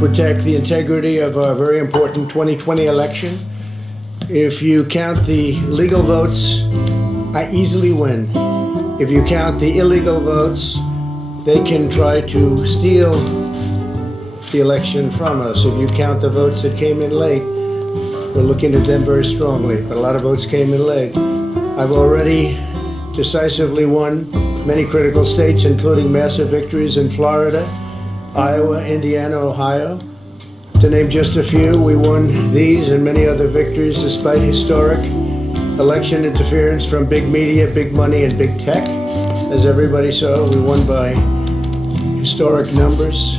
protect the integrity of our very important 2020 election. If you count the legal votes, I easily win. If you count the illegal votes, they can try to steal the election from us. If you count the votes that came in late, we're looking at them very strongly, but a lot of votes came in late. I've already decisively won many critical states, including massive victories in Florida, Iowa, Indiana, Ohio. To name just a few, we won these and many other victories despite historic election interference from big media, big money, and big tech. As everybody saw, we won by historic numbers.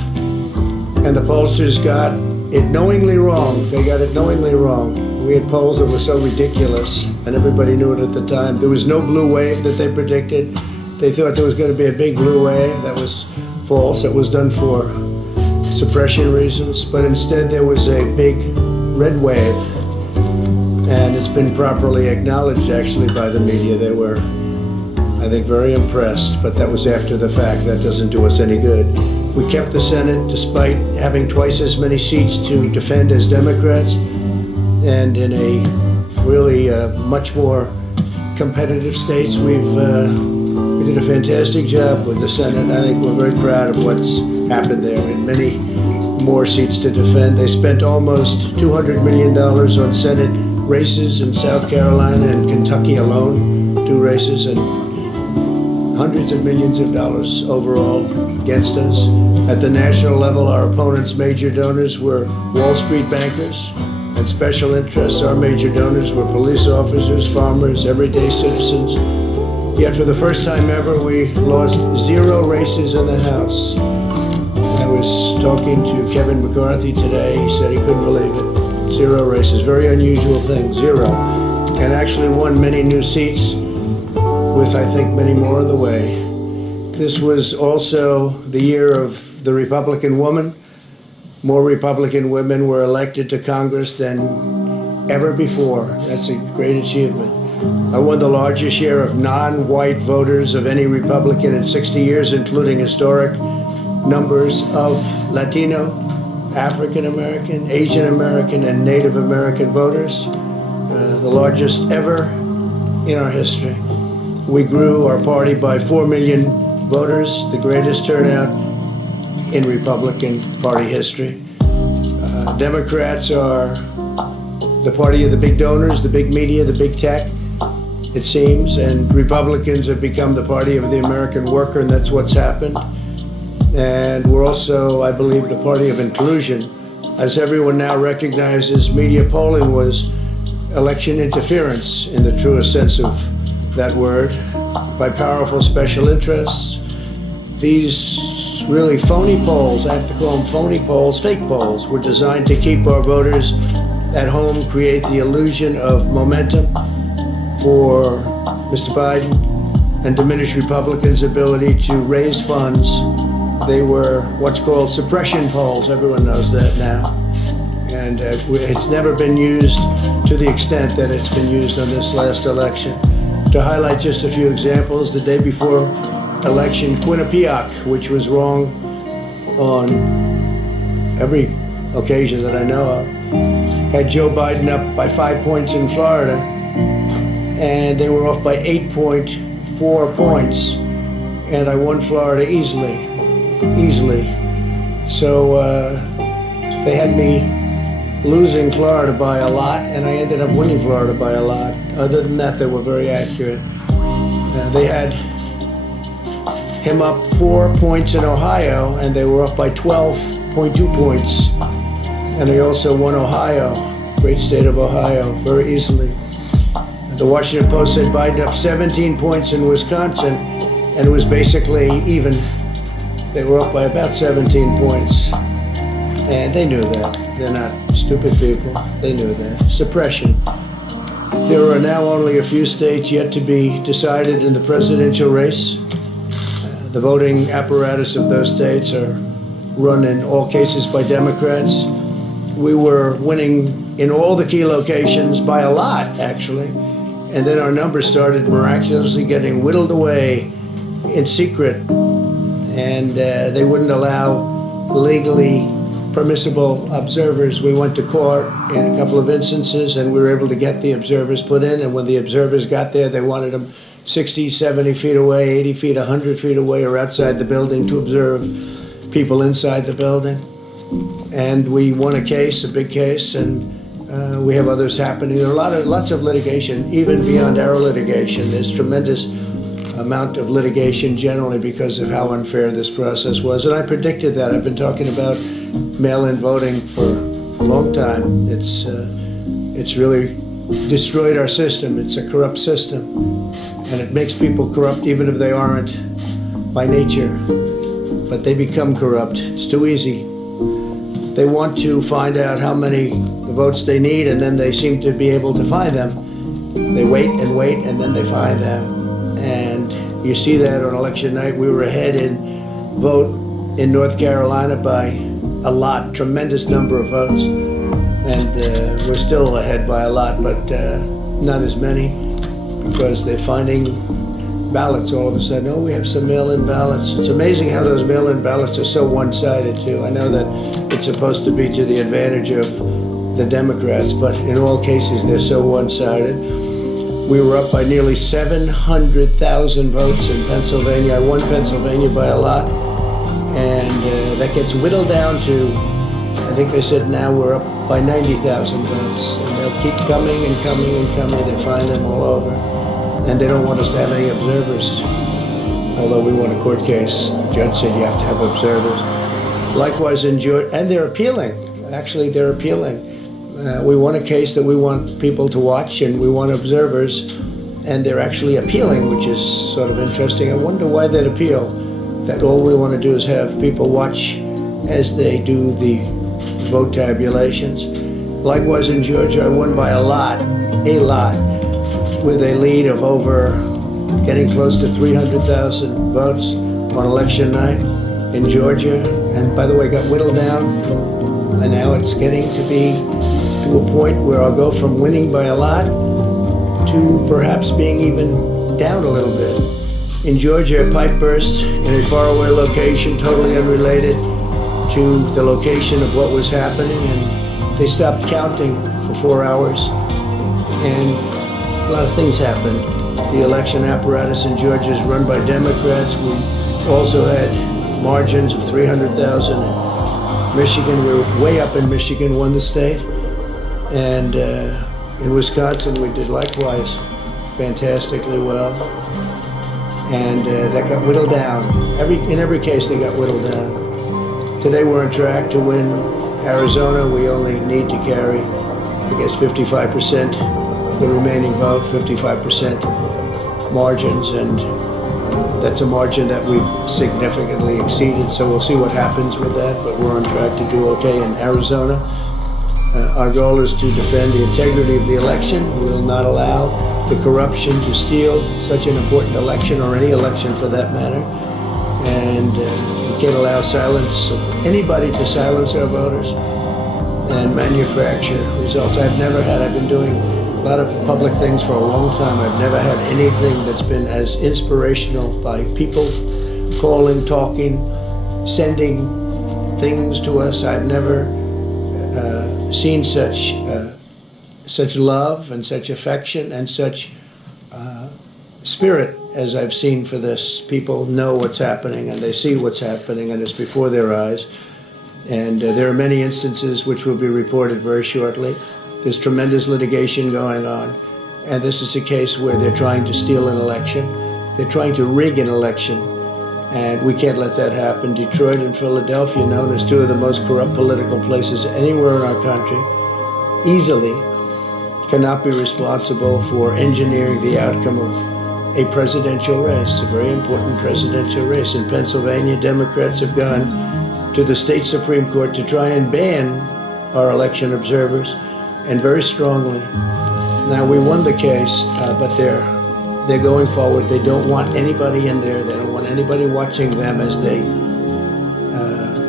And the pollsters got it knowingly wrong. They got it knowingly wrong. We had polls that were so ridiculous, and everybody knew it at the time. There was no blue wave that they predicted. They thought there was going to be a big blue wave. That was false. It was done for suppression reasons. But instead, there was a big red wave. And it's been properly acknowledged, actually, by the media. They were, I think, very impressed. But that was after the fact. That doesn't do us any good. We kept the Senate despite having twice as many seats to defend as Democrats, and in a really much more competitive states. We did a fantastic job with the Senate. I think we're very proud of what's happened there, and many more seats to defend. They spent almost $200 million on Senate races in South Carolina and Kentucky alone, 2 races, and hundreds of millions of dollars overall against us. At the national level, our opponents' major donors were Wall Street bankers and special interests. Our major donors were police officers, farmers, everyday citizens. Yet for the first time ever, we lost 0 races in the House. I was talking to Kevin McCarthy today. He said he couldn't believe it. 0 races, very unusual thing, 0. And actually won many new seats, with, I think, many more on the way. This was also the year of the Republican woman. More Republican women were elected to Congress than ever before. That's a great achievement. I won the largest share of non-white voters of any Republican in 60 years, including historic numbers of Latino, African American, Asian American, and Native American voters, the largest ever in our history. We grew our party by 4 million voters, the greatest turnout in Republican Party history. Democrats are the party of the big donors, the big media, the big tech, it seems, and Republicans have become the party of the American worker, and that's what's happened. And we're also, I believe, the party of inclusion. As everyone now recognizes, media polling was election interference in the truest sense of that word, by powerful special interests. These really phony polls, I have to call them phony polls, fake polls, were designed to keep our voters at home, create the illusion of momentum for Mr. Biden, and diminish Republicans' ability to raise funds. They were what's called suppression polls. Everyone knows that now. And it's never been used to the extent that it's been used on this last election. To highlight just a few examples, the day before election, Quinnipiac, which was wrong on every occasion that I know of, had Joe Biden up by 5 points in Florida, and they were off by 8.4 points, and I won Florida easily. So they had me losing Florida by a lot, and I ended up winning Florida by a lot. Other than that, they were very accurate. They had him up 4 points in Ohio, and they were up by 12.2 points. And they also won Ohio, great state of Ohio, very easily. The Washington Post said Biden up 17 points in Wisconsin, and it was basically even. They were up by about 17 points. And they knew that. They're not stupid people. They knew that. Suppression. There are now only a few states yet to be decided in the presidential race. The voting apparatus of those states are run in all cases by Democrats. We were winning in all the key locations by a lot, actually. And then our numbers started miraculously getting whittled away in secret. And they wouldn't allow legally permissible observers. We went to court in a couple of instances, and we were able to get the observers put in. And when the observers got there, they wanted them 60, 70 feet away, 80 feet, 100 feet away, or outside the building to observe people inside the building. And we won a case, a big case, and we have others happening. There are lots of litigation, even beyond our litigation. There's tremendous amount of litigation generally because of how unfair this process was. And I predicted that. I've been talking about mail-in voting for a long time. It's really destroyed our system. It's a corrupt system. And it makes people corrupt even if they aren't by nature. But they become corrupt. It's too easy. They want to find out how many votes they need, and then they seem to be able to find them. They wait, and then they find them. And you see that on election night. We were ahead in vote in North Carolina by a lot, tremendous number of votes. And we're still ahead by a lot, but not as many, because they're finding ballots all of a sudden. Oh, we have some mail-in ballots. It's amazing how those mail-in ballots are so one-sided, too. I know that it's supposed to be to the advantage of the Democrats, but in all cases, they're so one-sided. We were up by nearly 700,000 votes in Pennsylvania. I won Pennsylvania by a lot, and that gets whittled down to, I think they said now we're up by 90,000 votes. And they'll keep coming and coming and coming. They find them all over. And they don't want us to have any observers. Although we won a court case, the judge said you have to have observers. Likewise in Georgia, and they're appealing. Actually, they're appealing. We won a case that we want people to watch, and we want observers, and they're actually appealing, which is sort of interesting. I wonder why they'd appeal, that all we want to do is have people watch as they do the vote tabulations. Likewise in Georgia, I won by a lot, with a lead of over getting close to 300,000 votes on election night in Georgia. And by the way, got whittled down, and now it's getting to be to a point where I'll go from winning by a lot to perhaps being even down a little bit. In Georgia, a pipe burst in a faraway location, totally unrelated to the location of what was happening, and they stopped counting for 4 hours, and a lot of things happened. The election apparatus in Georgia is run by Democrats. We also had margins of 300,000 in Michigan. We were way up in Michigan, won the state. And in Wisconsin, we did likewise fantastically well. And that got whittled down. In every case, they got whittled down. Today, we're on track to win Arizona. We only need to carry, I guess, 55% the remaining vote, 55% margins, and that's a margin that we've significantly exceeded, so we'll see what happens with that, but we're on track to do okay in Arizona. Our goal is to defend the integrity of the election. We will not allow the corruption to steal such an important election, or any election for that matter, and we can't allow anybody to silence our voters and manufacture results. I've been doing a lot of public things for a long time. I've never had anything that's been as inspirational, by people calling, talking, sending things to us. I've never seen such love and such affection and such spirit as I've seen for this. People know what's happening, and they see what's happening, and it's before their eyes. And there are many instances which will be reported very shortly. There's tremendous litigation going on, and this is a case where they're trying to steal an election. They're trying to rig an election, and we can't let that happen. Detroit and Philadelphia, known as two of the most corrupt political places anywhere in our country, easily cannot be responsible for engineering the outcome of a presidential race, a very important presidential race. In Pennsylvania, Democrats have gone to the state Supreme Court to try and ban our election observers, and very strongly. Now, we won the case, but they're going forward. They don't want anybody in there. They don't want anybody watching them as they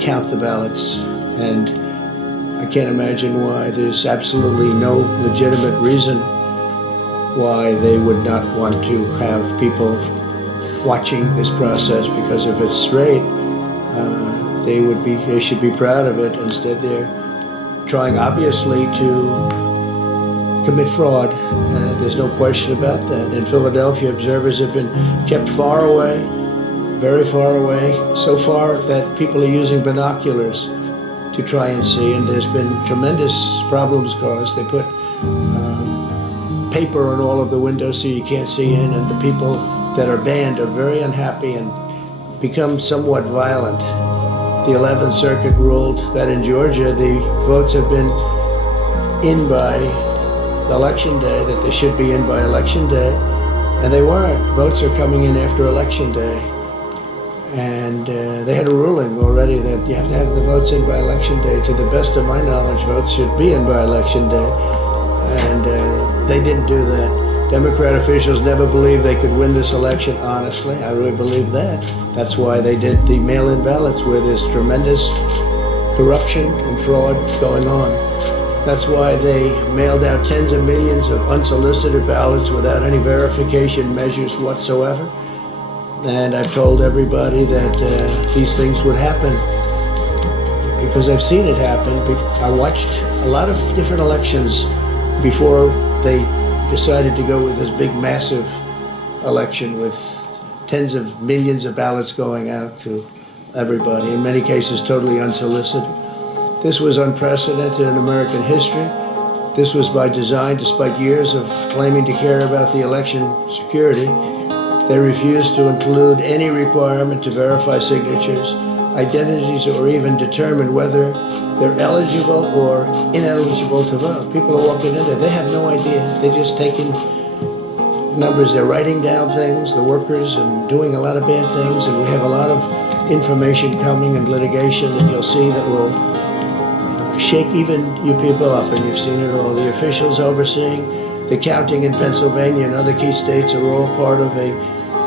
count the ballots. And I can't imagine why. There's absolutely no legitimate reason why they would not want to have people watching this process, because if it's straight, they should be proud of it. Instead, they're trying, obviously, to commit fraud. There's no question about that. In Philadelphia, observers have been kept far away, very far away, so far that people are using binoculars to try and see, and there's been tremendous problems caused. They put paper on all of the windows so you can't see in, and the people that are banned are very unhappy and become somewhat violent. The 11th Circuit ruled that in Georgia the votes have been in by Election Day, that they should be in by Election Day, and they weren't. Votes are coming in after Election Day. And they had a ruling already that you have to have the votes in by Election Day. To the best of my knowledge, votes should be in by Election Day. And they didn't do that. Democrat officials never believed they could win this election, honestly. I really believe that. That's why they did the mail-in ballots, where there's tremendous corruption and fraud going on. That's why they mailed out tens of millions of unsolicited ballots without any verification measures whatsoever. And I've told everybody that these things would happen because I've seen it happen. I watched a lot of different elections before they decided to go with this big, massive election with tens of millions of ballots going out to everybody, in many cases totally unsolicited. This was unprecedented in American history. This was by design, despite years of claiming to care about the election security. They refused to include any requirement to verify signatures, identities, or even determine whether they're eligible or ineligible to vote. People are walking in there, they have no idea. They're just taking numbers, they're writing down things, the workers, and doing a lot of bad things. And we have a lot of information coming and litigation that you'll see that will shake even you people up, and you've seen it all. The officials overseeing the counting in Pennsylvania and other key states are all part of a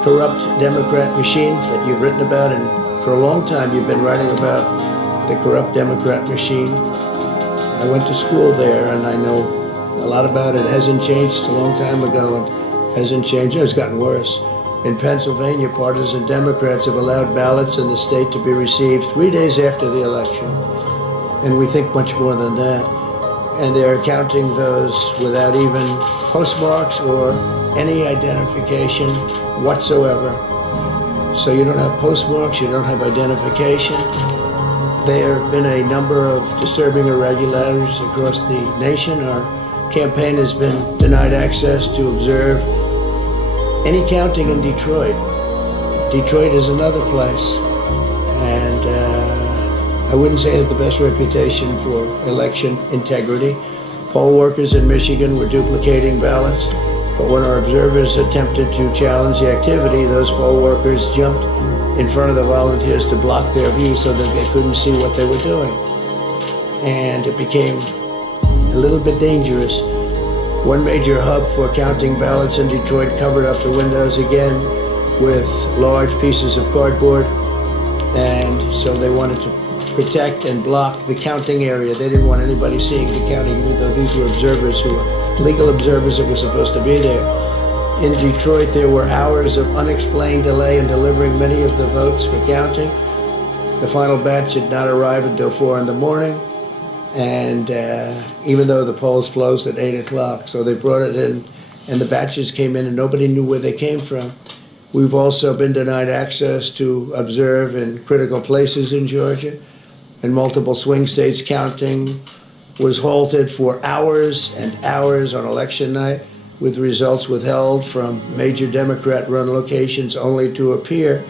corrupt Democrat machine that you've written about, and for a long time you've been writing about the corrupt Democrat machine. I went to school there and I know a lot about it. It hasn't changed. It's a long time ago and hasn't changed. It's gotten worse. In Pennsylvania, partisan Democrats have allowed ballots in the state to be received 3 days after the election, and we think much more than that. And they're counting those without even postmarks or any identification whatsoever. So you don't have postmarks, you don't have identification. There have been a number of disturbing irregularities across the nation. Our campaign has been denied access to observe any counting in Detroit. Detroit is another place, and I wouldn't say it has the best reputation for election integrity. Poll workers in Michigan were duplicating ballots, but when our observers attempted to challenge the activity, those poll workers jumped in front of the volunteers to block their view so that they couldn't see what they were doing. And it became a little bit dangerous. One major hub for counting ballots in Detroit covered up the windows again with large pieces of cardboard, and so they wanted to protect and block the counting area. They didn't want anybody seeing the counting, even though these were observers who were legal observers that were supposed to be there. In Detroit, there were hours of unexplained delay in delivering many of the votes for counting. The final batch did not arrive until 4 in the morning, and even though the polls closed at 8 o'clock, so they brought it in, and the batches came in, and nobody knew where they came from. We've also been denied access to observe in critical places in Georgia. In multiple swing states, counting was halted for hours and hours on election night, with results withheld from major Democrat-run locations only to appear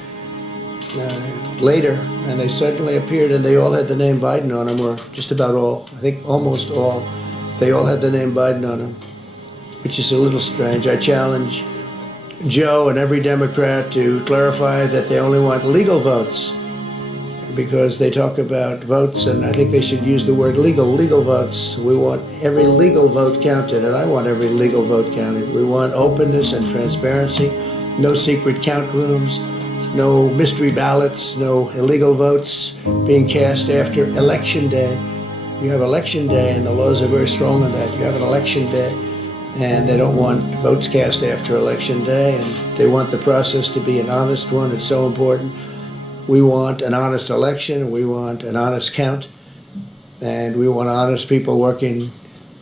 later. And they certainly appeared, and they all had the name Biden on them, or just about all. I think almost all. They all had the name Biden on them, which is a little strange. I challenge Joe and every Democrat to clarify that they only want legal votes, because they talk about votes, and I think they should use the word legal votes. We want every legal vote counted, and I want every legal vote counted. We want openness and transparency, no secret count rooms, no mystery ballots, no illegal votes being cast after Election Day. You have Election Day, and the laws are very strong on that. You have an Election Day, and they don't want votes cast after Election Day, and they want the process to be an honest one. It's so important. We want an honest election, we want an honest count, and we want honest people working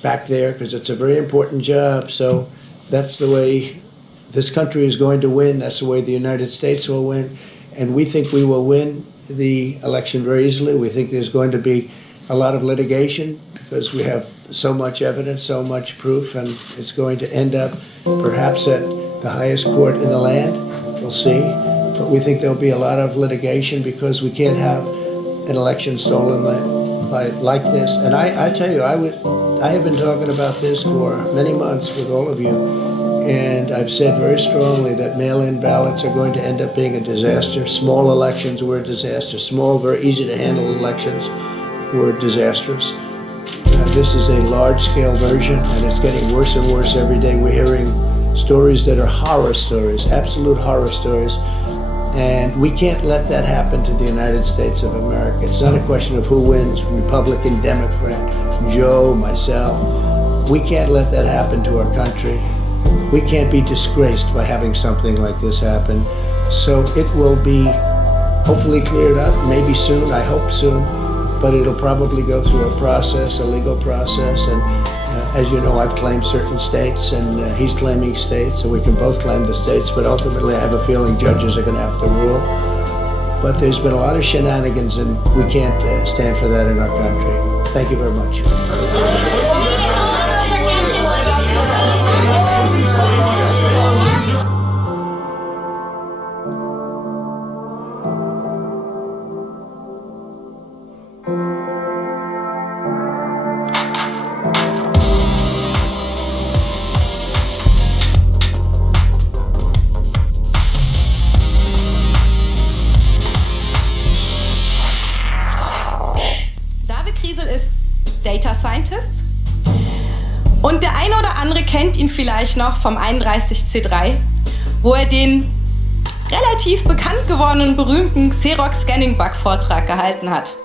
back there because it's a very important job. So that's the way this country is going to win. That's the way the United States will win. And we think we will win the election very easily. We think there's going to be a lot of litigation because we have so much evidence, so much proof, and it's going to end up perhaps at the highest court in the land. We'll see. But we think there'll be a lot of litigation because we can't have an election stolen like this. And I tell you, I have been talking about this for many months with all of you, and I've said very strongly that mail-in ballots are going to end up being a disaster. Small elections were a disaster. Small, very easy to handle elections were disastrous. This is a large-scale version, and it's getting worse and worse every day. We're hearing stories that are horror stories, absolute horror stories. And we can't let that happen to the United States of America. It's not a question of who wins, Republican, Democrat, Joe, myself. We can't let that happen to our country. We can't be disgraced by having something like this happen. So it will be hopefully cleared up, maybe soon, I hope soon, but it'll probably go through a process, a legal process. And as you know, I've claimed certain states, and he's claiming states, so we can both claim the states, but ultimately I have a feeling judges are going to have to rule. But there's been a lot of shenanigans, and we can't stand for that in our country. Thank you very much. Data Scientist. Und der eine oder andere kennt ihn vielleicht noch vom 31C3, wo er den relativ bekannt gewordenen, berühmten Xerox Scanning Bug Vortrag gehalten hat.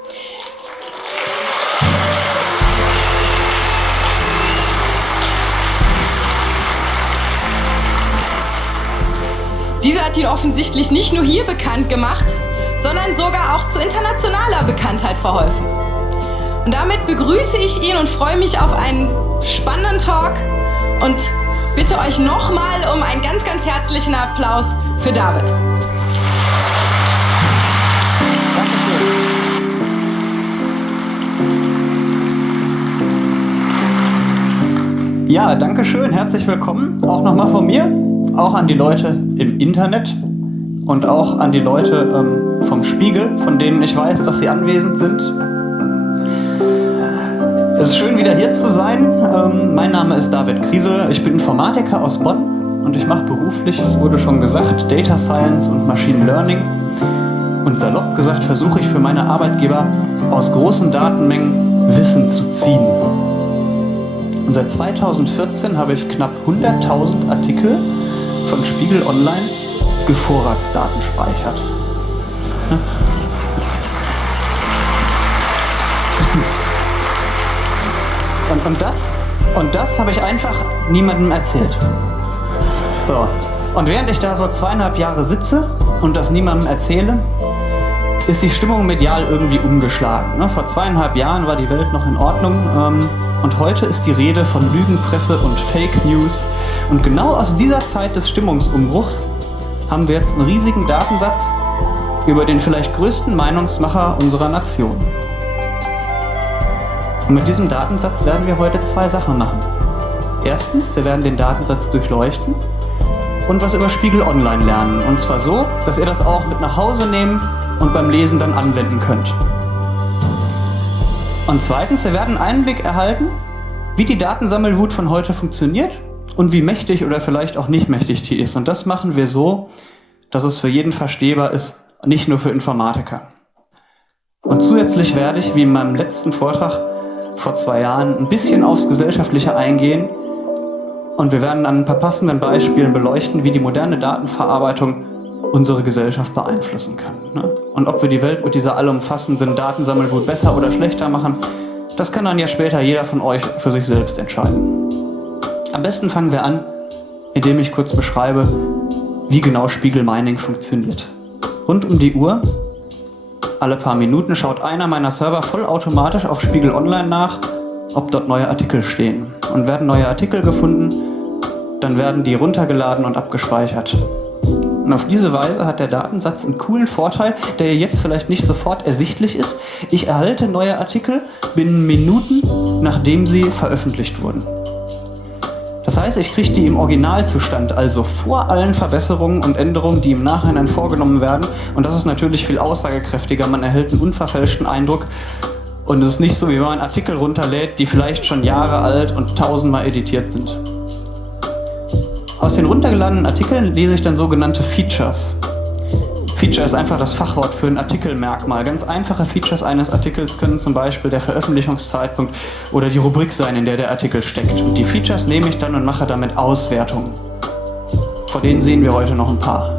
Dieser hat ihn offensichtlich nicht nur hier bekannt gemacht, sondern sogar auch zu internationaler Bekanntheit verholfen. Und damit begrüße ich ihn und freue mich auf einen spannenden Talk und bitte euch nochmal um einen ganz, ganz herzlichen Applaus für David. Ja, danke schön, herzlich willkommen. Auch nochmal von mir, auch an die Leute im Internet und auch an die Leute vom Spiegel, von denen ich weiß, dass sie anwesend sind. Es ist schön, wieder hier zu sein. Mein Name ist David Kriesel, ich bin Informatiker aus Bonn und ich mache beruflich, es wurde schon gesagt, Data Science und Machine Learning. Und salopp gesagt versuche ich für meine Arbeitgeber aus großen Datenmengen Wissen zu ziehen. Und seit 2014 habe ich knapp 100.000 Artikel von Spiegel Online gevorratsdatenspeichert. Und das habe ich einfach niemandem erzählt. So. Und während ich da so 2,5 Jahre sitze und das niemandem erzähle, ist die Stimmung medial irgendwie umgeschlagen. Vor 2,5 Jahren war die Welt noch in Ordnung und heute ist die Rede von Lügenpresse und Fake News. Und genau aus dieser Zeit des Stimmungsumbruchs haben wir jetzt einen riesigen Datensatz über den vielleicht größten Meinungsmacher unserer Nation. Und mit diesem Datensatz werden wir heute 2 Sachen machen. Erstens, wir werden den Datensatz durchleuchten und was über Spiegel Online lernen. Und zwar so, dass ihr das auch mit nach Hause nehmen und beim Lesen dann anwenden könnt. Und zweitens, wir werden einen Einblick erhalten, wie die Datensammelwut von heute funktioniert und wie mächtig oder vielleicht auch nicht mächtig die ist. Und das machen wir so, dass es für jeden verstehbar ist, nicht nur für Informatiker. Und zusätzlich werde ich, wie in meinem letzten Vortrag vor 2 Jahren, ein bisschen aufs Gesellschaftliche eingehen und wir werden an ein paar passenden Beispielen beleuchten, wie die moderne Datenverarbeitung unsere Gesellschaft beeinflussen kann. Und ob wir die Welt mit dieser allumfassenden Datensammelwut besser oder schlechter machen, das kann dann ja später jeder von euch für sich selbst entscheiden. Am besten fangen wir an, indem ich kurz beschreibe, wie genau Spiegel Mining funktioniert. Rund um die Uhr Alle paar Minuten schaut einer meiner Server vollautomatisch auf Spiegel Online nach, ob dort neue Artikel stehen. Und werden neue Artikel gefunden, dann werden die runtergeladen und abgespeichert. Und auf diese Weise hat der Datensatz einen coolen Vorteil, der jetzt vielleicht nicht sofort ersichtlich ist. Ich erhalte neue Artikel binnen Minuten, nachdem sie veröffentlicht wurden. Das heißt, ich kriege die im Originalzustand, also vor allen Verbesserungen und Änderungen, die im Nachhinein vorgenommen werden. Und das ist natürlich viel aussagekräftiger. Man erhält einen unverfälschten Eindruck. Und es ist nicht so, wie wenn man Artikel runterlädt, die vielleicht schon Jahre alt und tausendmal editiert sind. Aus den runtergeladenen Artikeln lese ich dann sogenannte Features. Feature ist einfach das Fachwort für ein Artikelmerkmal. Ganz einfache Features eines Artikels können zum Beispiel der Veröffentlichungszeitpunkt oder die Rubrik sein, in der der Artikel steckt. Und die Features nehme ich dann und mache damit Auswertungen. Vor denen sehen wir heute noch ein paar.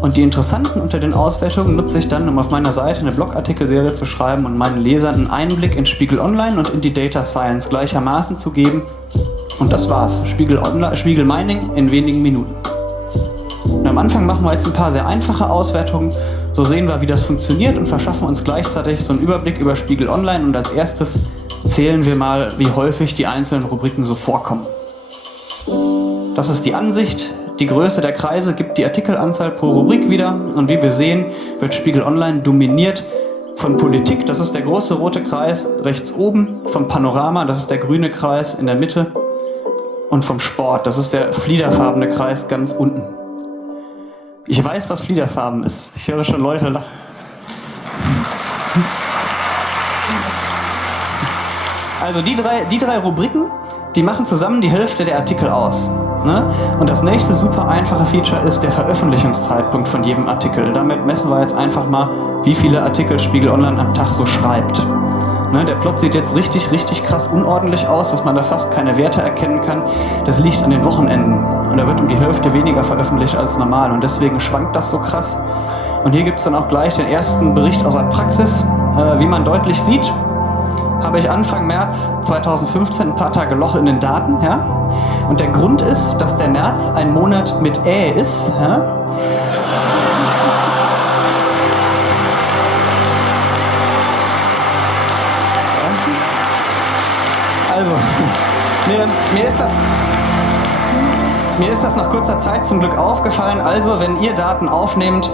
Und die interessanten unter den Auswertungen nutze ich dann, um auf meiner Seite eine Blogartikelserie zu schreiben und meinen Lesern einen Einblick in Spiegel Online und in die Data Science gleichermaßen zu geben. Und das war's. Spiegel Mining in wenigen Minuten. Und am Anfang machen wir jetzt ein paar sehr einfache Auswertungen. So sehen wir, wie das funktioniert und verschaffen uns gleichzeitig so einen Überblick über Spiegel Online. Und als erstes zählen wir mal, wie häufig die einzelnen Rubriken so vorkommen. Das ist die Ansicht. Die Größe der Kreise gibt die Artikelanzahl pro Rubrik wieder. Und wie wir sehen, wird Spiegel Online dominiert von Politik. Das ist der große rote Kreis rechts oben. Vom Panorama, das ist der grüne Kreis in der Mitte. Und vom Sport, das ist der fliederfarbene Kreis ganz unten. Ich weiß, was Fliederfarben ist. Ich höre schon Leute lachen. Also die drei Rubriken, die machen zusammen die Hälfte der Artikel aus. Ne? Und das nächste super einfache Feature ist der Veröffentlichungszeitpunkt von jedem Artikel. Damit messen wir jetzt einfach mal, wie viele Artikel Spiegel Online am Tag so schreibt. Ne, der Plot sieht jetzt richtig krass unordentlich aus, dass man da fast keine Werte erkennen kann. Das liegt an den Wochenenden. Und da wird um die Hälfte weniger veröffentlicht als normal. Und deswegen schwankt das so krass. Und hier gibt es dann auch gleich den ersten Bericht aus der Praxis. Wie man deutlich sieht, habe ich Anfang März 2015 ein paar Tage Loch in den Daten. Ja? Und der Grund ist, dass der März ein Monat mit ist. Ja? Also, mir ist das nach kurzer Zeit zum Glück aufgefallen. Also, wenn ihr Daten aufnehmt,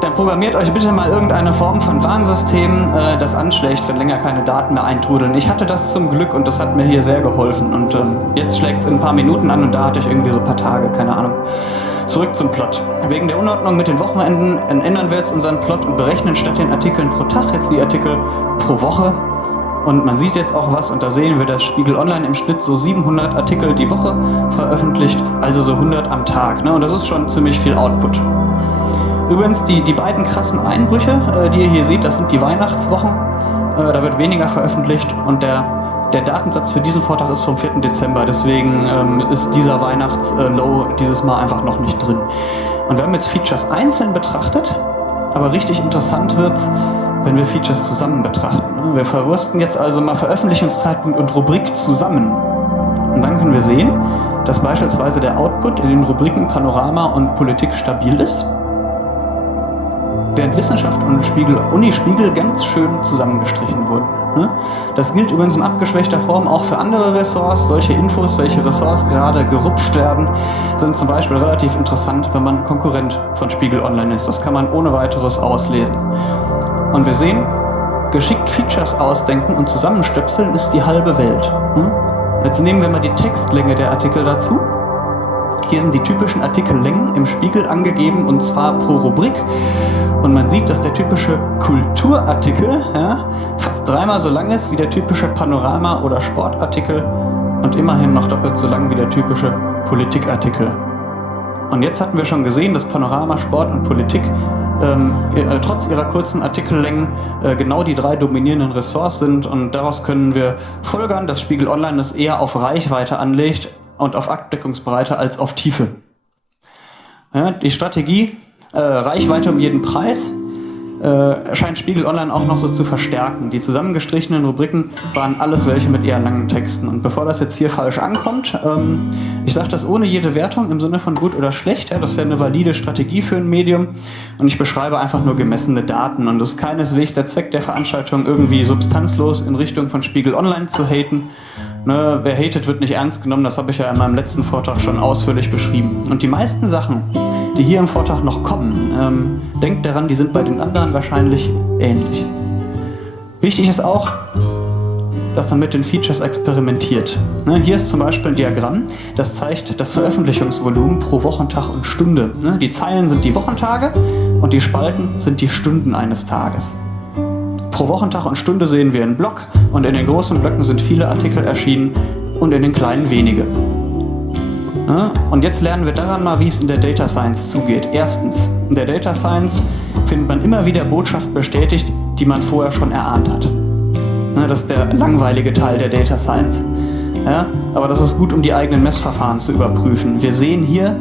dann programmiert euch bitte mal irgendeine Form von Warnsystem, das anschlägt, wenn länger keine Daten mehr eintrudeln. Ich hatte das zum Glück und das hat mir hier sehr geholfen. Und jetzt schlägt es in ein paar Minuten an und da hatte ich irgendwie so ein paar Tage, keine Ahnung. Zurück zum Plot. Wegen der Unordnung mit den Wochenenden ändern wir jetzt unseren Plot und berechnen statt den Artikeln pro Tag jetzt die Artikel pro Woche. Und man sieht jetzt auch was, und da sehen wir, dass Spiegel Online im Schnitt so 700 Artikel die Woche veröffentlicht, also so 100 am Tag. Ne? Und das ist schon ziemlich viel Output. Übrigens, die beiden krassen Einbrüche, die ihr hier seht, das sind die Weihnachtswochen. Da wird weniger veröffentlicht und der Datensatz für diesen Vortrag ist vom 4. Dezember. Deswegen ist dieser Weihnachts-Low dieses Mal einfach noch nicht drin. Und wir haben jetzt Features einzeln betrachtet, aber richtig interessant wird's, wenn wir Features zusammen betrachten. Wir verwursten jetzt also mal Veröffentlichungszeitpunkt und Rubrik zusammen. Und dann können wir sehen, dass beispielsweise der Output in den Rubriken Panorama und Politik stabil ist, während Wissenschaft und Unispiegel ganz schön zusammengestrichen wurden. Das gilt übrigens in abgeschwächter Form auch für andere Ressorts. Solche Infos, welche Ressorts gerade gerupft werden, sind zum Beispiel relativ interessant, wenn man Konkurrent von Spiegel Online ist. Das kann man ohne weiteres auslesen. Und wir sehen, geschickt Features ausdenken und zusammenstöpseln ist die halbe Welt. Jetzt nehmen wir mal die Textlänge der Artikel dazu. Hier sind die typischen Artikellängen im Spiegel angegeben, und zwar pro Rubrik. Und man sieht, dass der typische Kulturartikel fast dreimal so lang ist wie der typische Panorama- oder Sportartikel und immerhin noch doppelt so lang wie der typische Politikartikel. Und jetzt hatten wir schon gesehen, dass Panorama, Sport und Politik trotz ihrer kurzen Artikellängen genau die drei dominierenden Ressorts sind, und daraus können wir folgern, dass Spiegel Online es eher auf Reichweite anlegt und auf Abdeckungsbreite als auf Tiefe. Ja, die Strategie Reichweite um jeden Preis scheint Spiegel Online auch noch so zu verstärken. Die zusammengestrichenen Rubriken waren alles welche mit eher langen Texten. Und bevor das jetzt hier falsch ankommt, ich sage das ohne jede Wertung im Sinne von gut oder schlecht. Ja, das ist ja eine valide Strategie für ein Medium. Und ich beschreibe einfach nur gemessene Daten. Und es ist keineswegs der Zweck der Veranstaltung, irgendwie substanzlos in Richtung von Spiegel Online zu haten. Ne, wer hatet, wird nicht ernst genommen. Das habe ich ja in meinem letzten Vortrag schon ausführlich beschrieben. Und die meisten Sachen, die hier im Vortrag noch kommen, denkt daran, die sind bei den anderen wahrscheinlich ähnlich. Wichtig ist auch, dass man mit den Features experimentiert. Ne, hier ist zum Beispiel ein Diagramm, das zeigt das Veröffentlichungsvolumen pro Wochentag und Stunde. Ne, die Zeilen sind die Wochentage und die Spalten sind die Stunden eines Tages. Pro Wochentag und Stunde sehen wir einen Block und in den großen Blöcken sind viele Artikel erschienen und in den kleinen wenige. Und jetzt lernen wir daran mal, wie es in der Data Science zugeht. Erstens, in der Data Science findet man immer wieder Botschaften bestätigt, die man vorher schon erahnt hat. Das ist der langweilige Teil der Data Science. Ja, aber das ist gut, um die eigenen Messverfahren zu überprüfen. Wir sehen hier,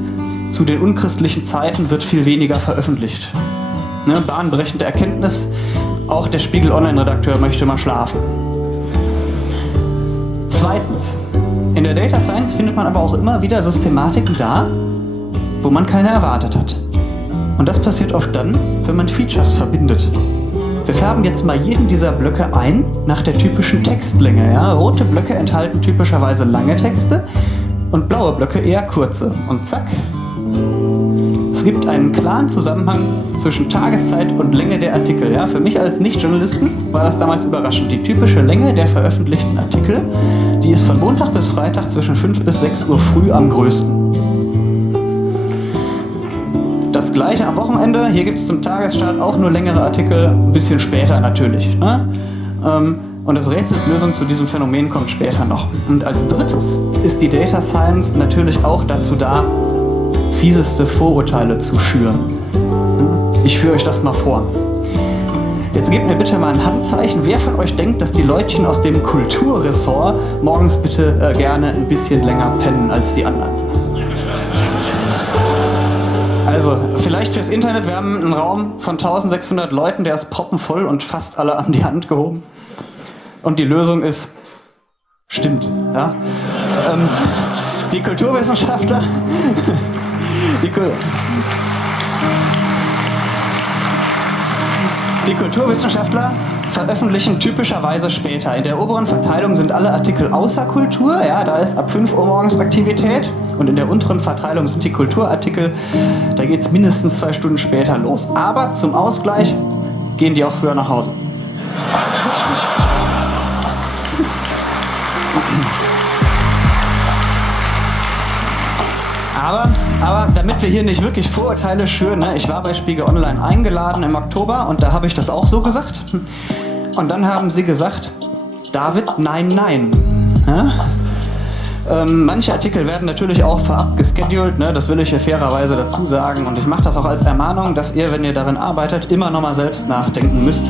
zu den unchristlichen Zeiten wird viel weniger veröffentlicht. Bahnbrechende Erkenntnis, auch der Spiegel Online-Redakteur möchte mal schlafen. Zweitens, in der Data Science findet man aber auch immer wieder Systematiken da, wo man keine erwartet hat. Und das passiert oft dann, wenn man Features verbindet. Wir färben jetzt mal jeden dieser Blöcke ein nach der typischen Textlänge. Ja? Rote Blöcke enthalten typischerweise lange Texte und blaue Blöcke eher kurze. Und zack, es gibt einen klaren Zusammenhang zwischen Tageszeit und Länge der Artikel. Ja? Für mich als Nicht-Journalisten war das damals überraschend. Die typische Länge der veröffentlichten Artikel, die ist von Montag bis Freitag zwischen 5 bis 6 Uhr früh am größten. Das gleiche am Wochenende. Hier gibt es zum Tagesstart auch nur längere Artikel, ein bisschen später natürlich. Ne? Und das Rätselslösung zu diesem Phänomen kommt später noch. Und als drittes ist die Data Science natürlich auch dazu da, fieseste Vorurteile zu schüren. Ich führe euch das mal vor. Jetzt gebt mir bitte mal ein Handzeichen, wer von euch denkt, dass die Leutchen aus dem Kulturressort morgens bitte gerne ein bisschen länger pennen als die anderen. Also, vielleicht fürs Internet, wir haben einen Raum von 1600 Leuten, der ist proppenvoll und fast alle haben die Hand gehoben. Und die Lösung ist, stimmt, ja. Die Kulturwissenschaftler, die Kulturwissenschaftler veröffentlichen typischerweise später. In der oberen Verteilung sind alle Artikel außer Kultur, ja, da ist ab 5 Uhr morgens Aktivität. Und in der unteren Verteilung sind die Kulturartikel, da geht es mindestens 2 Stunden später los. Aber zum Ausgleich gehen die auch früher nach Hause. Aber damit wir hier nicht wirklich Vorurteile schüren, ne, ich war bei Spiegel Online eingeladen im Oktober und da habe ich das auch so gesagt. Und dann haben sie gesagt, David, nein, nein. Ja? Manche Artikel werden natürlich auch vorab gescheduled, ne, das will ich hier fairerweise dazu sagen. Und ich mache das auch als Ermahnung, dass ihr, wenn ihr darin arbeitet, immer nochmal selbst nachdenken müsst,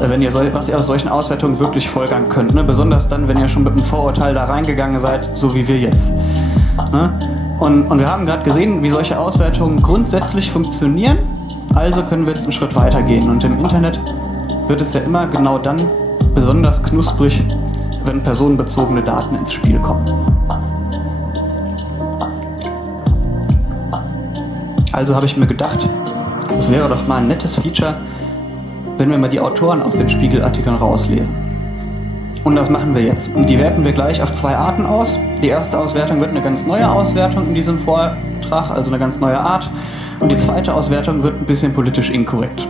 wenn ihr was ihr aus solchen Auswertungen wirklich folgern könnt. Ne? Besonders dann, wenn ihr schon mit einem Vorurteil da reingegangen seid, so wie wir jetzt. Ne? Und wir haben gerade gesehen, wie solche Auswertungen grundsätzlich funktionieren. Also können wir jetzt einen Schritt weiter gehen. Und im Internet wird es ja immer genau dann besonders knusprig, wenn personenbezogene Daten ins Spiel kommen. Also habe ich mir gedacht, es wäre doch mal ein nettes Feature, wenn wir mal die Autoren aus den Spiegelartikeln rauslesen. Und das machen wir jetzt. Und die werten wir gleich auf 2 Arten aus. Die erste Auswertung wird eine ganz neue Auswertung in diesem Vortrag, also eine ganz neue Art. Und die zweite Auswertung wird ein bisschen politisch inkorrekt.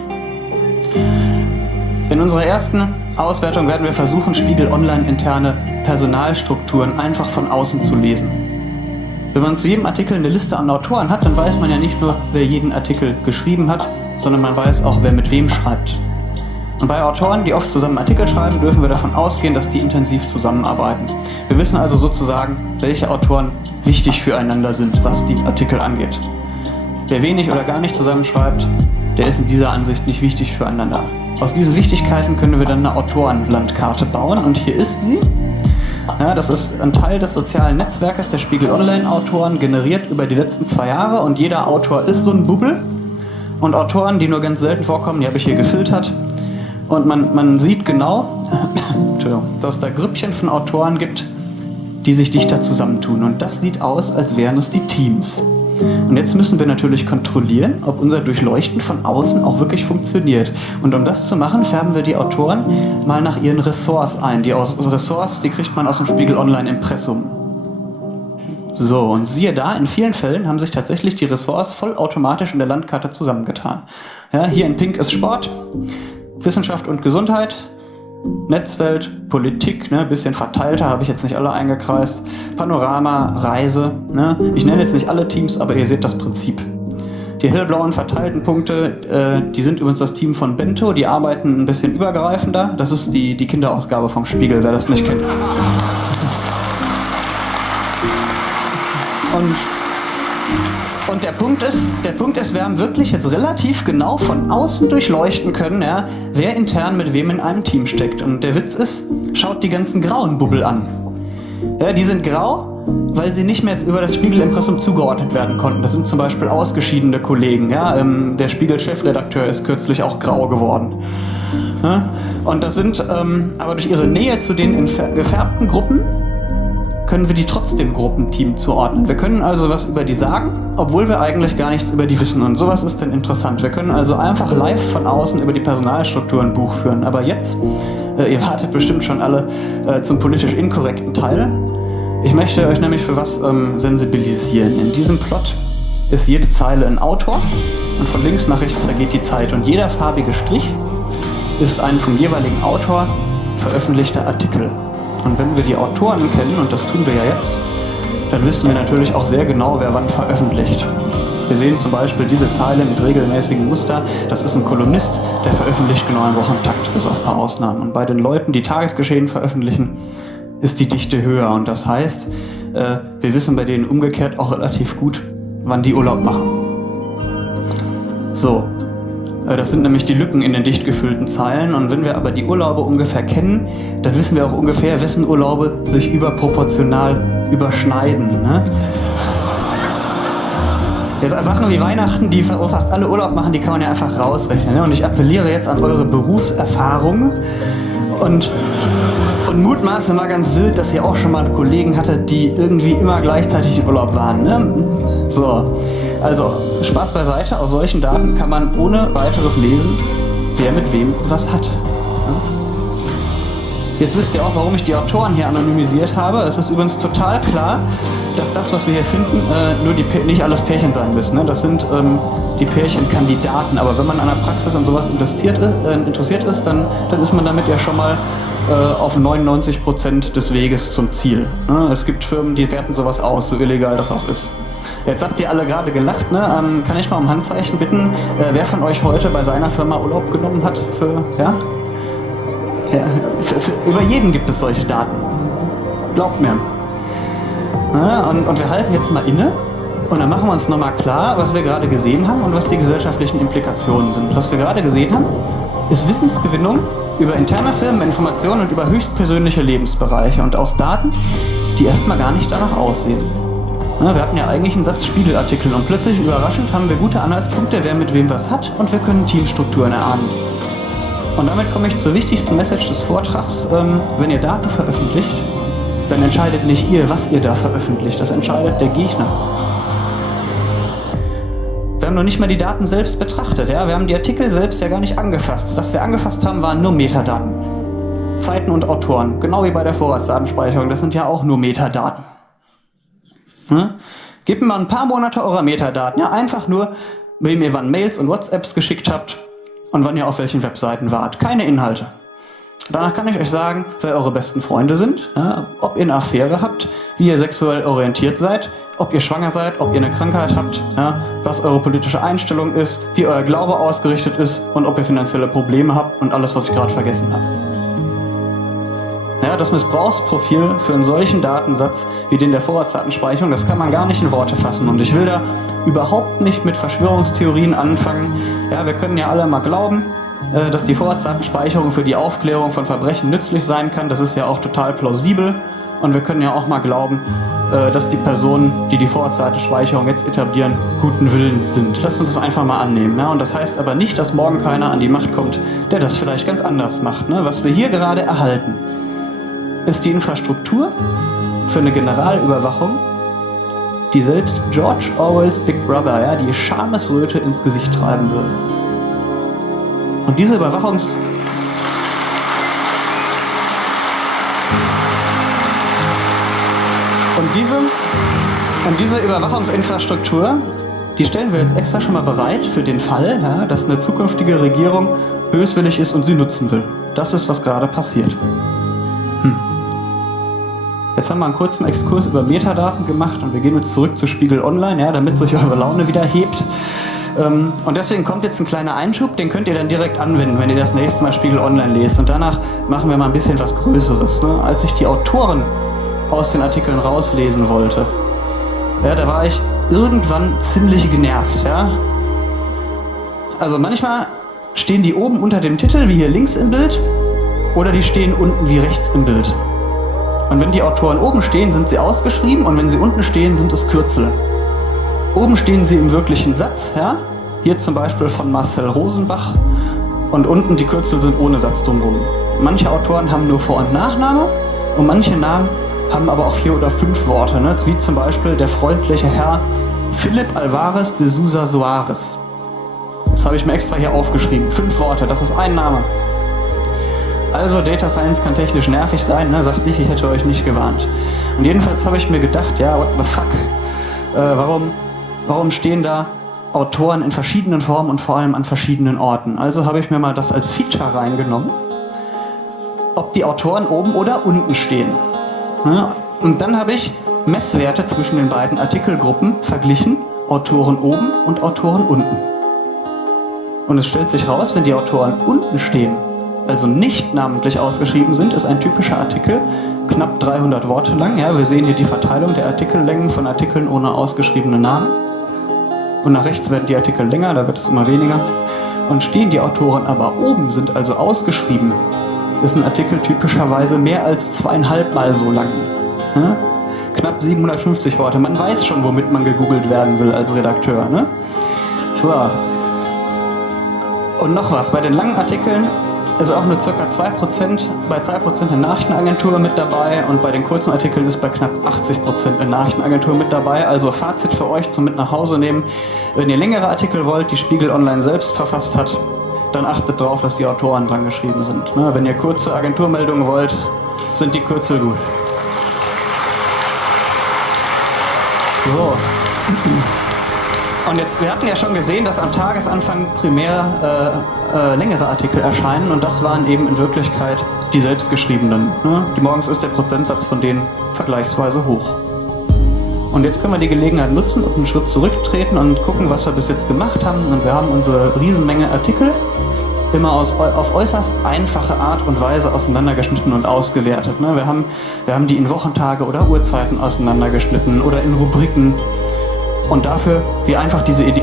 In unserer ersten Auswertung werden wir versuchen, Spiegel Online interne Personalstrukturen einfach von außen zu lesen. Wenn man zu jedem Artikel eine Liste an Autoren hat, dann weiß man ja nicht nur, wer jeden Artikel geschrieben hat, sondern man weiß auch, wer mit wem schreibt. Und bei Autoren, die oft zusammen Artikel schreiben, dürfen wir davon ausgehen, dass die intensiv zusammenarbeiten. Wir wissen also sozusagen, welche Autoren wichtig füreinander sind, was die Artikel angeht. Wer wenig oder gar nicht zusammenschreibt, der ist in dieser Ansicht nicht wichtig füreinander. Aus diesen Wichtigkeiten können wir dann eine Autorenlandkarte bauen und hier ist sie. Ja, das ist ein Teil des sozialen Netzwerkes der Spiegel Online Autoren, generiert über die letzten 2 Jahre und jeder Autor ist so ein Bubble. und Autoren, die nur ganz selten vorkommen, die habe ich hier gefiltert. Und man sieht genau, dass es da Grüppchen von Autoren gibt, die sich dichter zusammentun. Und das sieht aus, als wären es die Teams. Und jetzt müssen wir natürlich kontrollieren, ob unser Durchleuchten von außen auch wirklich funktioniert. Und um das zu machen, färben wir die Autoren mal nach ihren Ressorts ein. Die Ressorts, die kriegt man aus dem Spiegel Online Impressum. So, und siehe da, in vielen Fällen haben sich tatsächlich die Ressorts vollautomatisch in der Landkarte zusammengetan. Ja, hier in Pink ist Sport, Wissenschaft und Gesundheit, Netzwelt, Politik, ne, bisschen verteilter, habe ich jetzt nicht alle eingekreist, Panorama, Reise, ne. Ich nenne jetzt nicht alle Teams, aber ihr seht das Prinzip. Die hellblauen verteilten Punkte, die sind übrigens das Team von Bento, die arbeiten ein bisschen übergreifender. Das ist die Kinderausgabe vom Spiegel, wer das nicht kennt. Und der Punkt ist, wir haben wirklich jetzt relativ genau von außen durchleuchten können, ja, wer intern mit wem in einem Team steckt. Und der Witz ist, schaut die ganzen grauen Bubbel an. Ja, die sind grau, weil sie nicht mehr über das Spiegelimpressum zugeordnet werden konnten. Das sind zum Beispiel ausgeschiedene Kollegen. Ja, der Spiegel-Chefredakteur ist kürzlich auch grau geworden. Ja, und das sind, aber durch ihre Nähe zu den gefärbten Gruppen, können wir die trotzdem Gruppenteam zuordnen. Wir können also was über die sagen, obwohl wir eigentlich gar nichts über die wissen. Und sowas ist dann interessant. Wir können also einfach live von außen über die Personalstruktur ein Buch führen. Aber jetzt, ihr wartet bestimmt schon alle zum politisch inkorrekten Teil. Ich möchte euch nämlich für was sensibilisieren. In diesem Plot ist jede Zeile ein Autor und von links nach rechts vergeht die Zeit. Und jeder farbige Strich ist ein vom jeweiligen Autor veröffentlichter Artikel. Und wenn wir die Autoren kennen, und das tun wir ja jetzt, dann wissen wir natürlich auch sehr genau, wer wann veröffentlicht. Wir sehen zum Beispiel diese Zeile mit regelmäßigem Muster. Das ist ein Kolumnist, der veröffentlicht genau im Wochentakt, bis auf ein paar Ausnahmen. Und bei den Leuten, die Tagesgeschehen veröffentlichen, ist die Dichte höher. Und das heißt, wir wissen bei denen umgekehrt auch relativ gut, wann die Urlaub machen. So. Das sind nämlich die Lücken in den dicht gefüllten Zeilen. Und wenn wir aber die Urlaube ungefähr kennen, dann wissen wir auch ungefähr, wessen Urlaube sich überproportional überschneiden. Ne? Sachen wie Weihnachten, die fast alle Urlaub machen, die kann man ja einfach rausrechnen. Ne? Und ich appelliere jetzt an eure Berufserfahrung und mutmaße mal ganz wild, dass ihr auch schon mal Kollegen hattet, die irgendwie immer gleichzeitig in Urlaub waren. Ne? So. Also, Spaß beiseite, aus solchen Daten kann man ohne weiteres lesen, wer mit wem was hat. Jetzt wisst ihr auch, warum ich die Autoren hier anonymisiert habe. Es ist übrigens total klar, dass das, was wir hier finden, nicht alles Pärchen sein müssen. Ne? Das sind die Pärchenkandidaten. Aber wenn man an der Praxis und sowas interessiert ist, dann ist man damit ja schon mal auf 99% des Weges zum Ziel. Ne? Es gibt Firmen, die werten sowas aus, so illegal das auch ist. Jetzt habt ihr alle gerade gelacht, ne? Kann ich mal um Handzeichen bitten, wer von euch heute bei seiner Firma Urlaub genommen hat ja? Über jeden gibt es solche Daten. Glaubt mir. Ja, und wir halten jetzt mal inne und dann machen wir uns nochmal klar, was wir gerade gesehen haben und was die gesellschaftlichen Implikationen sind. Was wir gerade gesehen haben, ist Wissensgewinnung über interne Firmen, Informationen und über höchstpersönliche Lebensbereiche und aus Daten, die erstmal gar nicht danach aussehen. Wir hatten ja eigentlich einen Satz Spiegelartikel und plötzlich überraschend haben wir gute Anhaltspunkte, wer mit wem was hat und wir können Teamstrukturen erahnen. Und damit komme ich zur wichtigsten Message des Vortrags. Wenn ihr Daten veröffentlicht, dann entscheidet nicht ihr, was ihr da veröffentlicht, das entscheidet der Gegner. Wir haben noch nicht mal die Daten selbst betrachtet, ja? Wir haben die Artikel selbst ja gar nicht angefasst. Was wir angefasst haben, waren nur Metadaten. Zeiten und Autoren, genau wie bei der Vorratsdatenspeicherung, das sind ja auch nur Metadaten. Gebt mir mal ein paar Monate eurer Metadaten, ja, einfach nur, wem ihr wann Mails und WhatsApps geschickt habt und wann ihr auf welchen Webseiten wart. Keine Inhalte. Danach kann ich euch sagen, wer eure besten Freunde sind, ja, ob ihr eine Affäre habt, wie ihr sexuell orientiert seid, ob ihr schwanger seid, ob ihr eine Krankheit habt, ja, was eure politische Einstellung ist, wie euer Glaube ausgerichtet ist und ob ihr finanzielle Probleme habt und alles, was ich gerade vergessen habe. Ja, das Missbrauchsprofil für einen solchen Datensatz wie den der Vorratsdatenspeicherung, das kann man gar nicht in Worte fassen. Und ich will da überhaupt nicht mit Verschwörungstheorien anfangen. Ja, wir können ja alle mal glauben, dass die Vorratsdatenspeicherung für die Aufklärung von Verbrechen nützlich sein kann. Das ist ja auch total plausibel. Und wir können ja auch mal glauben, dass die Personen, die die Vorratsdatenspeicherung jetzt etablieren, guten Willens sind. Lasst uns das einfach mal annehmen. Ne? Und das heißt aber nicht, dass morgen keiner an die Macht kommt, der das vielleicht ganz anders macht. Ne? Was wir hier gerade erhalten, ist die Infrastruktur für eine Generalüberwachung, die selbst George Orwells Big Brother, ja, die Schamesröte ins Gesicht treiben würde. Und diese diese Überwachungsinfrastruktur, die stellen wir jetzt extra schon mal bereit für den Fall, ja, dass eine zukünftige Regierung böswillig ist und sie nutzen will. Das ist, was gerade passiert. Jetzt haben wir einen kurzen Exkurs über Metadaten gemacht und wir gehen jetzt zurück zu Spiegel Online, ja, damit sich eure Laune wieder hebt. Und deswegen kommt jetzt ein kleiner Einschub, den könnt ihr dann direkt anwenden, wenn ihr das nächste Mal Spiegel Online lest. Und danach machen wir mal ein bisschen was Größeres. Ne? Als ich die Autoren aus den Artikeln rauslesen wollte, ja, da war ich irgendwann ziemlich genervt. Ja? Also manchmal stehen die oben unter dem Titel, wie hier links im Bild, oder die stehen unten wie rechts im Bild. Und wenn die Autoren oben stehen, sind sie ausgeschrieben, und wenn sie unten stehen, sind es Kürzel. Oben stehen sie im wirklichen Satz, ja? Hier zum Beispiel von Marcel Rosenbach, und unten die Kürzel sind ohne Satz drumherum. Manche Autoren haben nur Vor- und Nachname und manche Namen haben aber auch 4 oder 5 Worte, ne? Wie zum Beispiel der freundliche Herr Philipp Alvarez de Sousa Soares. Das habe ich mir extra hier aufgeschrieben. 5 Worte, das ist ein Name. Also Data Science kann technisch nervig sein, ne? Sagt nicht, ich hätte euch nicht gewarnt. Und jedenfalls habe ich mir gedacht, ja, what the fuck? Warum stehen da Autoren in verschiedenen Formen und vor allem an verschiedenen Orten? Also habe ich mir mal das als Feature reingenommen, ob die Autoren oben oder unten stehen. Ja? Und dann habe ich Messwerte zwischen den beiden Artikelgruppen verglichen, Autoren oben und Autoren unten. Und es stellt sich raus, wenn die Autoren unten stehen, also nicht namentlich ausgeschrieben sind, ist ein typischer Artikel knapp 300 Worte lang. Ja, wir sehen hier die Verteilung der Artikellängen von Artikeln ohne ausgeschriebene Namen. Und nach rechts werden die Artikel länger, da wird es immer weniger. Und stehen die Autoren aber oben, sind also ausgeschrieben, ist ein Artikel typischerweise mehr als 2,5 Mal so lang. Ja? Knapp 750 Worte. Man weiß schon, womit man gegoogelt werden will als Redakteur. Ne? Ja. Und noch was, bei den langen Artikeln ist auch nur ca. 2%, bei 2% eine Nachrichtenagentur mit dabei, und bei den kurzen Artikeln ist bei knapp 80% eine Nachrichtenagentur mit dabei. Also Fazit für euch zum mit nach Hause nehmen: Wenn ihr längere Artikel wollt, die Spiegel Online selbst verfasst hat, dann achtet darauf, dass die Autoren dran geschrieben sind. Wenn ihr kurze Agenturmeldungen wollt, sind die Kürzel gut. So. Und jetzt, wir hatten ja schon gesehen, dass am Tagesanfang primär längere Artikel erscheinen, und das waren eben in Wirklichkeit die selbstgeschriebenen. Ne? Morgens ist der Prozentsatz von denen vergleichsweise hoch. Und jetzt können wir die Gelegenheit nutzen und einen Schritt zurücktreten und gucken, was wir bis jetzt gemacht haben. Und wir haben unsere Riesenmenge Artikel immer auf äußerst einfache Art und Weise auseinandergeschnitten und ausgewertet. Ne? Wir haben die in Wochentage oder Uhrzeiten auseinandergeschnitten oder in Rubriken. Und dafür, wie einfach diese Idee...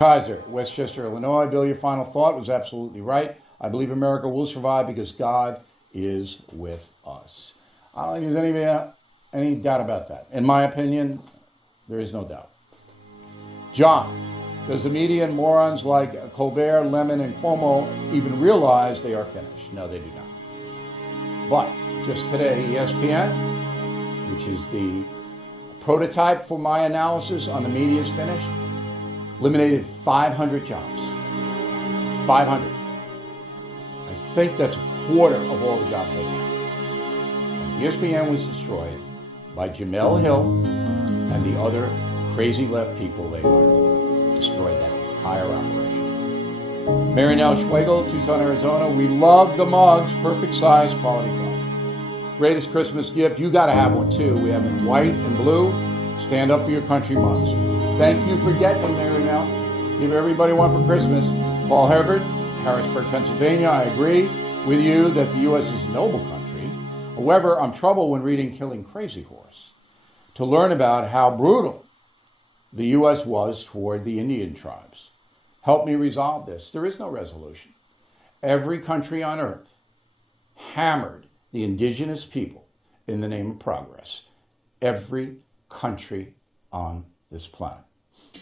Kaiser, Westchester, Illinois. Bill, your final thought was absolutely right. I believe America will survive because God is with us. I don't think there's any doubt about that. In my opinion, there is no doubt. John, does the media and morons like Colbert, Lemon, and Cuomo even realize they are finished? No, they do not. But just today, ESPN, which is the prototype for my analysis on the media is finished, eliminated 500 jobs. 500. I think that's a quarter of all the jobs they have. And ESPN was destroyed by Jamel Hill and the other crazy left people they hired destroyed that entire operation. Mary Nell Schwegel, Tucson, Arizona. We love the mugs, perfect size, quality product. Greatest Christmas gift, you got to have one too. We have in white and blue. Stand up for your country mugs. Thank you for getting them, Mary Nell. Give everybody one for Christmas. Paul Herbert, Harrisburg, Pennsylvania. I agree with you that the U.S. is a noble country. However, I'm troubled when reading Killing Crazy Horse to learn about how brutal the U.S. was toward the Indian tribes. Help me resolve this. There is no resolution. Every country on earth hammered the indigenous people in the name of progress. Every country on this planet.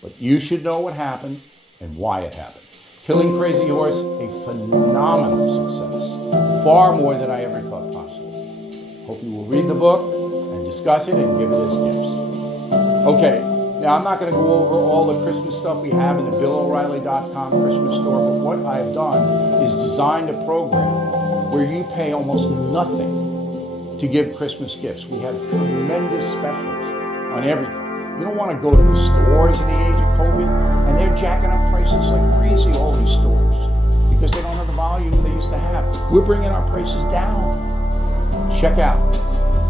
But you should know what happened and why it happened. Killing Crazy Horse, a phenomenal success. Far more than I ever thought possible. Hope you will read the book and discuss it and give it as gifts. Okay, now I'm not going to go over all the Christmas stuff we have in the BillO'Reilly.com Christmas store, but what I've done is designed a program where you pay almost nothing to give Christmas gifts. We have tremendous specials on everything. You don't want to go to the stores in the age of COVID, and they're jacking up prices like crazy, all these stores, because they don't have the volume they used to have. We're bringing our prices down. Check out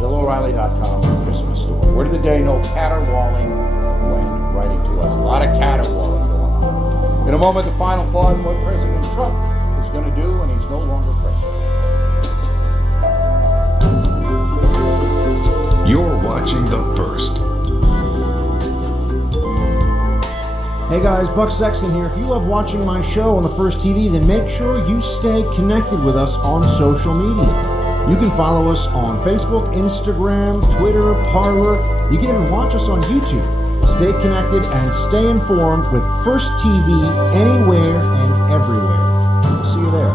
BillO'Reilly.com Christmas store. Word of the day, no caterwauling when writing to us. A lot of caterwauling going on. In a moment, the final thought on what President Trump is going to do when he's no longer president. You're watching The First. Hey guys, Buck Sexton here. If you love watching my show on The First TV, then make sure you stay connected with us on social media. You can follow us on Facebook, Instagram, Twitter, Parler. You can even watch us on YouTube. Stay connected and stay informed with First TV anywhere and everywhere. We'll see you there.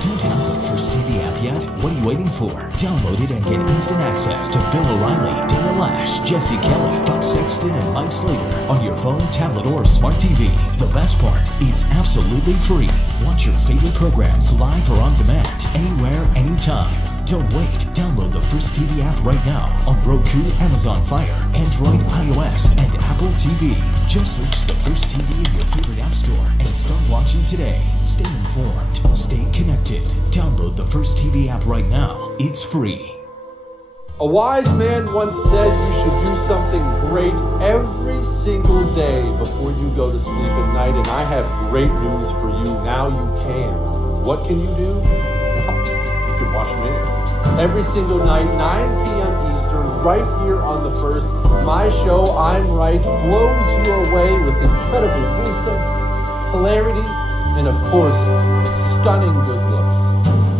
Don't have the First TV app yet? What are you waiting for? Download it and get instant access to Bill O'Reilly, Dana Lash, Jesse Kelly, Buck Sexton, and Mike Slater on your phone, tablet, or smart TV. The best part, it's absolutely free. Watch your favorite programs live or on demand, anywhere, anytime. Don't wait. Download the First TV app right now on Roku, Amazon Fire, Android, iOS, and Apple TV. Just search the First TV in your favorite app store and start watching today. Stay informed. Stay connected. Download the First TV app right now. It's free. A wise man once said you should do something great every single day before you go to sleep at night, and I have great news for you. Now you can. What can you do? You can watch me. Every single night, 9 p.m. Eastern, right here on The First. My show, I'm Right, blows you away with incredible wisdom, hilarity, and of course, stunning good looks.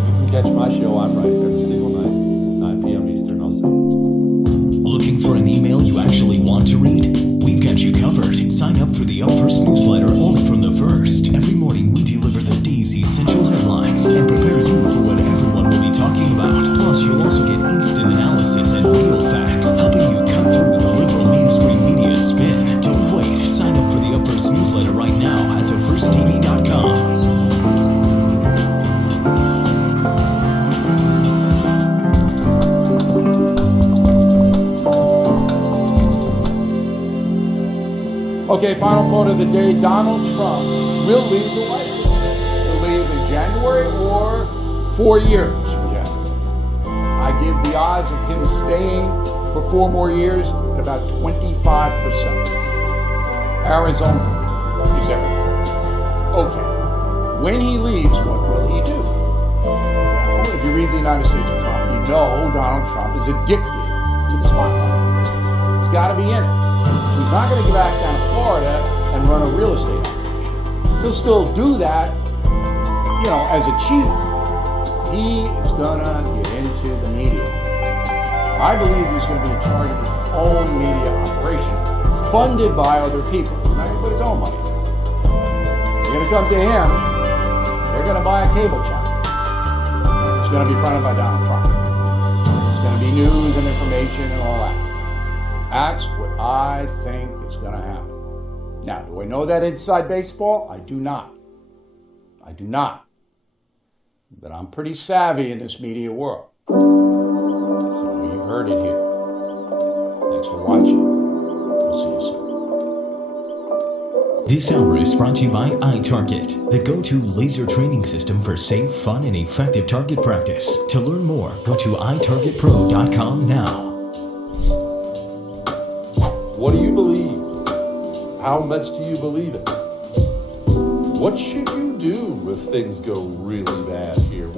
You can catch my show, I'm Right, every single night, 9 p.m. Eastern. I'll see you. Looking for an email you actually want to read? We've got you covered. Sign up for the Up First newsletter only from The First. Every morning we deliver the day's essential headlines and prepare you for what everyone will be talking about. Plus, you'll also get instant analysis and real facts, helping you cut through the liberal mainstream media spin. Don't wait. Sign up for the Up First newsletter right now at thefirsttv.com. Okay, final thought of the day. Donald Trump will leave the White House. He'll leave in January or 4 years from January. I give the odds of him staying for 4 more years at about 25%. Arizona is everything. Okay, when he leaves, what will he do? Well, if you read the United States of Trump, you know Donald Trump is addicted to the spotlight. He's got to be in it. He's not going to go back down to Florida and run a real estate operation. He'll still do that, as a chief. He is going to get into the media. I believe he's going to be in charge of his own media operation, funded by other people, not everybody's own money. You're going to come to him, they're going to buy a cable channel. It's going to be fronted by Donald Trump. It's going to be news and information and all that. That's what I think is going to happen. Now, do I know that inside baseball? I do not. But I'm pretty savvy in this media world. So you've heard it here. Thanks for watching. We'll see you soon. This hour is brought to you by iTarget, the go-to laser training system for safe, fun, and effective target practice. To learn more, go to itargetpro.com now. What do you believe? How much do you believe it? What should you do if things go really bad here?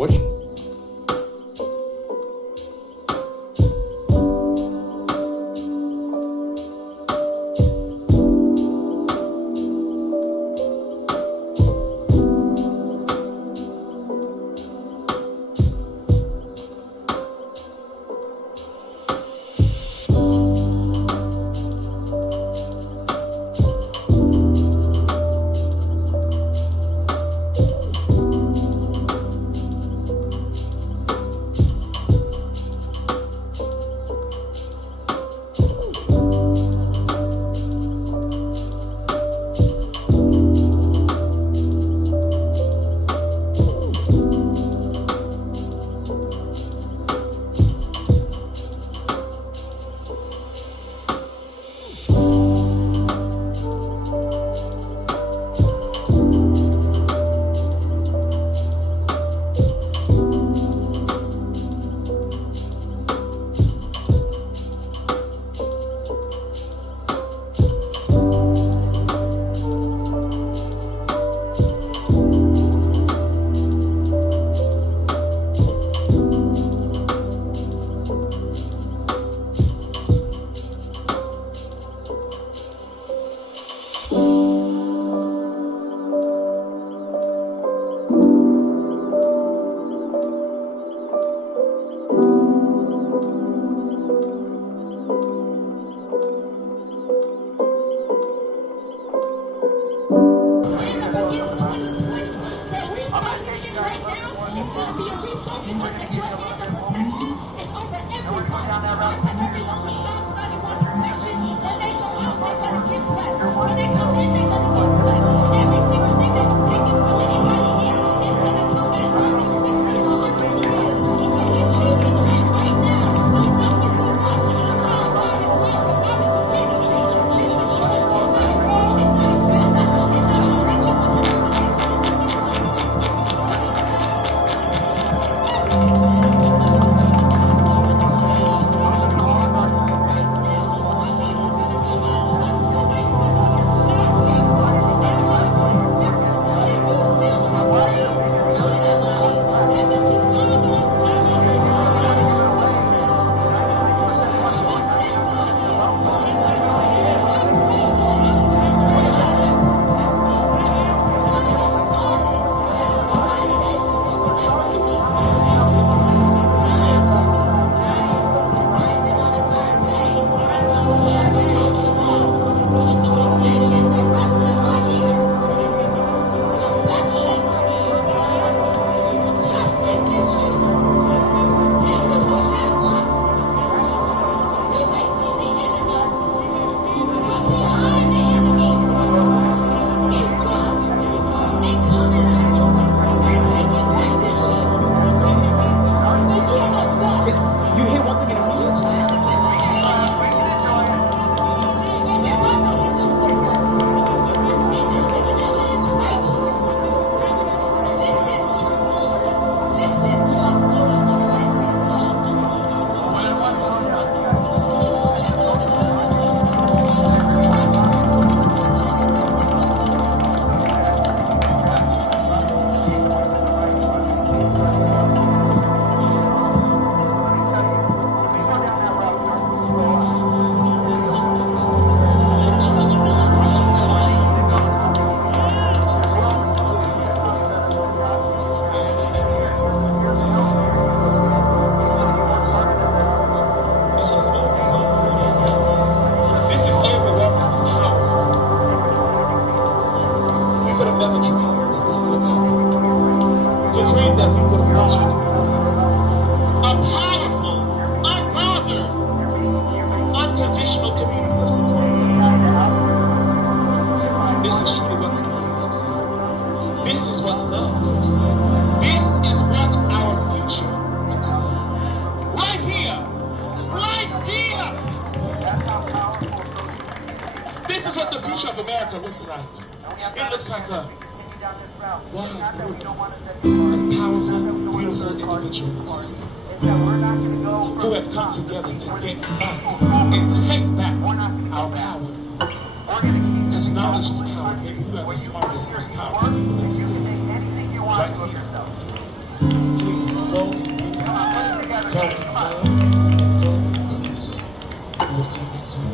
That's how future of America looks like. It looks like a wide group of powerful, beautiful individuals who have come together to get back and take back our power. Because knowledge is power, baby. You have the smartest, most powerful people in this city. Right here. Please go in unity, go in love, and go in peace. We'll see you next week.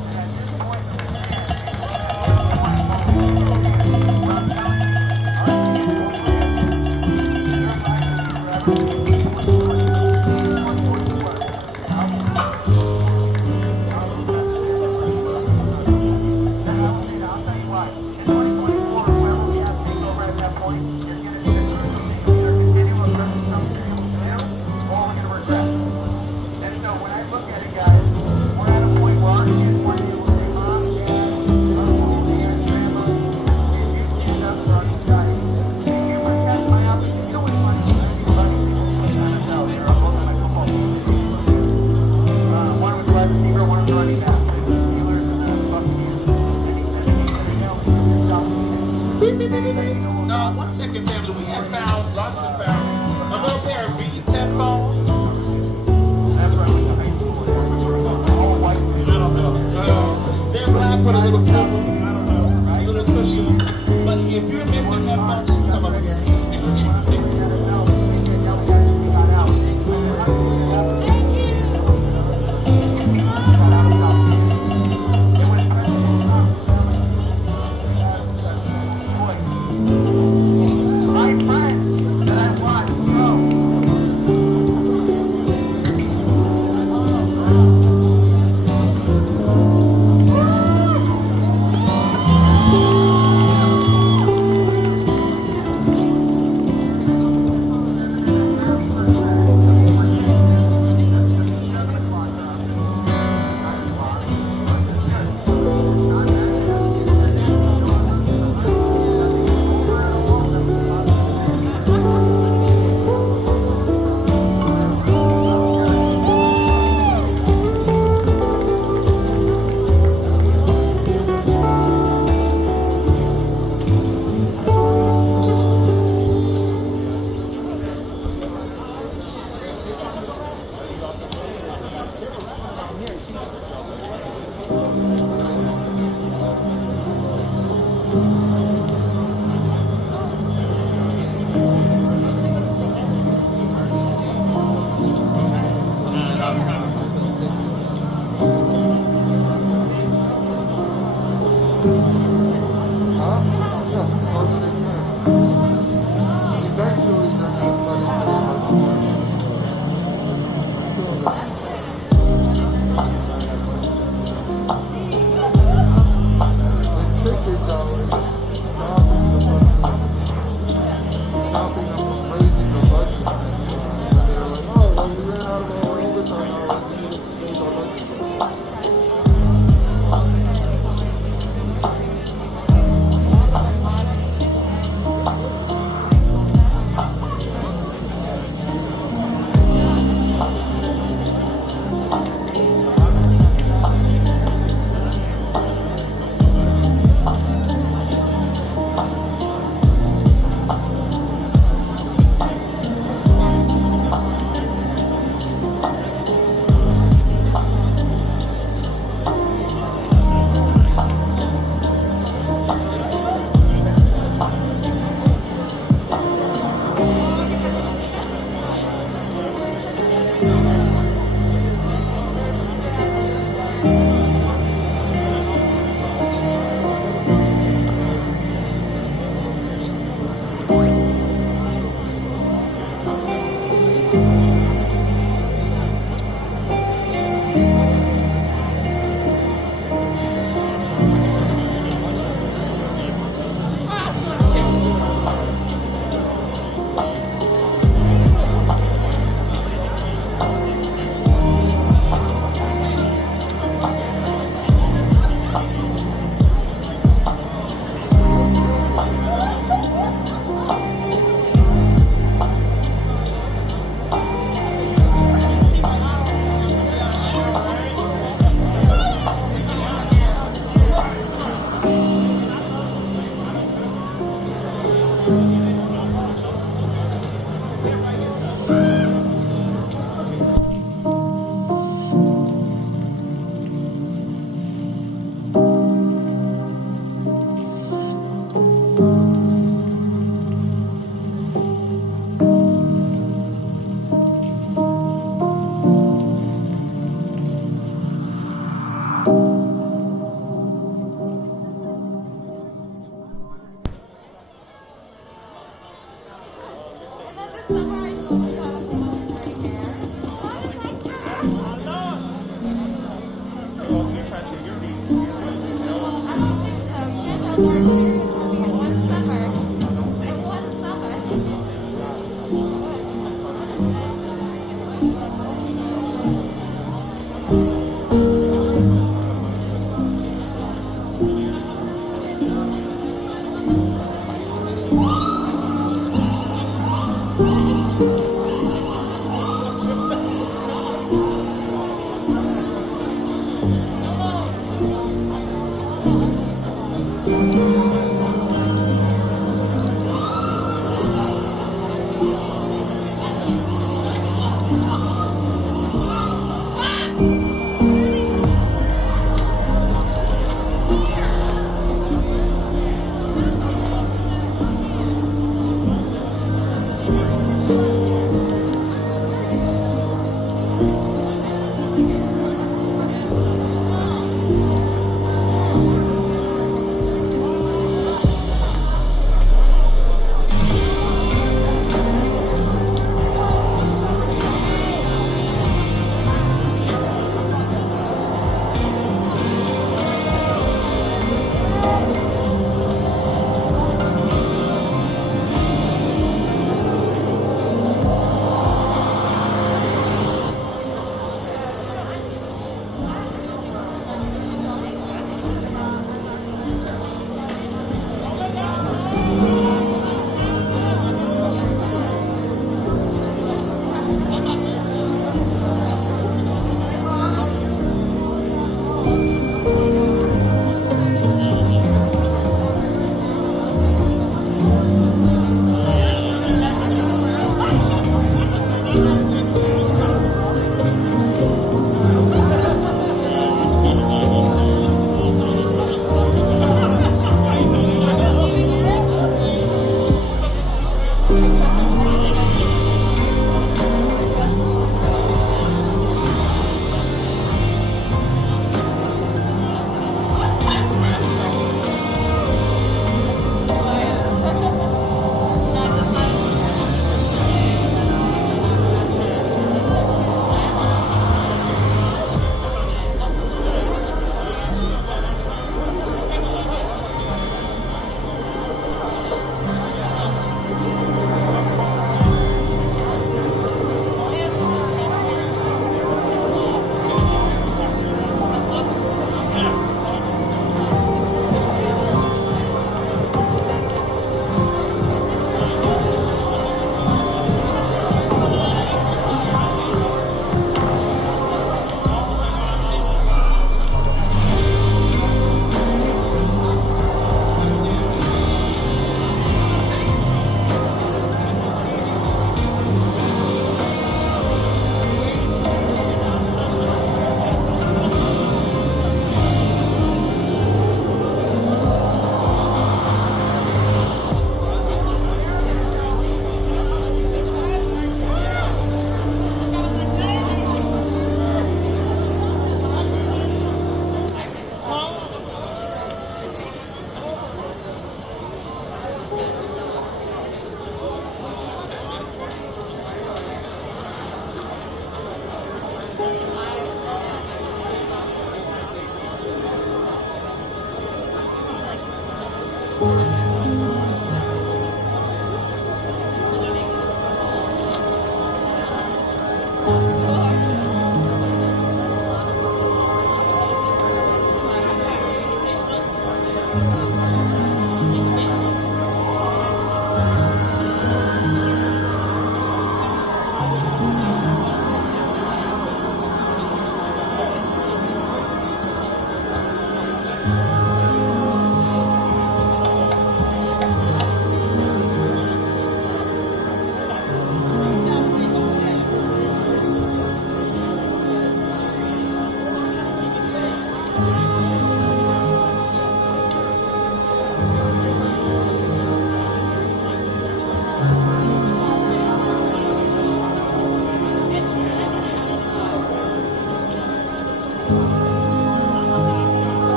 One second, family. We have lost and found a little pair of Beats headphones. They're black with a little silver, I don't know, a little cushion. But if you're missing headphones, just come up here and retrieve them. My friends,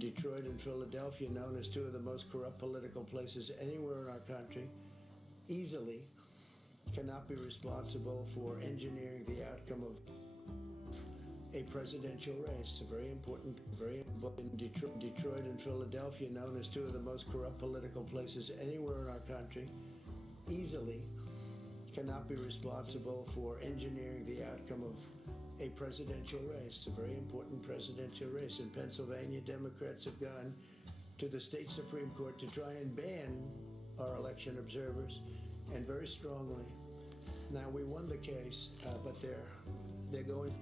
Detroit and Philadelphia, known as two of the most corrupt political places anywhere in our country, easily cannot be responsible for engineering the outcome of a presidential race. A very important Detroit and Philadelphia, known as two of the most corrupt political places anywhere in our country, easily cannot be responsible for engineering the outcome of a presidential race, a very important presidential race. In Pennsylvania, Democrats have gone to the state Supreme Court to try and ban our election observers, and very strongly. Now, we won the case, but they're going.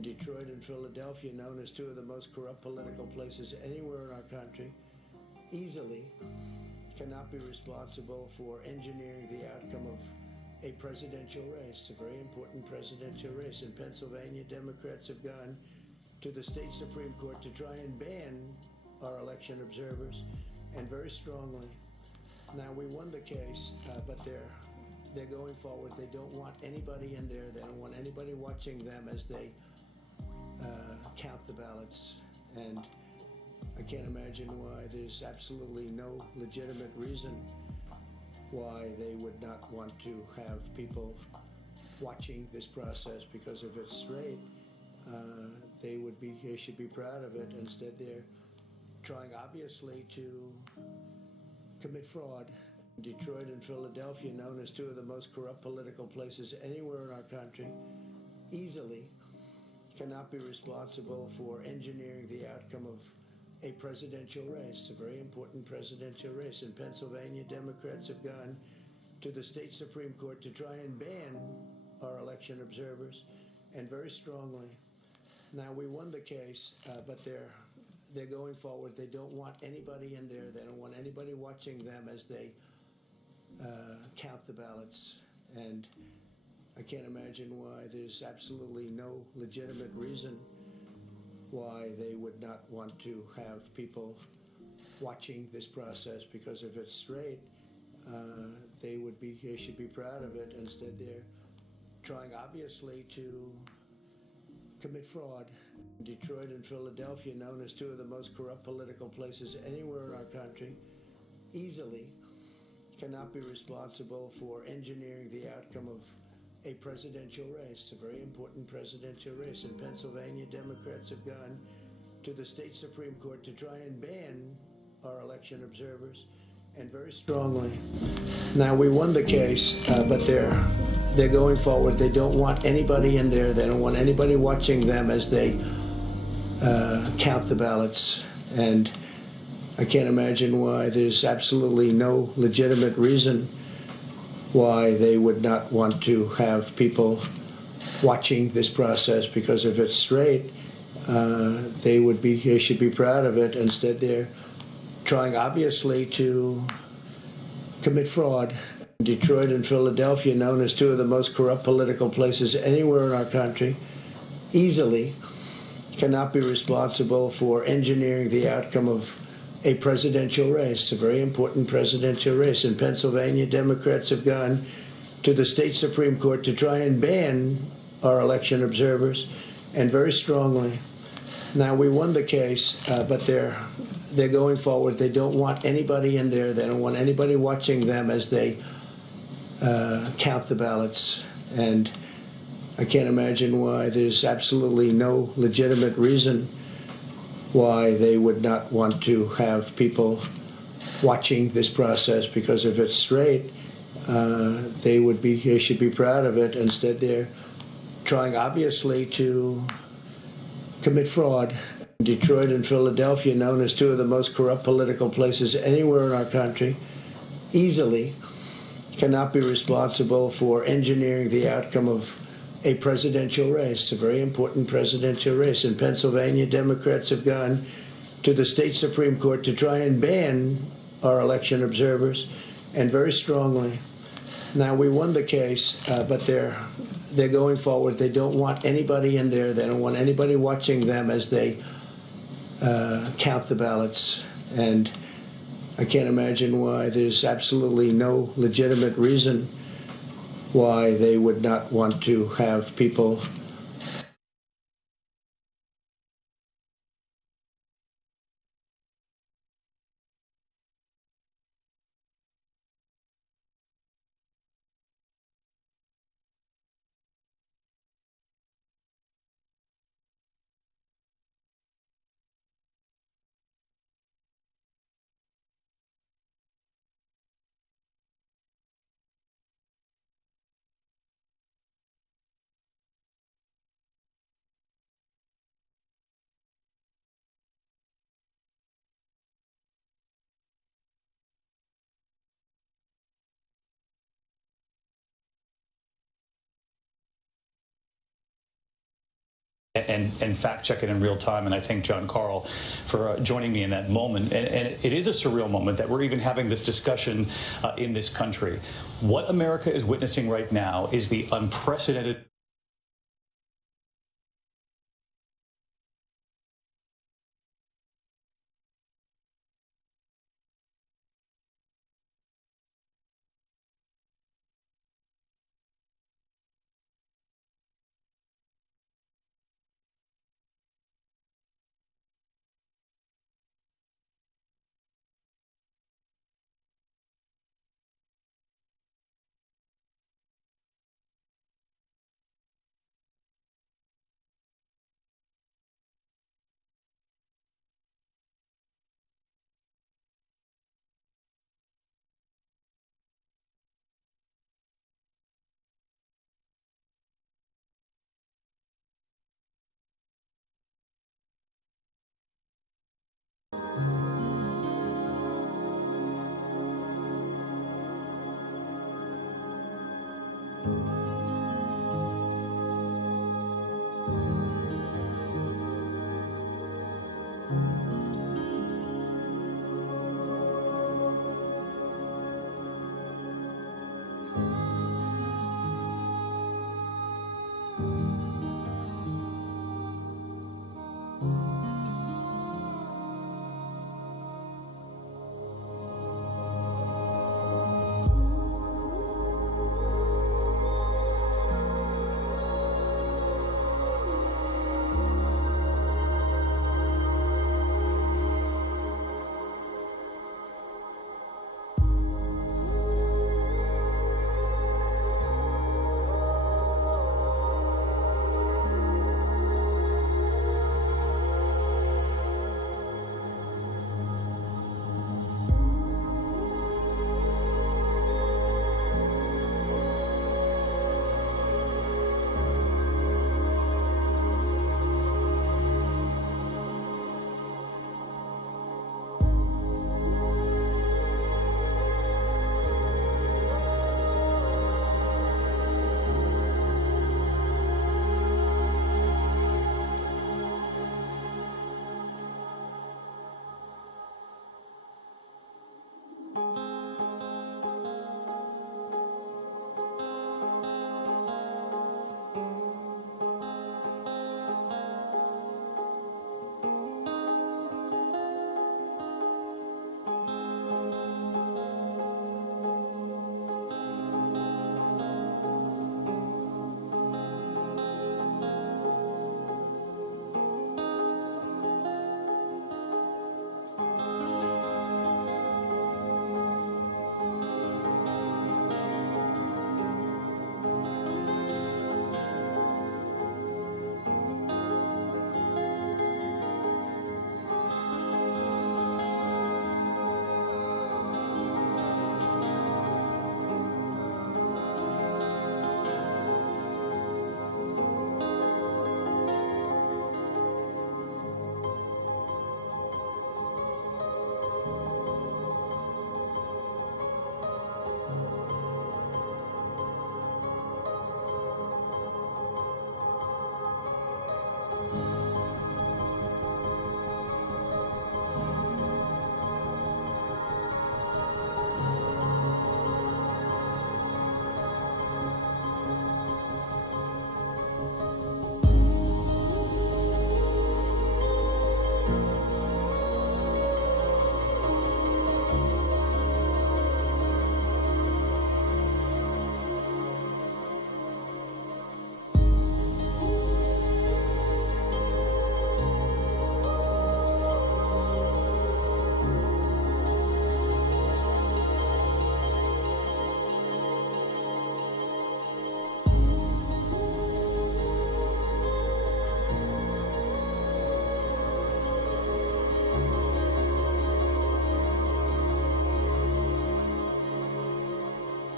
Detroit and Philadelphia, known as two of the most corrupt political places anywhere in our country, easily cannot be responsible for engineering the outcome of a presidential race, a very important presidential race. In Pennsylvania, Democrats have gone to the state Supreme Court to try and ban our election observers, and very strongly. Now, we won the case, but they're going forward. They don't want anybody in there. They don't want anybody watching them as they count the ballots. And I can't imagine why. There's absolutely no legitimate reason why they would not want to have people watching this process, because if it's straight, they should be proud of it. Instead, they're trying, obviously, to commit fraud. Detroit and Philadelphia, known as two of the most corrupt political places anywhere in our country, easily cannot be responsible for engineering the outcome of a presidential race, a very important presidential race. In Pennsylvania, Democrats have gone to the state Supreme Court to try and ban our election observers, and very strongly. Now, we won the case, but they're going forward. They don't want anybody in there. They don't want anybody watching them as they count the ballots. And I can't imagine why. There's absolutely no legitimate reason why they would not want to have people watching this process, because if it's straight, they should be proud of it. Instead, they're trying obviously to commit fraud. Detroit and Philadelphia, known as two of the most corrupt political places anywhere in our country, easily cannot be responsible for engineering the outcome of a presidential race, a very important presidential race. In Pennsylvania, Democrats have gone to the state Supreme Court to try and ban our election observers, and very strongly. Now, we won the case, but they're going forward. They don't want anybody in there. They don't want anybody watching them as they count the ballots. And I can't imagine why. There's absolutely no legitimate reason why they would not want to have people watching this process, because if it's straight, they should be proud of it. Instead, they're trying obviously to commit fraud. Detroit and Philadelphia, known as two of the most corrupt political places anywhere in our country, easily cannot be responsible for engineering the outcome of a presidential race, a very important presidential race. In Pennsylvania, Democrats have gone to the state Supreme Court to try and ban our election observers, and very strongly. Now, we won the case, but they're going forward. They don't want anybody in there. They don't want anybody watching them as they count the ballots. And I can't imagine why. There's absolutely no legitimate reason why they would not want to have people watching this process, because if it's straight, they should be proud of it. Instead, they're trying obviously to commit fraud. Detroit and Philadelphia, known as two of the most corrupt political places anywhere in our country, easily cannot be responsible for engineering the outcome of a presidential race, a very important presidential race. In Pennsylvania, Democrats have gone to the state Supreme Court to try and ban our election observers, and very strongly. Now, we won the case, but they're going forward. They don't want anybody in there. They don't want anybody watching them as they count the ballots. And I can't imagine why. There's absolutely no legitimate reason why they would not want to have people and fact check it in real time. And I thank John Carl for joining me in that moment. And it is a surreal moment that we're even having this discussion in this country. What America is witnessing right now is the unprecedented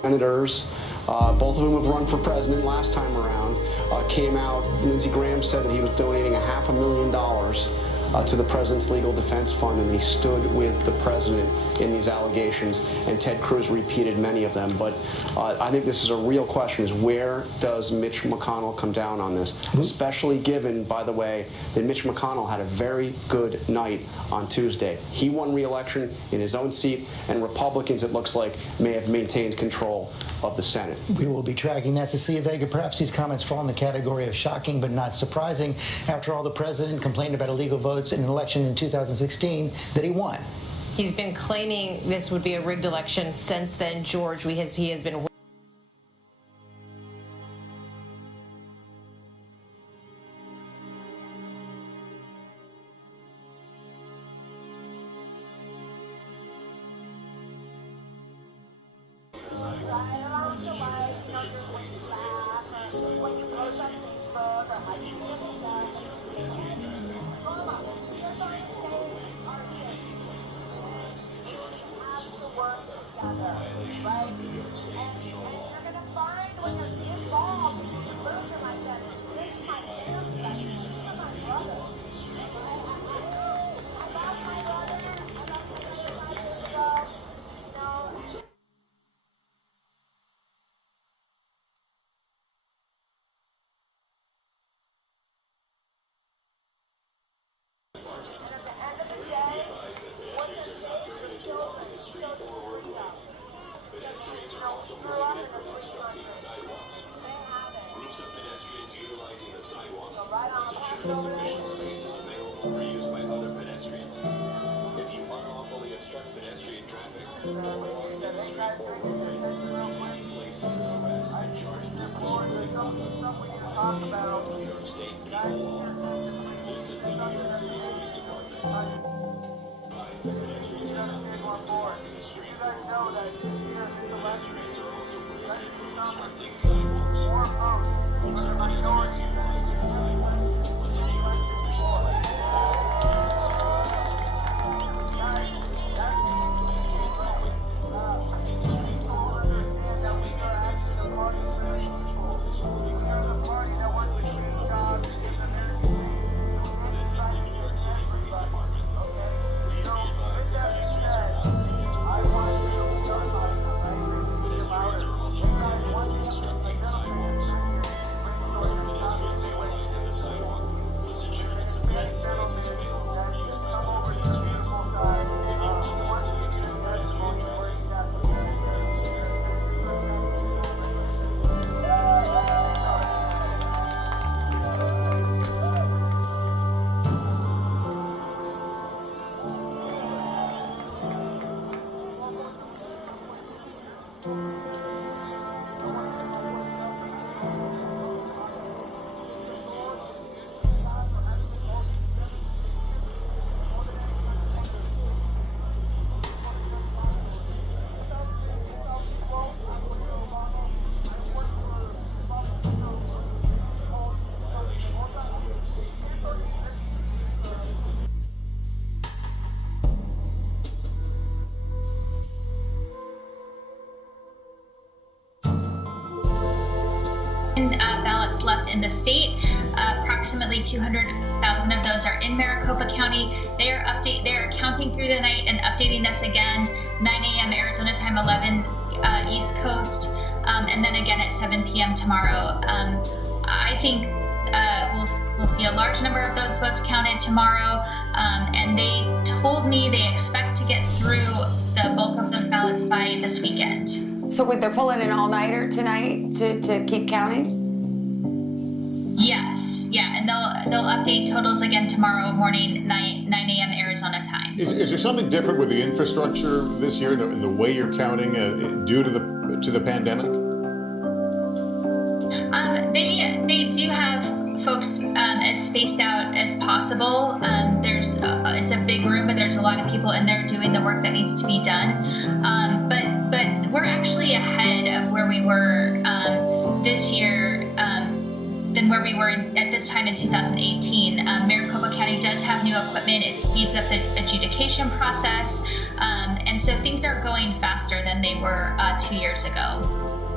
Senators, both of whom have run for president last time around, came out. Lindsey Graham said that he was donating $500,000 to the president's legal defense fund, and he stood with the president in these allegations, and Ted Cruz repeated many of them. But I think this is a real question, is where does Mitch McConnell come down on this? Especially given, by the way, that Mitch McConnell had a very good night on Tuesday. He won re-election in his own seat, and Republicans, it looks like, may have maintained control of the Senate. We will be tracking that. Cecilia Vega, perhaps these comments fall in the category of shocking but not surprising. After all, the president complained about illegal votes in an election in 2016 that he won. He's been claiming this would be a rigged election since then, George. He has been... ballots left in the state. Approximately 200,000 of those are in Maricopa County. They are counting through the night and updating us again. 9 a.m. Arizona time, 11 East Coast, and then again at 7 p.m. tomorrow. I think we'll see a large number of those votes counted tomorrow, and they told me they expect to get through the bulk of those ballots by this weekend. So they're pulling an all-nighter tonight to keep counting? Yes, yeah, and they'll update totals again tomorrow morning, 9 a.m. Arizona time. Is there something different with the infrastructure this year in the way you're counting due to the pandemic? They do have folks as spaced out as possible. It's a big room, but there's a lot of people in there doing the work that needs to be done. But we're actually ahead of where we were this year than where we were at this time in 2018. Maricopa County does have new equipment. It speeds up the adjudication process, and And so things are going faster than they were 2 years ago.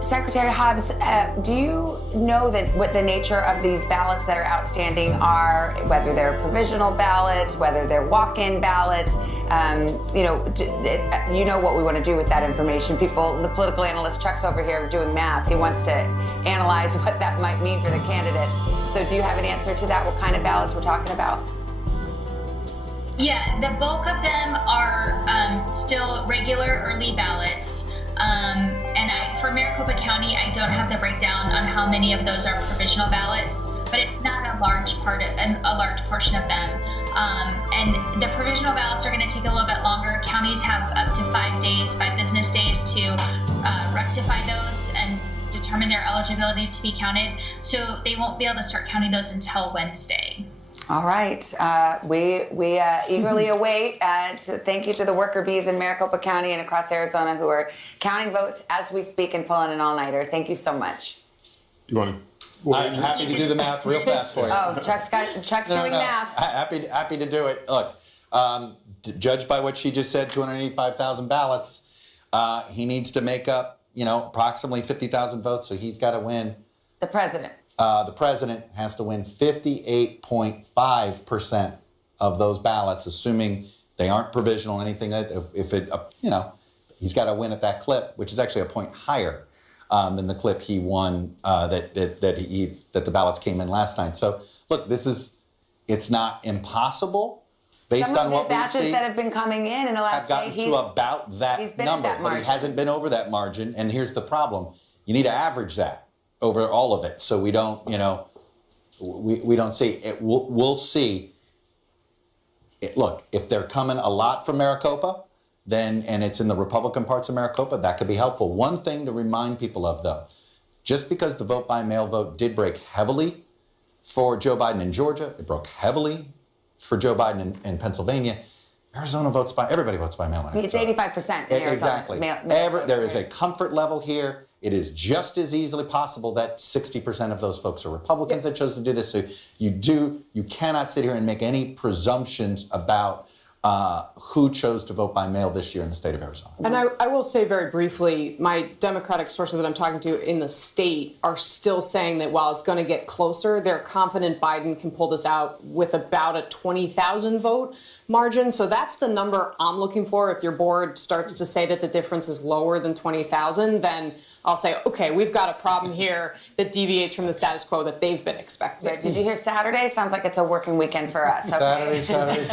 Secretary Hobbs, do you know what the nature of these ballots that are outstanding are, whether they're provisional ballots, whether they're walk-in ballots? You know what we want to do with that information. The political analyst Chuck's over here doing math. He wants to analyze what that might mean for the candidates. So do you have an answer to that, what kind of ballots we're talking about? Yeah, the bulk of them are still regular early ballots. For Maricopa County, I don't have the breakdown on how many of those are provisional ballots, but it's not a large portion of them. And the provisional ballots are going to take a little bit longer. Counties have up to 5 business days to rectify those and determine their eligibility to be counted. So they won't be able to start counting those until Wednesday. All right. We eagerly await. Thank you to the worker bees in Maricopa County and across Arizona who are counting votes as we speak and pulling an all-nighter. Thank you so much. You want to? I'm happy to do the math real fast for you. Oh, Chuck's doing math. Happy to do it. Look, judged by what she just said, 285,000 ballots. He needs to make up, approximately 50,000 votes. So he's got to win. The president. The president has to win 58.5% of those ballots, assuming they aren't provisional, anything. He's got to win at that clip, which is actually a point higher than the clip he won that the ballots came in last night. So, look, it's not impossible based on what we see. Some of the batches that have been coming in the last day, have gotten to about that number, but he hasn't been over that margin. And here's the problem: you need to average that over all of it, so we don't, we don't see it. We'll see. Look, if they're coming a lot from Maricopa, and it's in the Republican parts of Maricopa, that could be helpful. One thing to remind people of, though, just because the vote by mail vote did break heavily for Joe Biden in Georgia, it broke heavily for Joe Biden in Pennsylvania. Everybody votes by mail. It's 85% in Arizona. Exactly. There is a comfort level here. It is just as easily possible that 60% of those folks are Republicans that chose to do this. So you cannot sit here and make any presumptions about who chose to vote by mail this year in the state of Arizona. And I will say very briefly, my Democratic sources that I'm talking to in the state are still saying that while it's going to get closer, they're confident Biden can pull this out with about a 20,000 vote margin. So that's the number I'm looking for. If your board starts to say that the difference is lower than 20,000, then I'll say, okay, we've got a problem here that deviates from the status quo that they've been expecting. Right. Did you hear Saturday? Sounds like it's a working weekend for us. Okay? Saturday.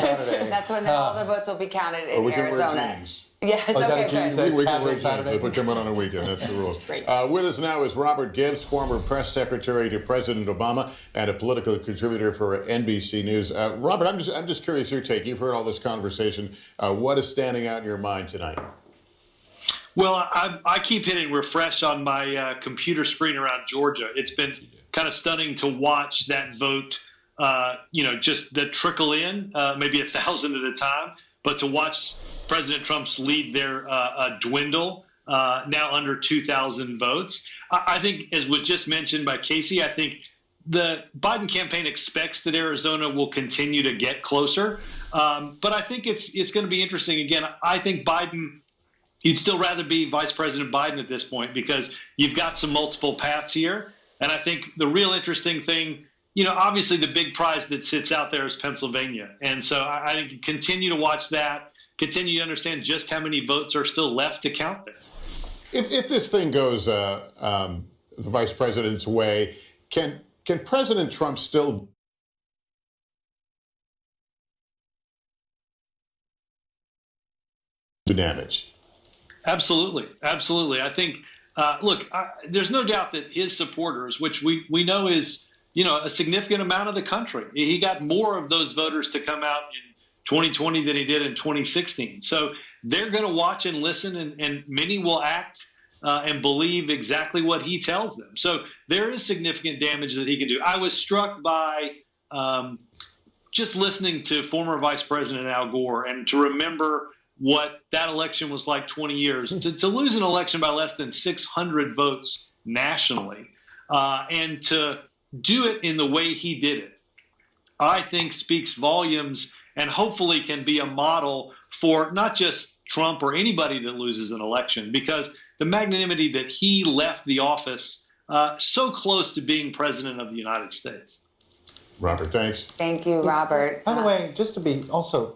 That's when all the votes will be counted in Arizona. Yes, okay, good. We can wear jeans if we come in on a weekend. That's the rules. With us now is Robert Gibbs, former press secretary to President Obama and a political contributor for NBC News. Robert, I'm just curious your take. You've heard all this conversation. What is standing out in your mind tonight? Well, I keep hitting refresh on my computer screen around Georgia. It's been kind of stunning to watch that vote, just the trickle in, maybe 1,000 at a time, but to watch President Trump's lead there dwindle, now under 2,000 votes. I think, as was just mentioned by Casey, I think the Biden campaign expects that Arizona will continue to get closer. But I think it's going to be interesting. Again, I think Biden, you'd still rather be Vice President Biden at this point because you've got some multiple paths here. And I think the real interesting thing, obviously the big prize that sits out there is Pennsylvania. And so I think you continue to watch that, continue to understand just how many votes are still left to count there. If this thing goes the vice president's way, can President Trump still do damage? Absolutely. I think, there's no doubt that his supporters, which we know is, a significant amount of the country, he got more of those voters to come out in 2020 than he did in 2016. So they're going to watch and listen, and many will act and believe exactly what he tells them. So there is significant damage that he can do. I was struck by just listening to former Vice President Al Gore and to remember what that election was like 20 years. To lose an election by less than 600 votes nationally and to do it in the way he did it, I think speaks volumes and hopefully can be a model for not just Trump or anybody that loses an election, because the magnanimity that he left the office so close to being president of the United States. Robert, thanks. Thank you, Robert. By the way, just to be also,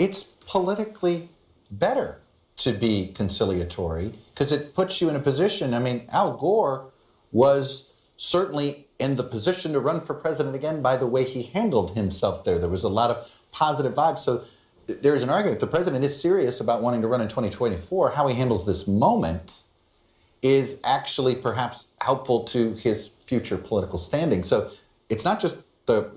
it's politically better to be conciliatory because it puts you in a position. I mean, Al Gore was certainly in the position to run for president again by the way he handled himself there. There was a lot of positive vibes. So there's an argument. If the president is serious about wanting to run in 2024, how he handles this moment is actually perhaps helpful to his future political standing. So it's not just the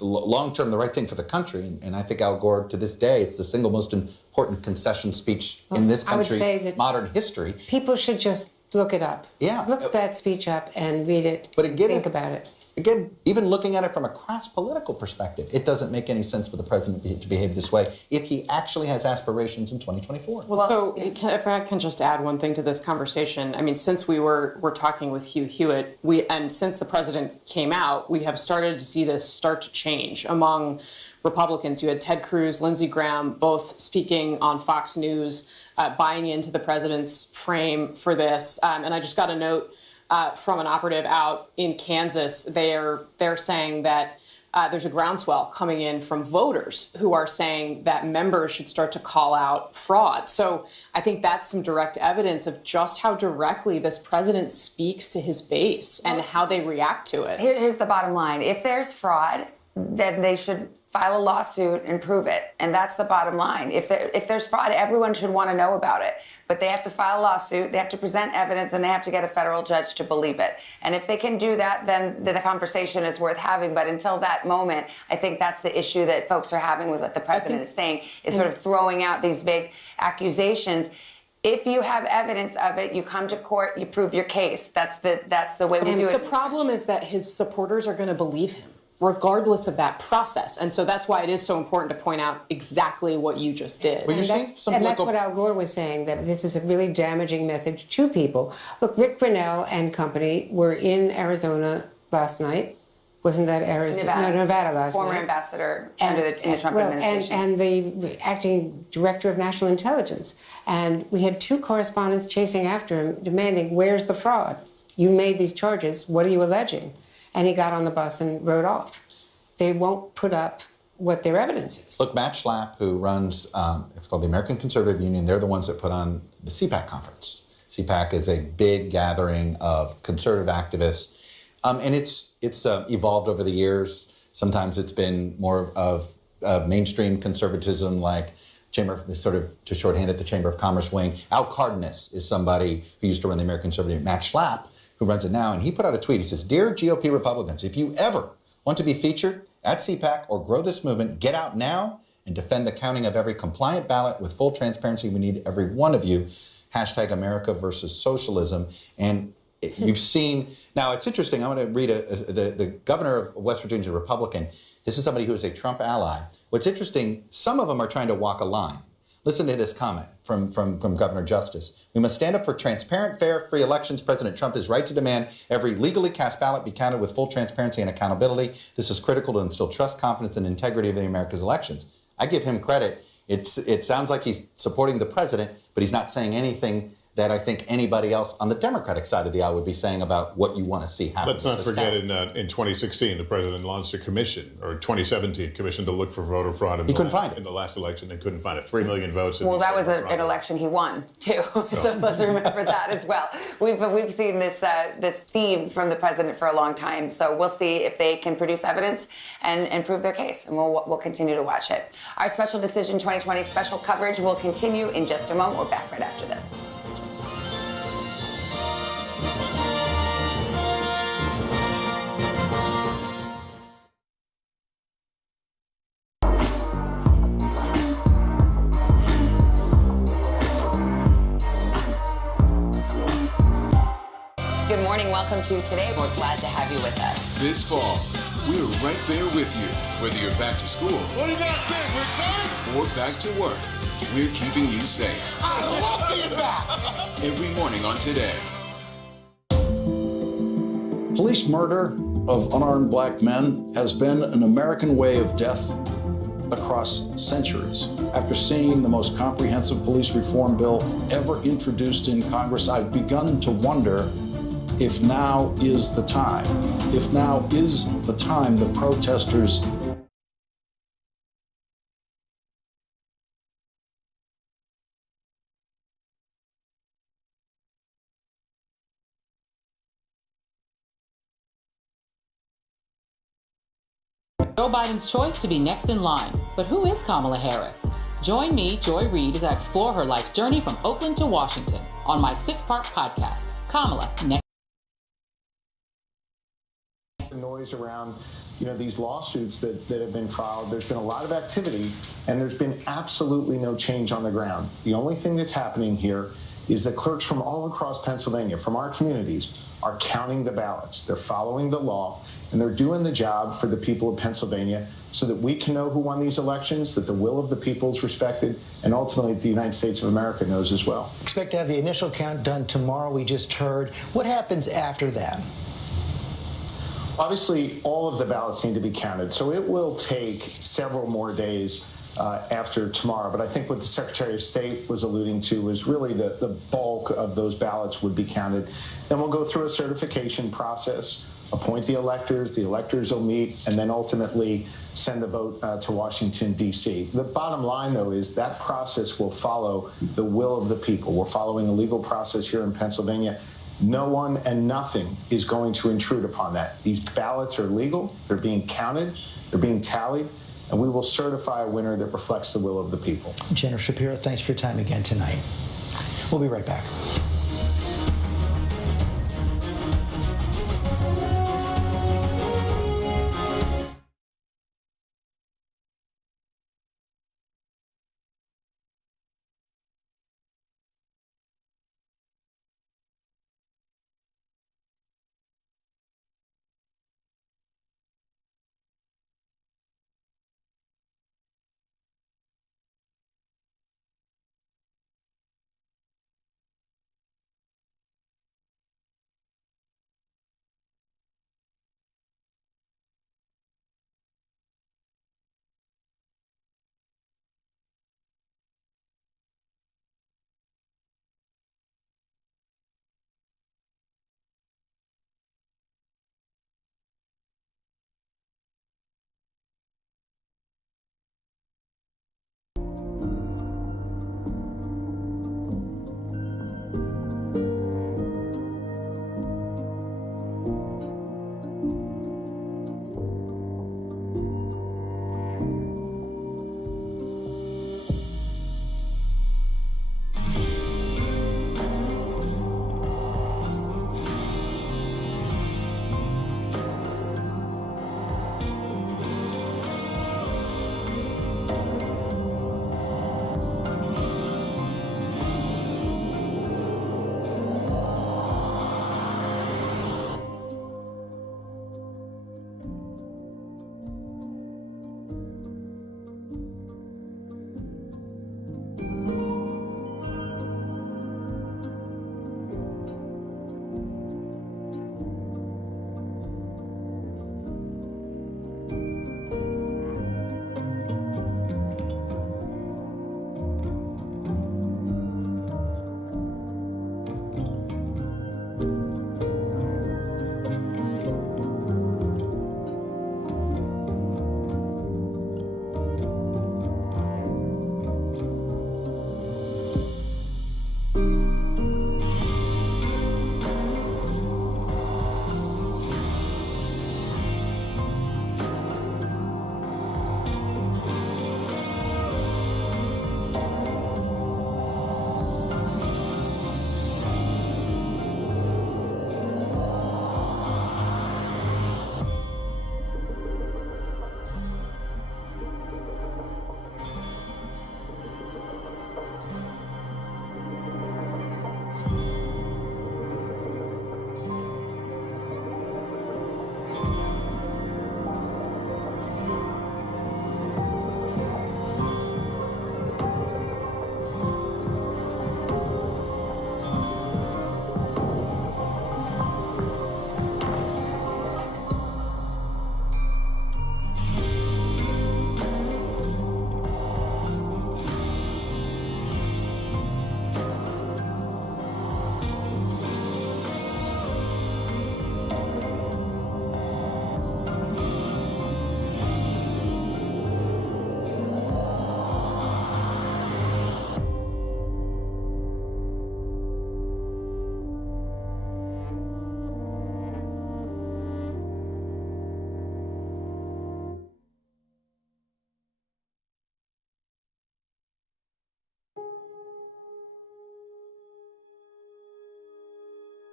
long-term, the right thing for the country. And I think Al Gore, to this day, it's the single most important concession speech in this country's modern history. People should just look it up. Yeah. Look that speech up and read it. But again, think about it. Again, even looking at it from a crass political perspective, it doesn't make any sense for the president to behave this way if he actually has aspirations in 2024. Well, so if I can just add one thing to this conversation, I mean, since we're talking with Hugh Hewitt, and since the president came out, we have started to see this start to change among Republicans. You had Ted Cruz, Lindsey Graham, both speaking on Fox News, buying into the president's frame for this. And I just got a note from an operative out in Kansas. They're saying that there's a groundswell coming in from voters who are saying that members should start to call out fraud. So I think that's some direct evidence of just how directly this president speaks to his base and how they react to it. Here's the bottom line. If there's fraud, then they should file a lawsuit and prove it. And that's the bottom line. If there's fraud, everyone should want to know about it. But they have to file a lawsuit, they have to present evidence, and they have to get a federal judge to believe it. And if they can do that, then the conversation is worth having. But until that moment, I think that's the issue that folks are having with what the president is saying, is sort of throwing out these big accusations. If you have evidence of it, you come to court, you prove your case. That's the way we do it. The problem is that his supporters are going to believe him, regardless of that process. And so that's why it is so important to point out exactly what you just did. And that's what Al Gore was saying, that this is a really damaging message to people. Look, Rick Grinnell and company were in Arizona last night. Wasn't that Arizona? No, Nevada last night. Former ambassador in the Trump administration. And the acting director of national intelligence. And we had two correspondents chasing after him, demanding, where's the fraud? You made these charges. What are you alleging? And he got on the bus and rode off. They won't put up what their evidence is. Look, Matt Schlapp, who runs, it's called the American Conservative Union, they're the ones that put on the CPAC conference. CPAC is a big gathering of conservative activists, and it's evolved over the years. Sometimes it's been more of mainstream conservatism, like sort of to shorthand it, the Chamber of Commerce wing. Al Cardenas is somebody who used to run the American Conservative Union. Matt Schlapp, who runs it now, and he put out a tweet. He says, "Dear GOP Republicans, if you ever want to be featured at CPAC or grow this movement, get out now and defend the counting of every compliant ballot with full transparency. We need every one of you. Hashtag America versus socialism." And you've seen, now it's interesting, I want to read the governor of West Virginia, Republican. This is somebody who is a Trump ally. What's interesting, some of them are trying to walk a line. Listen to this comment from Governor Justice. "We must stand up for transparent, fair, free elections. President Trump is right to demand every legally cast ballot be counted with full transparency and accountability. This is critical to instill trust, confidence, and integrity of America's elections." I give him credit. It sounds like he's supporting the president, but he's not saying anything that I think anybody else on the Democratic side of the aisle would be saying about what you want to see happen. Let's not forget in 2016, the president launched a commission, or 2017 commission to look for voter fraud. He couldn't find it. In the last election, they couldn't find it. 3 million votes. Well, that was an election he won, too. So let's remember that as well. We've seen this theme from the president for a long time. So we'll see if they can produce evidence and prove their case. And we'll continue to watch it. Our Special Decision 2020 special coverage will continue in just a moment. We're back right after this. Good morning. Welcome to Today. We're glad to have you with us. This fall, we're right there with you. Whether you're back to school What do you guys think? We're excited? or back to work, we're keeping you safe. I love being back. Every morning on Today. Police murder of unarmed black men has been an American way of death across centuries. After seeing the most comprehensive police reform bill ever introduced in Congress, I've begun to wonder if now is the time. If now is the time the protesters Joe Biden's choice to be next in line. But who is Kamala Harris? Join me, Joy Reid, as I explore her life's journey from Oakland to Washington on my 6-part podcast, Kamala Next. Noise around, these lawsuits that have been filed. There's been a lot of activity, and there's been absolutely no change on the ground. The only thing that's happening here is that clerks from all across Pennsylvania, from our communities, are counting the ballots. They're following the law, and they're doing the job for the people of Pennsylvania so that we can know who won these elections, that the will of the people is respected, and ultimately the United States of America knows as well. Expect to have the initial count done tomorrow, we just heard. What happens after that? Obviously, all of the ballots need to be counted, so it will take several more days after tomorrow. But I think what the Secretary of State was alluding to was really the bulk of those ballots would be counted. Then we'll go through a certification process, appoint the electors will meet, and then ultimately send the vote to Washington, D.C. The bottom line, though, is that process will follow the will of the people. We're following a legal process here in Pennsylvania. No one and nothing is going to intrude upon that. These ballots are legal, they're being counted, they're being tallied, and we will certify a winner that reflects the will of the people. Jennifer Shapiro, thanks for your time again tonight. We'll be right back.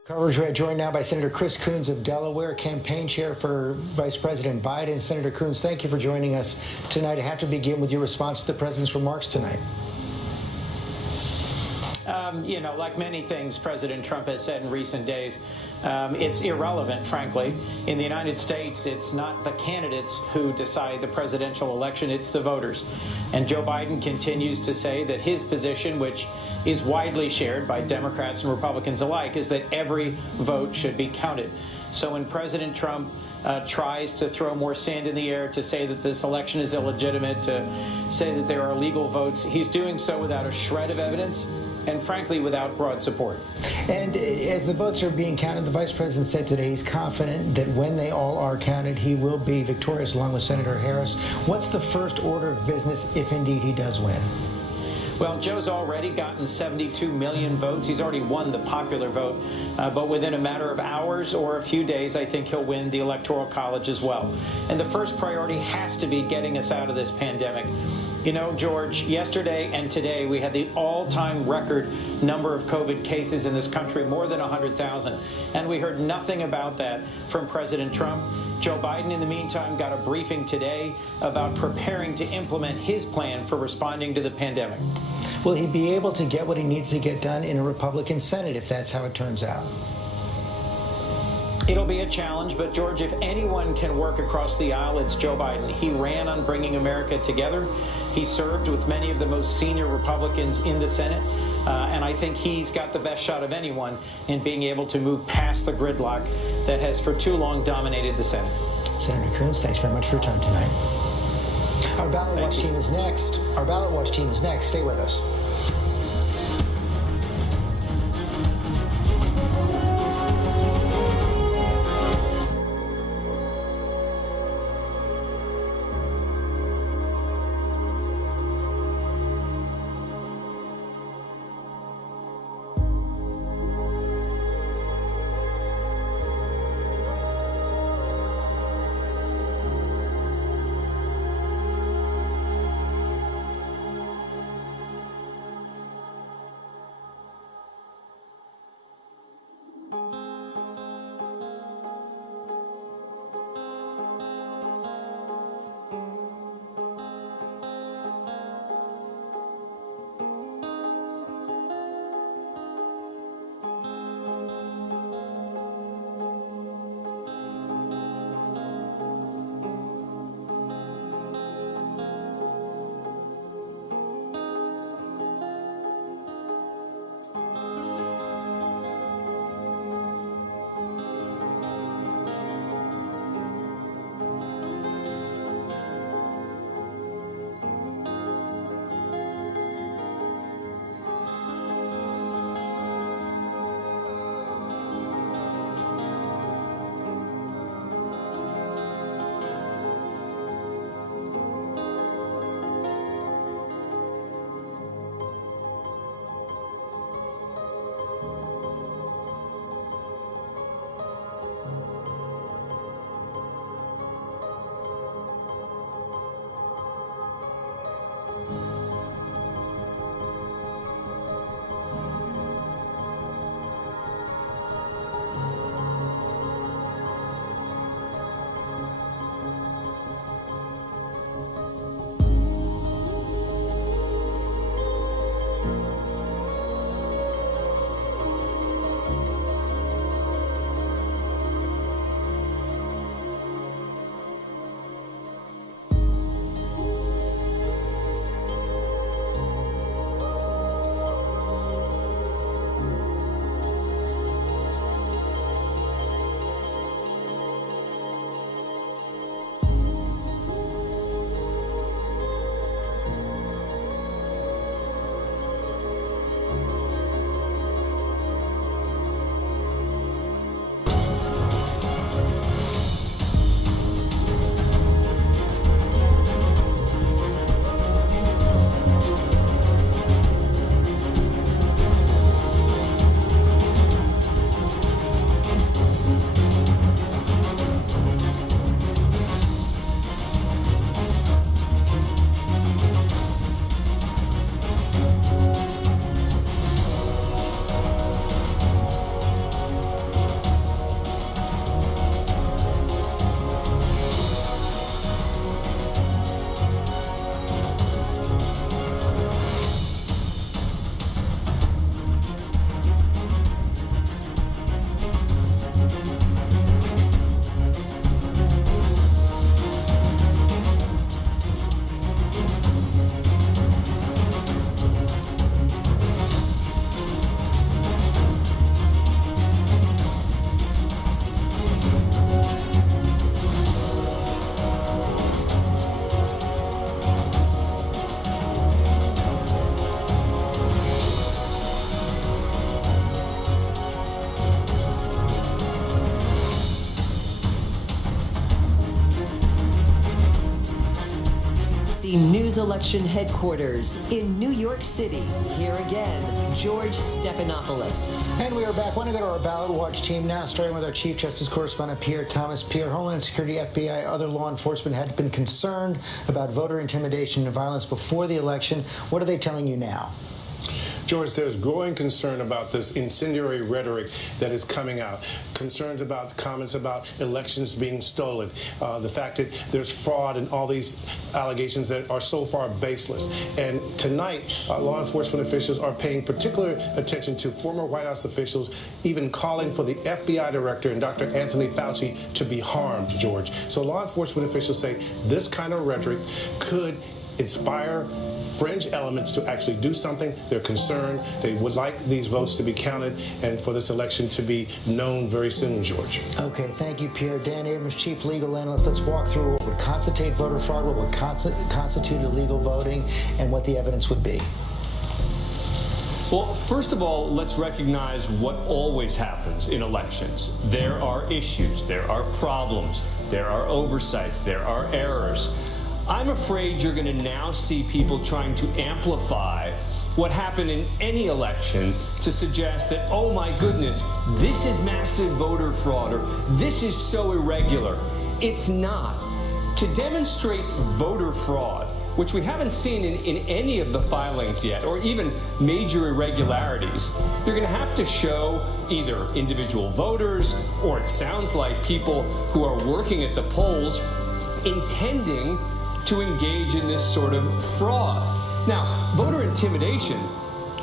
Coverage, we're joined now by Senator Chris Coons of Delaware, campaign chair for Vice President Biden. Senator Coons, thank you for joining us tonight. I have to begin with your response to the president's remarks tonight. Like many things President Trump has said in recent days, it's irrelevant, frankly. In the United States, it's not the candidates who decide the presidential election, it's the voters. And Joe Biden continues to say that his position, which is widely shared by Democrats and Republicans alike, is that every vote should be counted. So when President Trump tries to throw more sand in the air to say that this election is illegitimate, to say that there are illegal votes, he's doing so without a shred of evidence and, frankly, without broad support. And as the votes are being counted, the vice president said today he's confident that when they all are counted, he will be victorious along with Senator Harris. What's the first order of business if indeed he does win? Well, Joe's already gotten 72 million votes. He's already won the popular vote. But within a matter of hours or a few days, I think he'll win the Electoral College as well. And the first priority has to be getting us out of this pandemic. You know, George, yesterday and today we had the all-time record number of COVID cases in this country, more than 100,000. And we heard nothing about that from President Trump. Joe Biden, in the meantime, got a briefing today about preparing to implement his plan for responding to the pandemic. Will he be able to get what he needs to get done in a Republican Senate if that's how it turns out? It'll be a challenge, but George, if anyone can work across the aisle, it's Joe Biden. He ran on bringing America together. He served with many of the most senior Republicans in the Senate, and I think he's got the best shot of anyone in being able to move past the gridlock that has for too long dominated the Senate. Senator Coons, thanks very much for your time tonight. Our Ballot Watch team is next. Our Ballot Watch team is next. Stay with us. News election headquarters in New York City. Here again, George Stephanopoulos. And we are back. Want to go to our ballot watch team now, starting with our Chief Justice Correspondent, Pierre Thomas. Pierre, Homeland Security, FBI, other law enforcement had been concerned about voter intimidation and violence before the election. What are they telling you now? George, there's growing concern about this incendiary rhetoric that is coming out. Concerns about comments about elections being stolen. The fact that there's fraud and all these allegations that are so far baseless. And tonight, law enforcement officials are paying particular attention to former White House officials, even calling for the FBI director and Dr. Anthony Fauci to be harmed, George. So law enforcement officials say this kind of rhetoric could inspire fringe elements to actually do something. They're concerned. They would like these votes to be counted and for this election to be known very soon, George. Okay, thank you, Pierre. Dan Abrams, Chief Legal Analyst. Let's walk through what would constitute voter fraud, what would constitute illegal voting, and what the evidence would be. Well, first of all, let's recognize what always happens in elections. There are issues, there are problems, there are oversights, there are errors. I'm afraid you're going to now see people trying to amplify what happened in any election to suggest that, oh my goodness, this is massive voter fraud, or this is so irregular. It's not. To demonstrate voter fraud, which we haven't seen in any of the filings yet, or even major irregularities, you're going to have to show either individual voters, or it sounds like people who are working at the polls intending to engage in this sort of fraud. Now, voter intimidation,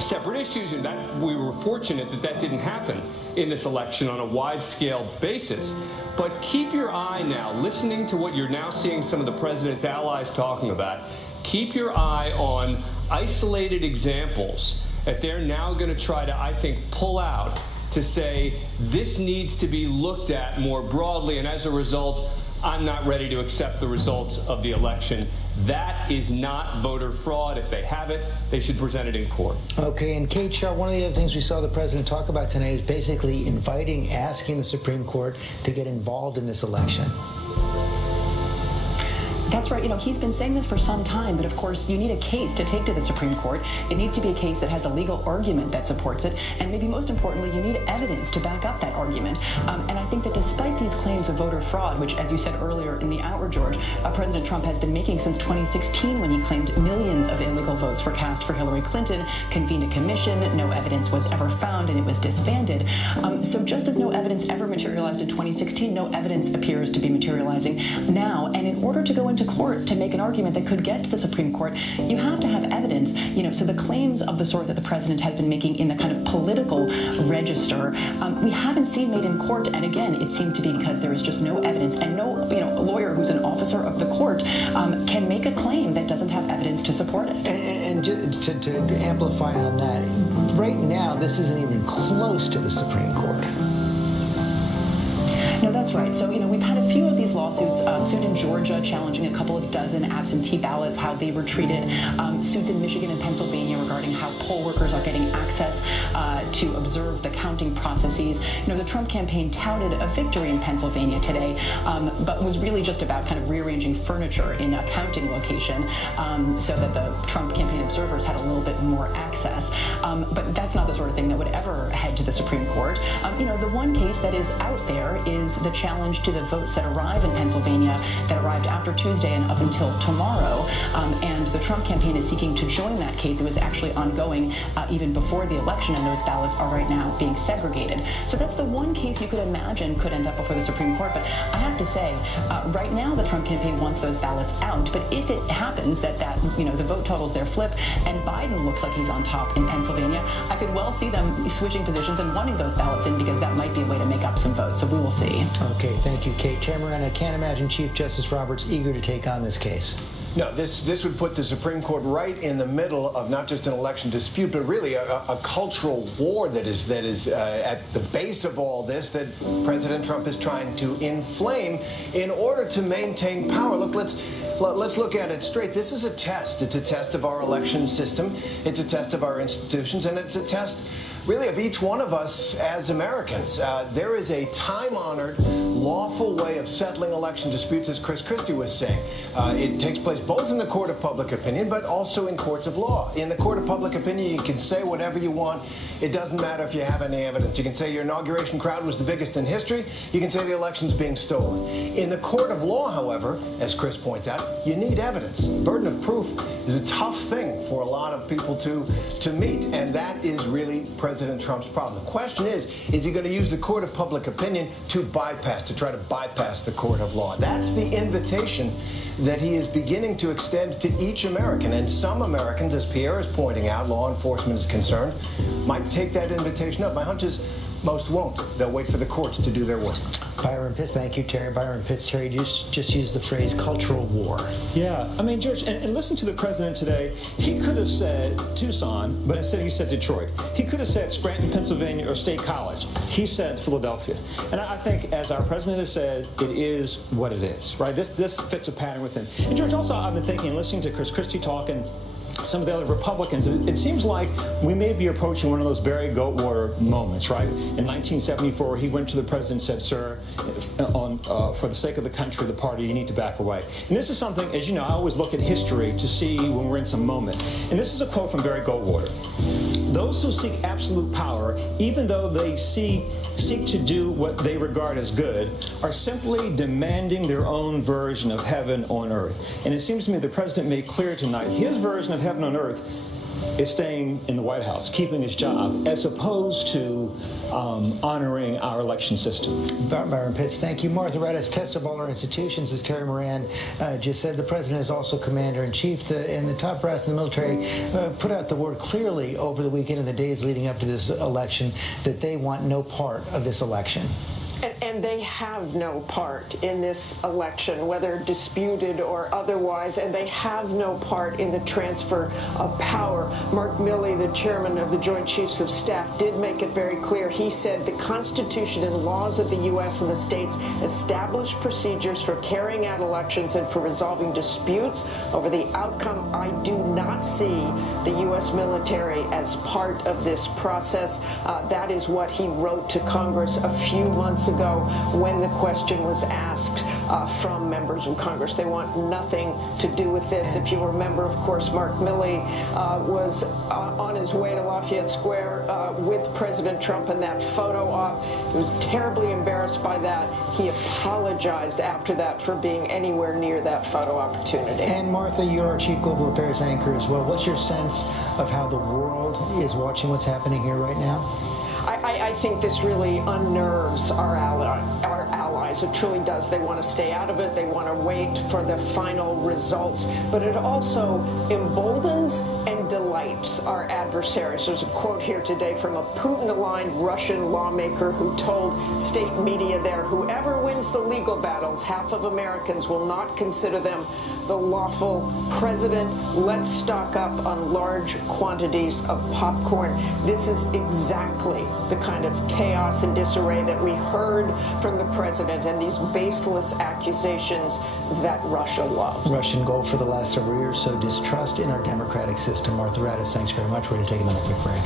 separate issues, and that we were fortunate that that didn't happen in this election on a wide-scale basis. But keep your eye now, listening to what you're now seeing some of the president's allies talking about, keep your eye on isolated examples that they're now going to try to, I think, pull out to say this needs to be looked at more broadly, and as a result, I'm not ready to accept the results of the election. That is not voter fraud. If they have it, they should present it in court. Okay, and Kate Shaw, one of the other things we saw the president talk about tonight is basically asking the Supreme Court to get involved in this election. That's right. You know, he's been saying this for some time, but of course, you need a case to take to the Supreme Court. It needs to be a case that has a legal argument that supports it, and maybe most importantly, you need evidence to back up that argument. And I think that despite these claims of voter fraud, which, as you said earlier in the hour, George, President Trump has been making since 2016 when he claimed millions of illegal votes were cast for Hillary Clinton, convened a commission, no evidence was ever found, and it was disbanded. So just as no evidence ever materialized in 2016, no evidence appears to be materializing now. And in order to go into court to make an argument that could get to the Supreme Court, you have to have evidence. You know, so the claims of the sort that the president has been making in the kind of political register, we haven't seen made in court. And again, it seems to be because there is just no evidence, and no, a lawyer who's an officer of the court can make a claim that doesn't have evidence to support it. And to amplify on that, right now, this isn't even close to the Supreme Court. No, that's right. So, we've had a few of these lawsuits, suit in Georgia challenging a couple of dozen absentee ballots, how they were treated, suits in Michigan and Pennsylvania regarding how poll workers are getting access to observe the counting processes. The Trump campaign touted a victory in Pennsylvania today, but was really just about kind of rearranging furniture in a counting location so that the Trump campaign observers had a little bit more access. But that's not the sort of thing that would ever head to the Supreme Court. The one case that is out there is the challenge to the votes that arrive in Pennsylvania that arrived after Tuesday and up until tomorrow. And the Trump campaign is seeking to join that case. It was actually ongoing even before the election, and those ballots are right now being segregated. So that's the one case you could imagine could end up before the Supreme Court. But I have to say, right now the Trump campaign wants those ballots out. But if it happens that the vote totals there flip and Biden looks like he's on top in Pennsylvania, I could well see them switching positions and wanting those ballots in, because that might be a way to make up some votes. So we will see. Okay, thank you, Kate. Tamara, I can't imagine Chief Justice Roberts eager to take on this case. No, this would put the Supreme Court right in the middle of not just an election dispute, but really a cultural war that is at the base of all this, that President Trump is trying to inflame in order to maintain power. Look, let's look at it straight. This is a test. It's a test of our election system. It's a test of our institutions, and it's a test really of each one of us as Americans. There is a time-honored, lawful way of settling election disputes, as Chris Christie was saying. It takes place both in the court of public opinion, but also in courts of law. In the court of public opinion, you can say whatever you want. It doesn't matter if you have any evidence. You can say your inauguration crowd was the biggest in history. You can say the election's being stolen. In the court of law, however, as Chris points out, you need evidence. Burden of proof is a tough thing for a lot of people to meet, and that is really President Trump's problem. The question is he going to use the court of public opinion to try to bypass the court of law? That's the invitation that he is beginning to extend to each American. And some Americans, as Pierre is pointing out, law enforcement is concerned, might take that invitation up. My hunch is most won't. They'll wait for the courts to do their work. Byron Pitts, thank you, Terry. Byron Pitts, Terry just used the phrase cultural war. Yeah, I mean, George, and listen to the president today. He could have said Tucson, but instead he said Detroit. He could have said Scranton, Pennsylvania, or State College. He said Philadelphia. And I think, as our president has said, it is what it is, right? This fits a pattern with him. And George, also, I've been thinking, listening to Chris Christie talk and some of the other Republicans, it seems like we may be approaching one of those Barry Goldwater moments, right? In 1974, he went to the president and said, sir, for the sake of the country, the party, you need to back away. And this is something, as you know, I always look at history to see when we're in some moment. And this is a quote from Barry Goldwater. Those who seek absolute power, even though they seek to do what they regard as good, are simply demanding their own version of heaven on earth. And it seems to me the president made clear tonight his version of heaven on earth is staying in the White House, keeping his job, as opposed to honoring our election system. Byron Pitts, thank you. Martha Raddatz, test of all our institutions, as Terry Moran just said. The president is also commander-in-chief, and the top brass in the military put out the word clearly over the weekend and the days leading up to this election that they want no part of this election. And they have no part in this election, whether disputed or otherwise, and they have no part in the transfer of power. Mark Milley, the chairman of the Joint Chiefs of Staff, did make it very clear. He said the Constitution and laws of the U.S. and the states establish procedures for carrying out elections and for resolving disputes over the outcome. I do not see the U.S. military as part of this process. That is what he wrote to Congress a few months ago when the question was asked from members of Congress. They want nothing to do with this. If you remember, of course, Mark Milley was on his way to Lafayette Square with President Trump in that photo op. He was terribly embarrassed by that. He apologized after that for being anywhere near that photo opportunity. And Martha, you're our chief global affairs anchor as well. What's your sense of how the world is watching what's happening here right now? I think this really unnerves our allies. It truly does. They want to stay out of it. They want to wait for the final results. But it also emboldens and delights our adversaries. There's a quote here today from a Putin-aligned Russian lawmaker who told state media there, whoever wins the legal battles, half of Americans will not consider them the lawful president. Let's stock up on large quantities of popcorn. This is exactly the kind of chaos and disarray that we heard from the president and these baseless accusations that Russia loves. Russian goal for the last several years, so distrust in our democratic system. Martha Raddatz, thanks very much. We're going to take another quick break.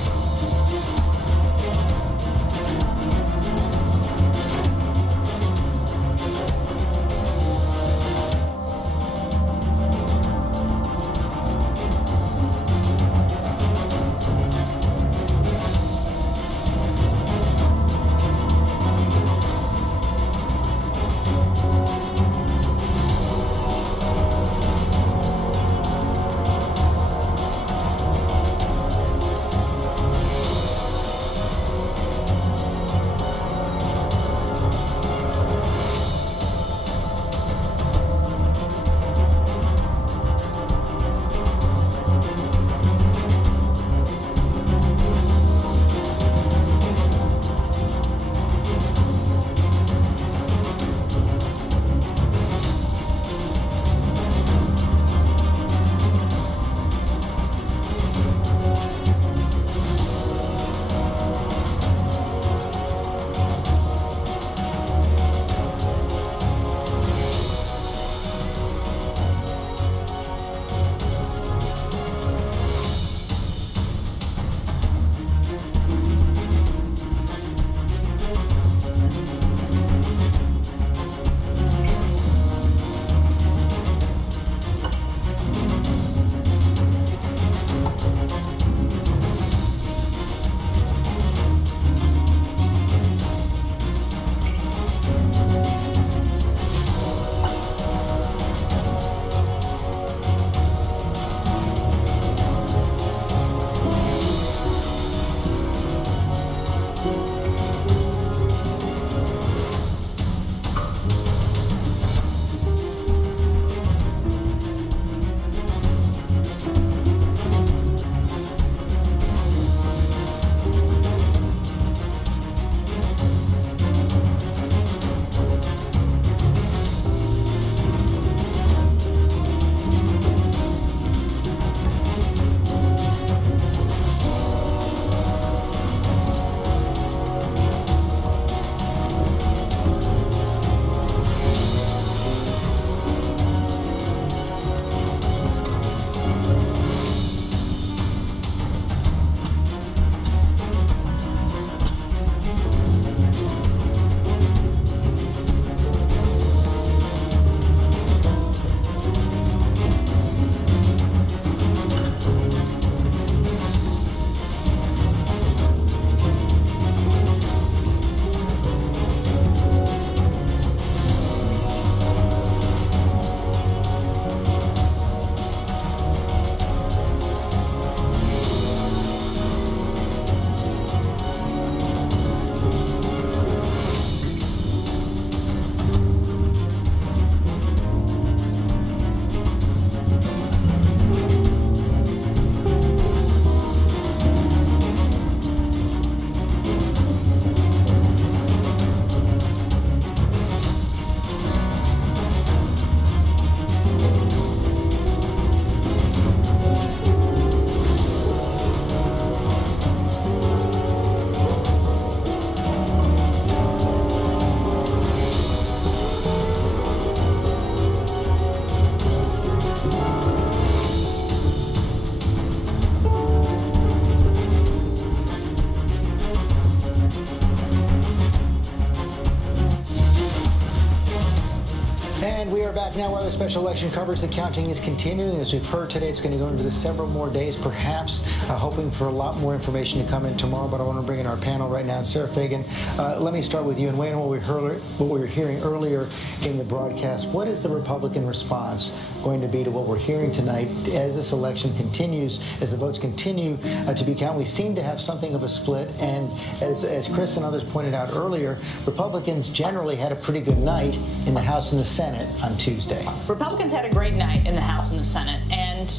And we are back now where the special election coverage. The counting is continuing. As we've heard today, it's going to go into several more days, perhaps hoping for a lot more information to come in tomorrow. But I want to bring in our panel right now. Sarah Fagan, let me start with you and weigh in what we were hearing earlier in the broadcast. What is the Republican response going to be to what we're hearing tonight as this election continues, as the votes continue to be counted? We seem to have something of a split. And as Chris and others pointed out earlier, Republicans generally had a pretty good night in the House and the Senate on Tuesday. Republicans had a great night in the House and the Senate, and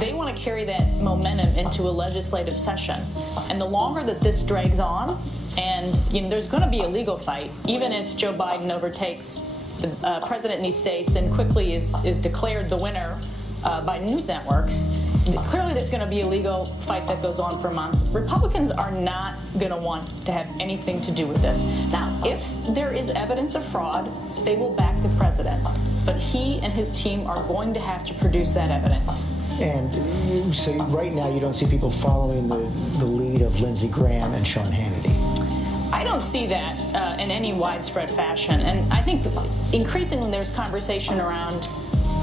they want to carry that momentum into a legislative session. And the longer that this drags on, and there's going to be a legal fight, even if Joe Biden overtakes the president in these states and quickly is declared the winner by news networks. Clearly there's going to be a legal fight that goes on for months. Republicans are not going to want to have anything to do with this. Now, if there is evidence of fraud, they will back the president. But he and his team are going to have to produce that evidence. And so right now you don't see people following the lead of Lindsey Graham and Sean Hannity. I don't see that in any widespread fashion. And I think increasingly there's conversation around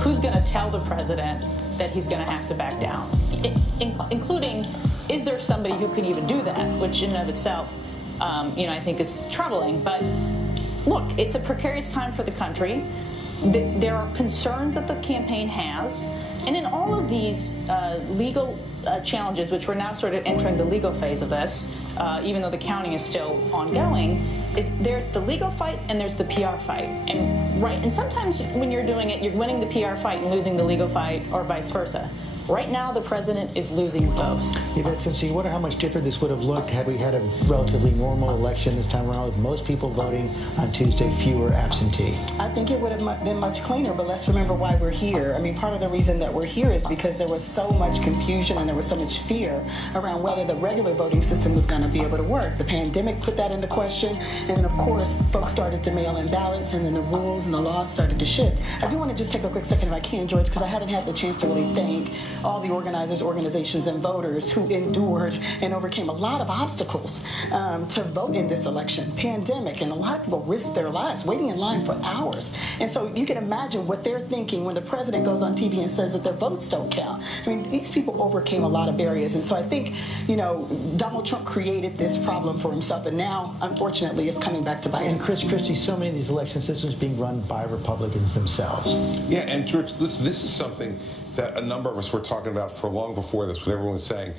who's going to tell the president that he's going to have to back down, including, is there somebody who can even do that, which in and of itself, I think is troubling. But look, it's a precarious time for the country. There are concerns that the campaign has. And in all of these legal challenges, which we're now sort of entering the legal phase of this, even though the counting is still ongoing, there's the legal fight and there's the PR fight. And sometimes when you're doing it, you're winning the PR fight and losing the legal fight, or vice versa. Right now, the president is losing both. Yvette Simpson, you wonder how much different this would have looked had we had a relatively normal election this time around with most people voting on Tuesday, fewer absentee. I think it would have been much cleaner, but let's remember why we're here. I mean, part of the reason that we're here is because there was so much confusion and there was so much fear around whether the regular voting system was going to be able to work. The pandemic put that into question, and then, of course, folks started to mail in ballots, and then the rules and the laws started to shift. I do want to just take a quick second, if I can, George, because I haven't had the chance to really thank all the organizers, organizations, and voters who endured and overcame a lot of obstacles to vote in this election. Pandemic, and a lot of people risked their lives waiting in line for hours. And so you can imagine what they're thinking when the president goes on TV and says that their votes don't count. I mean, these people overcame a lot of barriers. And so I think, Donald Trump created this problem for himself, and now, unfortunately, it's coming back to bite him. And Chris Christie, so many of these election systems being run by Republicans themselves. Yeah, and George, this is something that a number of us were talking about for long before this, when everyone was saying,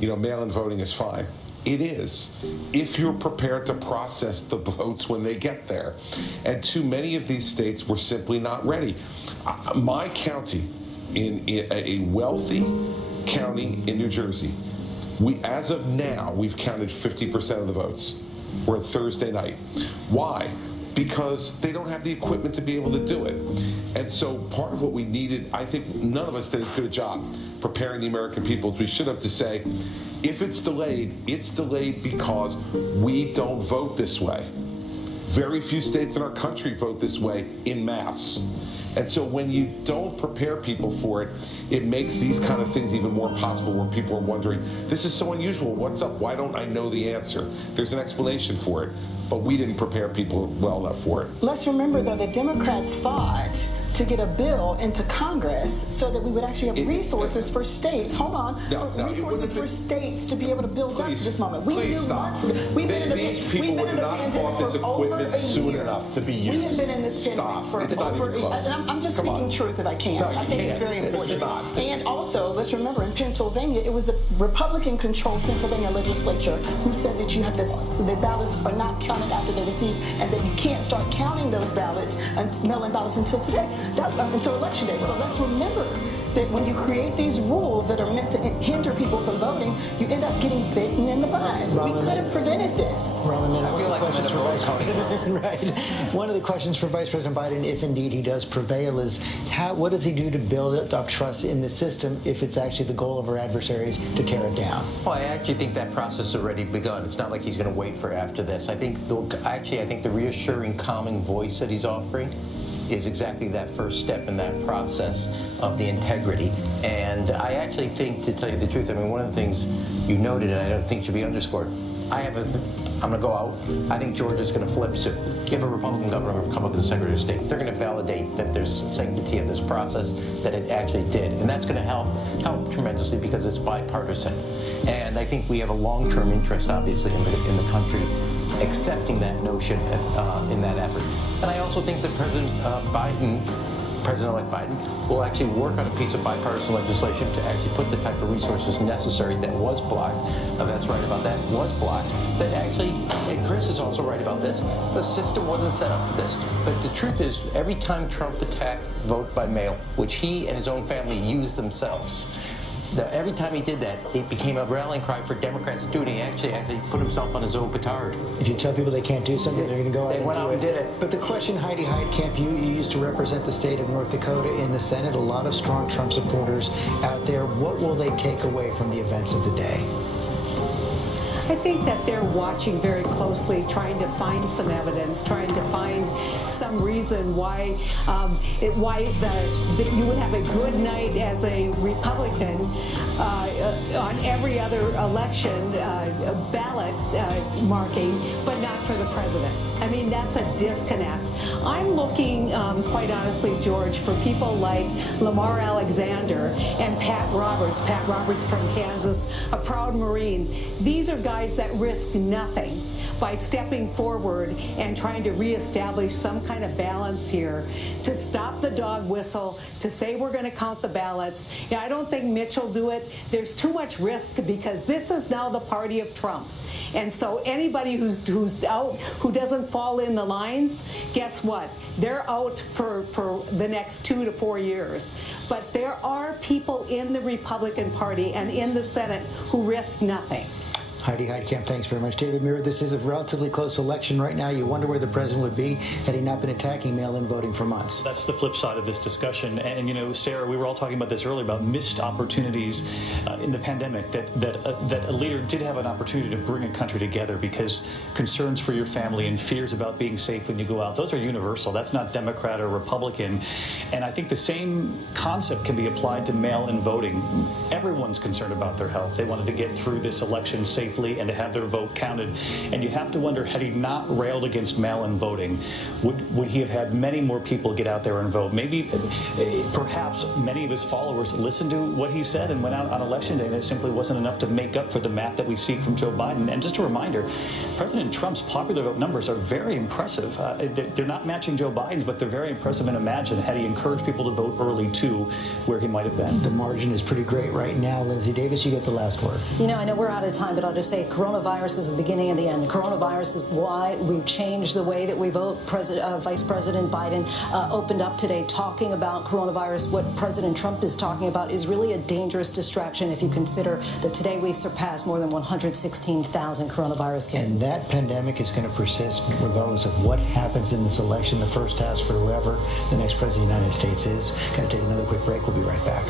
mail-in voting is fine. It is, if you're prepared to process the votes when they get there. And too many of these states were simply not ready. My county, in a wealthy county in New Jersey, as of now, we've counted 50% of the votes. We're at Thursday night. Why? Because they don't have the equipment to be able to do it. And so part of what we needed, I think none of us did as good a job preparing the American people as we should have to say, if it's delayed because we don't vote this way. Very few states in our country vote this way en masse. And so when you don't prepare people for it, it makes these kind of things even more possible, where people are wondering, this is so unusual, what's up? Why don't I know the answer? There's an explanation for it, but we didn't prepare people well enough for it. Let's remember, though, the Democrats fought to get a bill into Congress so that we would actually have resources for states. Hold on. Resources for states to be able to build up to this moment. We knew months. These people would not have bought this equipment soon enough to be used. We have been in this pandemic for over. I'm just speaking truth if I can. I think it's very important. And also, let's remember, in Pennsylvania, it was the Republican-controlled Pennsylvania legislature who said that you have the ballots are not counted after they're received, and that you can't start counting those ballots and mail-in ballots until today. Until election day. So let's remember that when you create these rules that are meant to hinder people from voting, you end up getting bitten in the butt. We could have prevented this. I feel like I'm in a right. One of the questions for Vice President Biden, if indeed he does prevail, is what does he do to build up trust in the system if it's actually the goal of our adversaries to tear it down? Well, I actually think that process has already begun. It's not like he's going to wait for after this. I think the reassuring, calming voice that he's offering is exactly that first step in that process of the integrity. And I actually think, to tell you the truth, one of the things you noted, and I don't think should be underscored, I have I'm going to go out. I think Georgia's going to flip soon. You have a Republican governor or a Republican Secretary of State. They're going to validate that there's sanctity of this process, that it actually did. And that's going to help tremendously because it's bipartisan. And I think we have a long-term interest, obviously, in the country accepting that notion in that effort. And I also think that President-elect Biden will actually work on a piece of bipartisan legislation to actually put the type of resources necessary that was blocked. That's right about that, was blocked. That actually, and Chris is also right about this, the system wasn't set up for this. But the truth is, every time Trump attacked vote by mail, which he and his own family used themselves, every time he did that, it became a rallying cry for Democrats to do it. He actually put himself on his own petard. If you tell people they can't do something, they're going to go out They went out and did it. But the question, Heidi Heitkamp, you used to represent the state of North Dakota in the Senate. A lot of strong Trump supporters out there. What will they take away from the events of the day? I think that they're watching very closely, trying to find some evidence, trying to find some reason why you would have a good night as a Republican on every other election ballot marking, but not for the president. I mean, that's a disconnect. I'm looking, quite honestly, George, for people like Lamar Alexander and Pat Roberts. Pat Roberts from Kansas, a proud Marine. These are guys that risk nothing by stepping forward and trying to reestablish some kind of balance here, to stop the dog whistle, to say we're going to count the ballots. I don't think Mitch will do it. There's too much risk because this is now the party of Trump. And so anybody who's out, who doesn't fall in the lines, guess what? They're out for the next 2 to 4 years. But there are people in the Republican Party and in the Senate who risk nothing. Heidi Heitkamp, thanks very much. David Muir, this is a relatively close election right now. You wonder where the president would be had he not been attacking mail-in voting for months. That's the flip side of this discussion. And, you know, Sarah, we were all talking about this earlier, about missed opportunities in the pandemic, that a leader did have an opportunity to bring a country together because concerns for your family and fears about being safe when you go out, those are universal. That's not Democrat or Republican. And I think the same concept can be applied to mail-in voting. Everyone's concerned about their health. They wanted to get through this election safely and to have their vote counted. And you have to wonder, had he not railed against mail-in voting, would he have had many more people get out there and vote? Maybe, perhaps many of his followers listened to what he said and went out on Election Day, and it simply wasn't enough to make up for the map that we see from Joe Biden. And just a reminder, President Trump's popular vote numbers are very impressive. They're not matching Joe Biden's, but they're very impressive. And imagine, had he encouraged people to vote early, too, where he might have been. The margin is pretty great right now. Lindsay Davis, you get the last word. You know, I know we're out of time, but I'll just say coronavirus is the beginning and the end. Coronavirus is why we've changed the way that we vote. Vice President Biden opened up today talking about coronavirus. What President Trump is talking about is really a dangerous distraction if you consider that today we surpassed more than 116,000 coronavirus cases. And that pandemic is going to persist regardless of what happens in this election, the first task for whoever the next president of the United States is. Got to take another quick break. We'll be right back.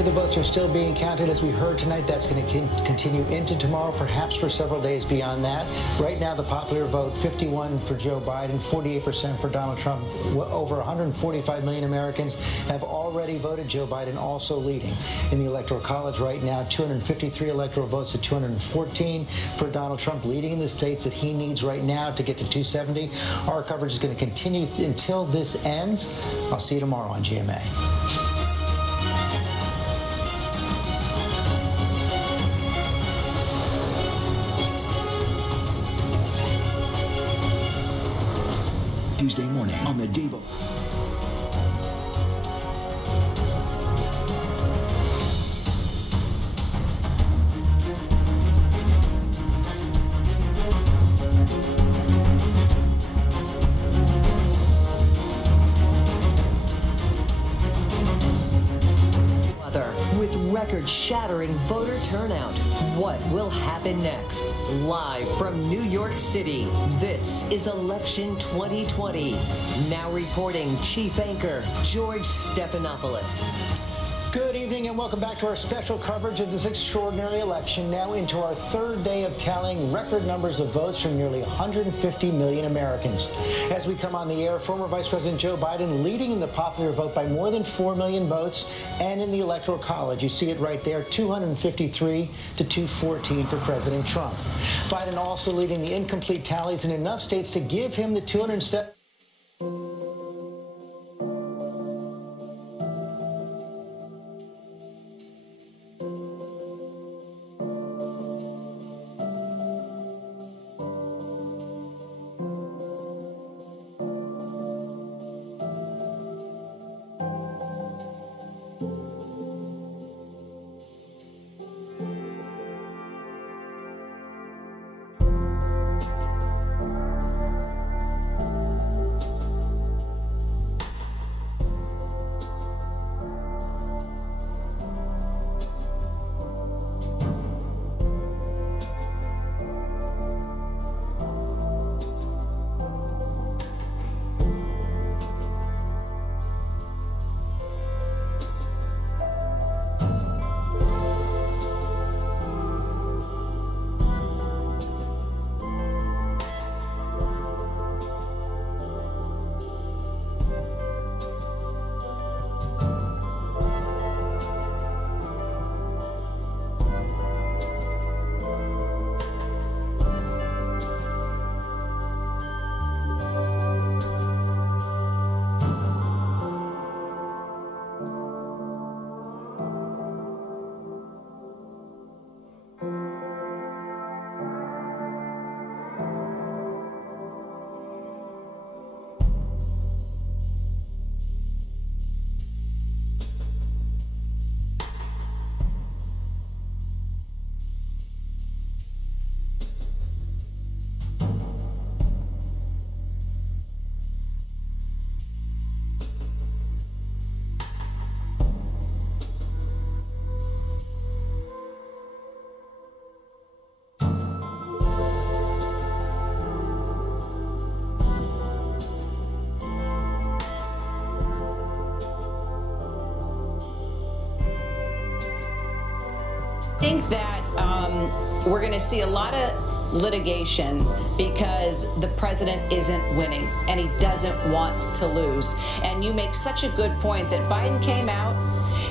after the votes are still being counted, as we heard tonight. That's going to continue into tomorrow, perhaps for several days beyond that. Right now, the popular vote, 51 for Joe Biden, 48% for Donald Trump. Over 145 million Americans have already voted. Joe Biden also leading in the Electoral College right now, 253 electoral votes to 214 for Donald Trump, leading in the states that he needs right now to get to 270. Our coverage is going to continue until this ends. I'll see you tomorrow on GMA. Tuesday morning on the day before. With record-shattering voter turnout, what will happen next? Live from New York City, this is Election 2020. Now reporting Chief Anchor George Stephanopoulos. Good evening and welcome back to our special coverage of this extraordinary election, now into our third day of tallying record numbers of votes from nearly 150 million Americans. As we come on the air, former Vice President Joe Biden leading in the popular vote by more than 4 million votes, and in the Electoral College, you see it right there, 253 to 214 for President Trump. Biden also leading the incomplete tallies in enough states to give him the 207. I think that we're going to see a lot of litigation because the president isn't winning and he doesn't want to lose. And you make such a good point that Biden came out.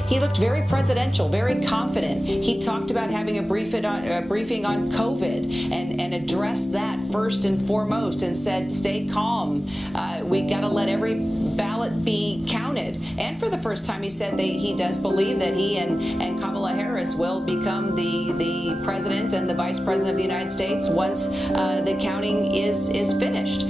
He looked very presidential, very confident. He talked about having a briefing on COVID and addressed that first and foremost and said, stay calm. We got to let every ballot be counted. And for the first time, he said that he does believe that he and Kamala Harris will become the president and the vice president of the United States once the counting is finished.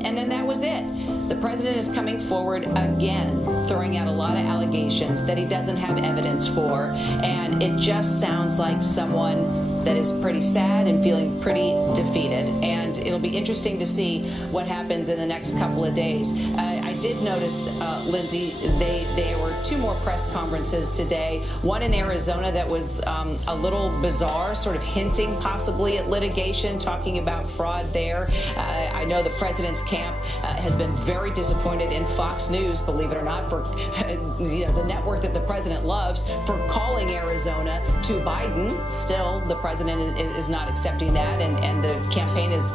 And then that was it. The president is coming forward again, throwing out a lot of allegations that he doesn't have evidence for, and it just sounds like someone that is pretty sad and feeling pretty defeated. And it'll be interesting to see what happens in the next couple of days. I did notice, Lindsay, there were two more press conferences today. One in Arizona that was a little bizarre, sort of hinting possibly at litigation, talking about fraud there. I know the president's camp has been very disappointed in Fox News, believe it or not, for the network that the president loves, for calling Arizona to Biden. Still, the president is not accepting that, and the campaign is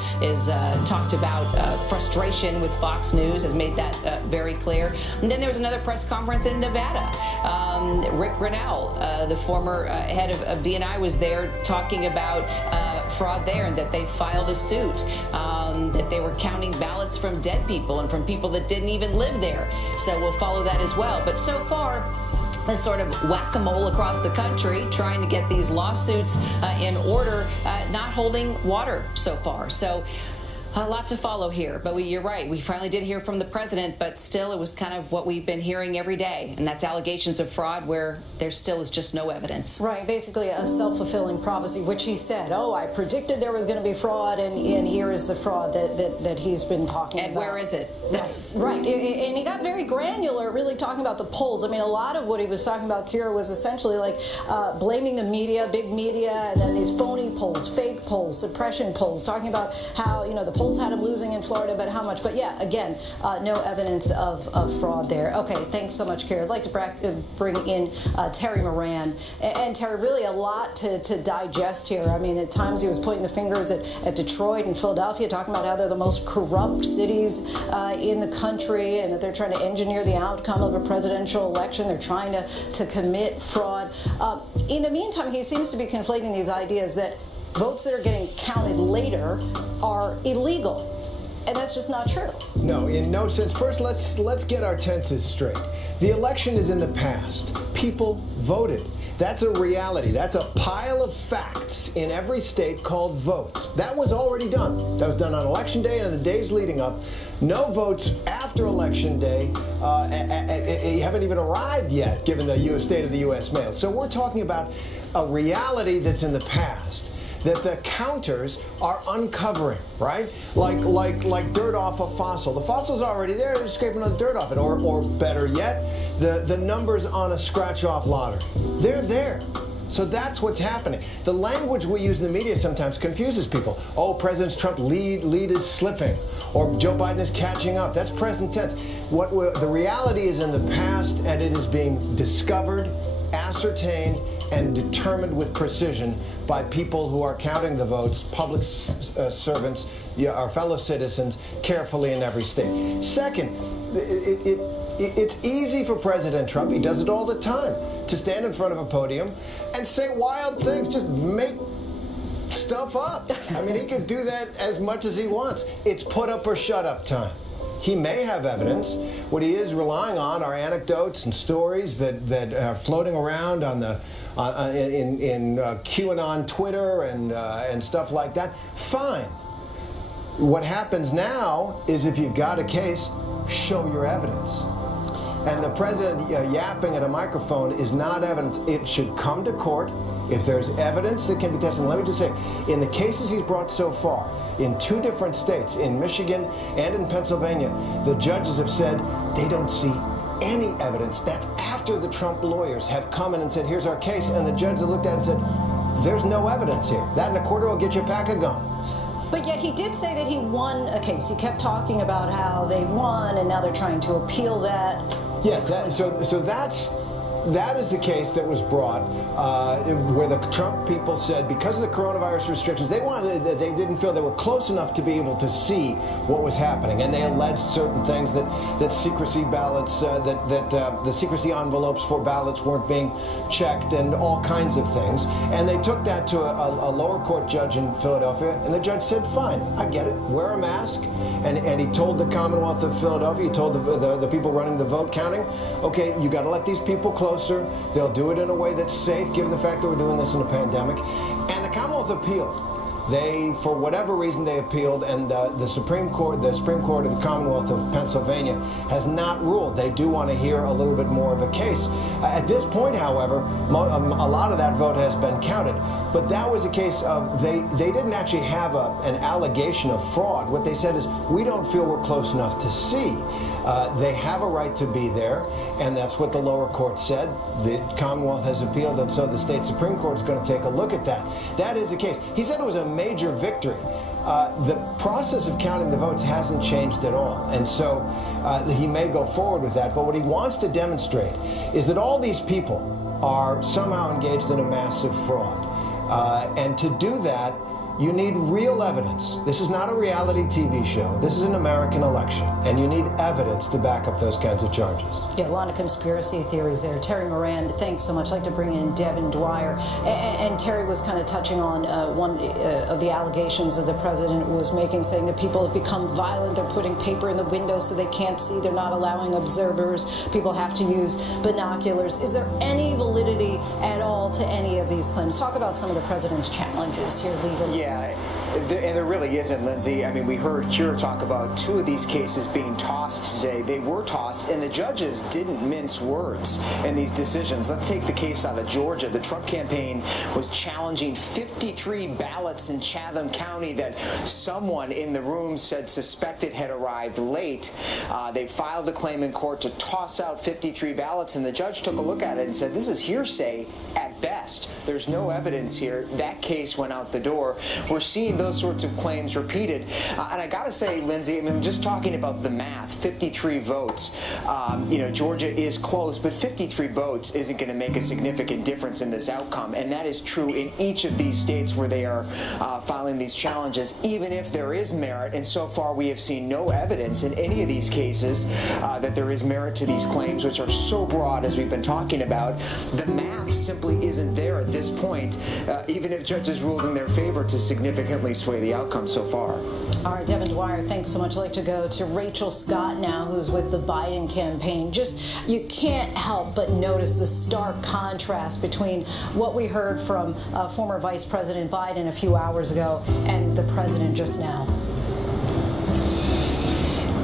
talked about frustration with Fox News, has made that very clear. And then there was another press conference in Nevada. Rick Grinnell, the former head of DNI, was there talking about fraud there, and that they filed a suit, that they were counting ballots from dead people and from people that didn't even live there. So we'll follow that as well. But so far, a sort of whack-a-mole across the country, trying to get these lawsuits in order, not holding water so far. So a lot to follow here, but you're right. We finally did hear from the president, but still it was kind of what we've been hearing every day, and that's allegations of fraud where there still is just no evidence. Right, basically a self-fulfilling prophecy, which he said, oh, I predicted there was going to be fraud, and here is the fraud that he's been talking about. And where is it? Right, and he got very granular, really talking about the polls. I mean, a lot of what he was talking about, Kira, was essentially like blaming the media, big media, and then these phony polls, fake polls, suppression polls, talking about how, the polls had him losing in Florida, but how much. But yeah, again, no evidence of fraud there. Okay, thanks so much, Kira. I'd like to bring in Terry Moran. And Terry, really a lot to digest here. I mean, at times he was pointing the fingers at Detroit and Philadelphia, talking about how they're the most corrupt cities in the country, and that they're trying to engineer the outcome of a presidential election. They're trying to commit fraud. In the meantime, he seems to be conflating these ideas that votes that are getting counted later are illegal. And that's just not true. No, in no sense. First, let's get our tenses straight. The election is in the past. People voted. That's a reality. That's a pile of facts in every state called votes. That was already done. That was done on Election Day and the days leading up. No votes after Election Day haven't even arrived yet, given the state of the U.S. mail. So we're talking about a reality that's in the past that the counters are uncovering, right? Like dirt off a fossil. The fossil's already there, they're scraping the dirt off it. Or better yet, the numbers on a scratch-off lottery. They're there. So that's what's happening. The language we use in the media sometimes confuses people. Oh, President Trump's lead is slipping, or Joe Biden is catching up. That's present tense. The reality is in the past, and it is being discovered, ascertained, and determined with precision by people who are counting the votes, public servants, our fellow citizens, carefully in every state. Second, it's easy for President Trump, he does it all the time, to stand in front of a podium and say wild things, just make stuff up. I mean, he can do that as much as he wants. It's put up or shut up time. He may have evidence. What he is relying on are anecdotes and stories that are floating around on the in QAnon Twitter and stuff like that. Fine. What happens now is if you've got a case, show your evidence. And the president yapping at a microphone is not evidence. It should come to court. If there's evidence that can be tested, and let me just say, in the cases he's brought so far, in 2 different states, in Michigan and in Pennsylvania, the judges have said they don't see any evidence. That's after the Trump lawyers have come in and said, here's our case, and the judge have looked at it and said, there's no evidence here. That and a quarter will get you a pack of gum. But yet he did say that he won a case. He kept talking about how they won, and now they're trying to appeal that. Yes, that is the case that was brought, where the Trump people said because of the coronavirus restrictions, they didn't feel they were close enough to be able to see what was happening, and they alleged certain things that secrecy ballots, the secrecy envelopes for ballots weren't being checked, and all kinds of things. And they took that to a lower court judge in Philadelphia, and the judge said, "Fine, I get it. Wear a mask." And he told the Commonwealth of Philadelphia, he told the people running the vote counting, okay, you got to let these people closer. They'll do it in a way that's safe, given the fact that we're doing this in a pandemic. And the Commonwealth appealed. They, for whatever reason, they appealed, and the Supreme Court of the Commonwealth of Pennsylvania has not ruled. They do want to hear a little bit more of a case. At this point, however, a lot of that vote has been counted. But that was a case of they didn't actually have an allegation of fraud. What they said is, we don't feel we're close enough to see. They have a right to be there, and that's what the lower court said. The Commonwealth has appealed, and so the state Supreme Court is going to take a look at that. That is the case. He said it was a major victory. The process of counting the votes hasn't changed at all, and so he may go forward with that. But what he wants to demonstrate is that all these people are somehow engaged in a massive fraud. And to do that, you need real evidence. This is not a reality TV show. This is an American election, and you need evidence to back up those kinds of charges. Yeah, a lot of conspiracy theories there. Terry Moran, thanks so much. I'd like to bring in Devin Dwyer. And Terry was kind of touching on one of the allegations that the president was making, saying that people have become violent. They're putting paper in the windows so they can't see. They're not allowing observers. People have to use binoculars. Is there any validity at all to any of these claims? Talk about some of the president's challenges here legally. Yeah, and there really isn't, Lindsay. I mean, we heard Keir talk about two of these cases being tossed today. They were tossed, and the judges didn't mince words in these decisions. Let's take the case out of Georgia. The Trump campaign was challenging 53 ballots in Chatham County that someone in the room said suspected had arrived late. They filed a claim in court to toss out 53 ballots, and the judge took a look at it and said, this is hearsay at best. There's no evidence here. That case went out the door. We're seeing those sorts of claims repeated. And I got to say, Lindsay, I mean, just talking about the math, 53 votes, Georgia is close, but 53 votes isn't going to make a significant difference in this outcome. And that is true in each of these states where they are filing these challenges, even if there is merit. And so far, we have seen no evidence in any of these cases that there is merit to these claims, which are so broad, as we've been talking about. The math simply isn't there at this point, even if judges ruled in their favor to significantly sway the outcome so far. All right, Devin Dwyer, thanks so much. I'd like to go to Rachel Scott now, who's with the Biden campaign. Just, you can't help but notice the stark contrast between what we heard from former Vice President Biden a few hours ago and the president just now.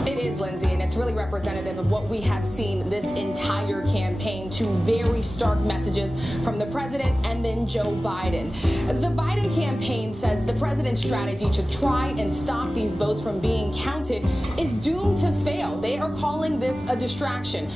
It is, Lindsay, and it's really representative of what we have seen this entire campaign. Two very stark messages from the president and then Joe Biden. The Biden campaign says the president's strategy to try and stop these votes from being counted is doomed to fail. They are calling this a distraction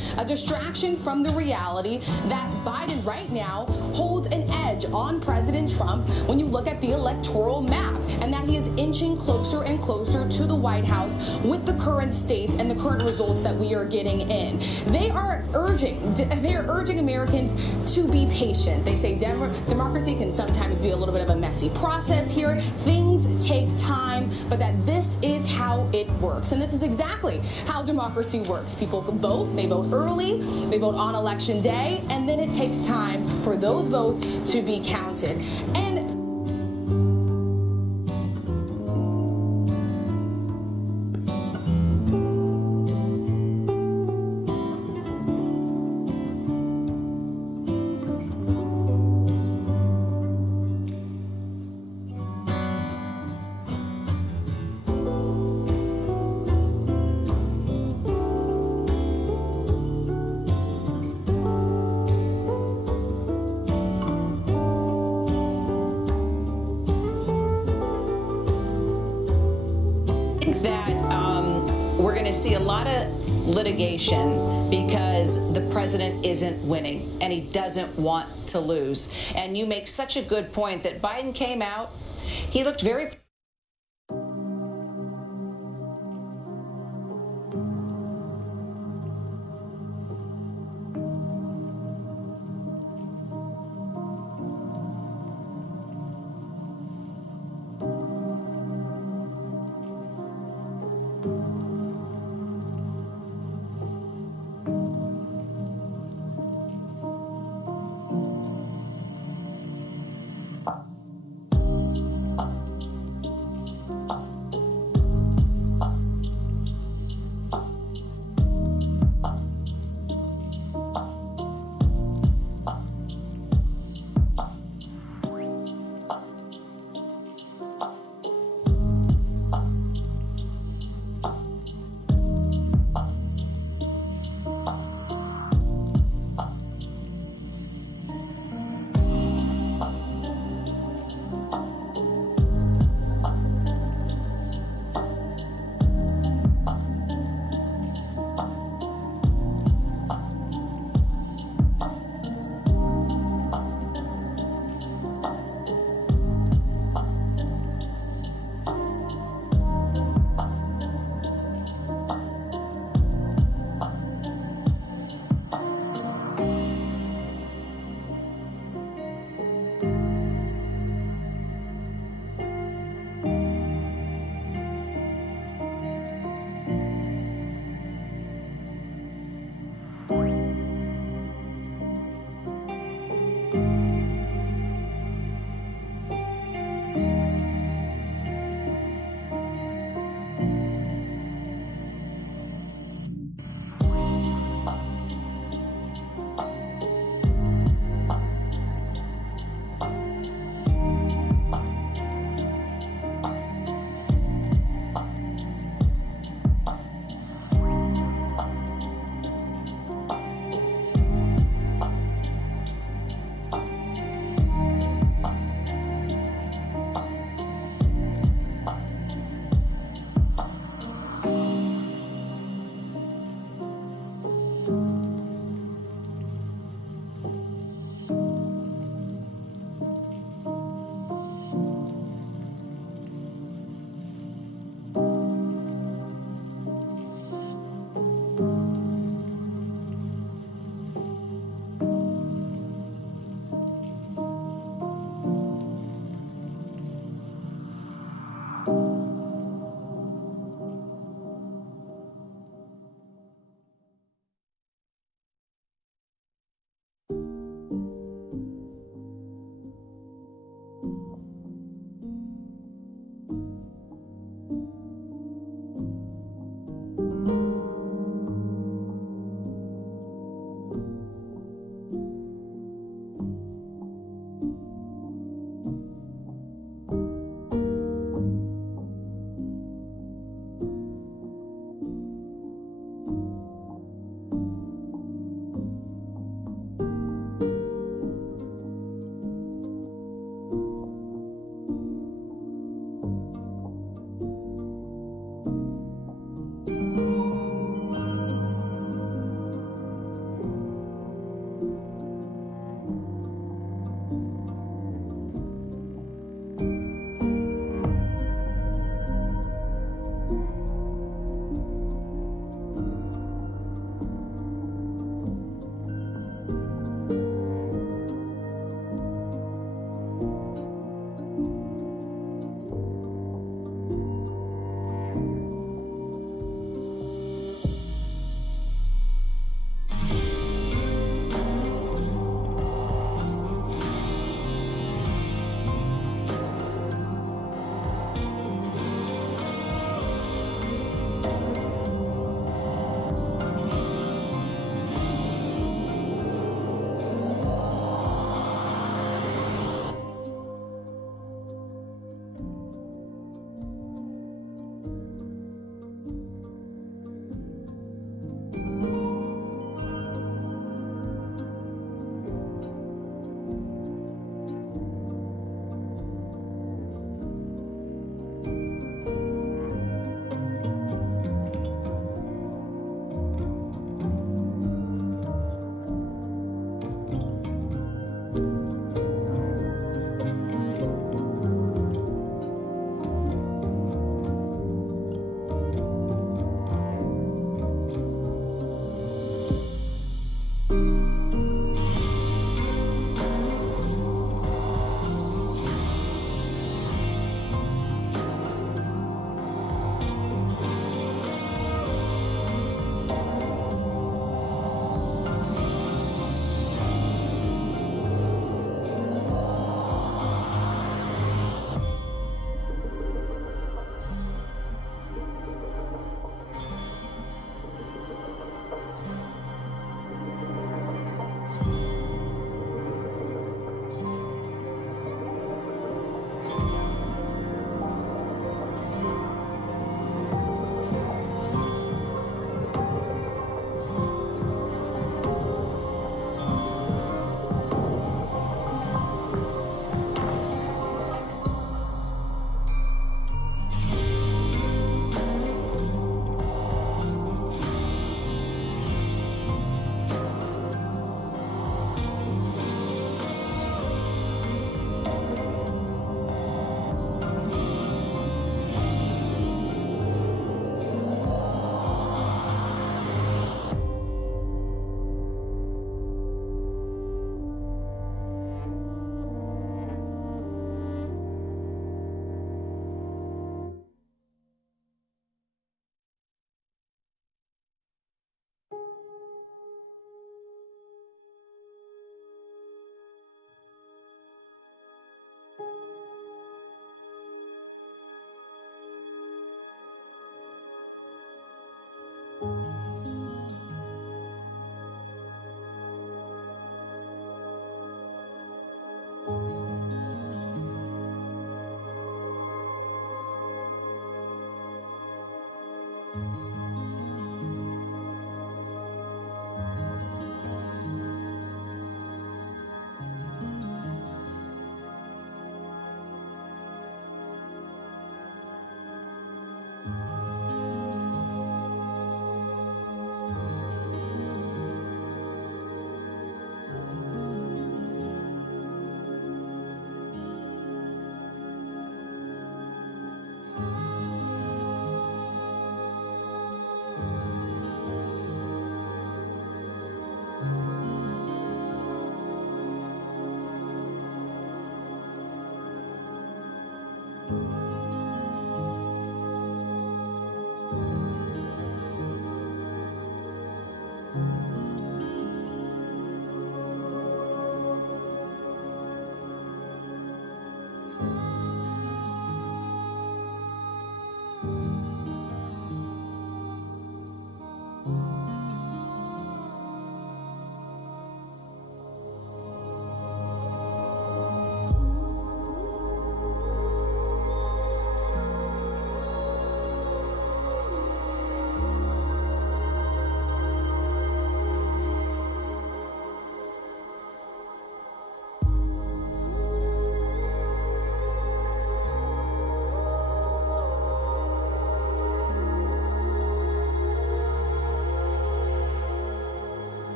from the reality that Biden right now holds an edge on President Trump when you look at the electoral map, and that he is inching closer and closer to the White House with the current states and the current results that we are getting in. They are urging Americans to be patient. They say democracy can sometimes be a little bit of a messy process here. Things take time, but that this is how it works. And this is exactly how democracy works. People vote, they vote early, they vote on election day, and then it takes time for those votes to be counted. And see a lot of litigation because the president isn't winning and he doesn't want to lose. And you make such a good point that Biden came out, he looked very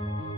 Bye.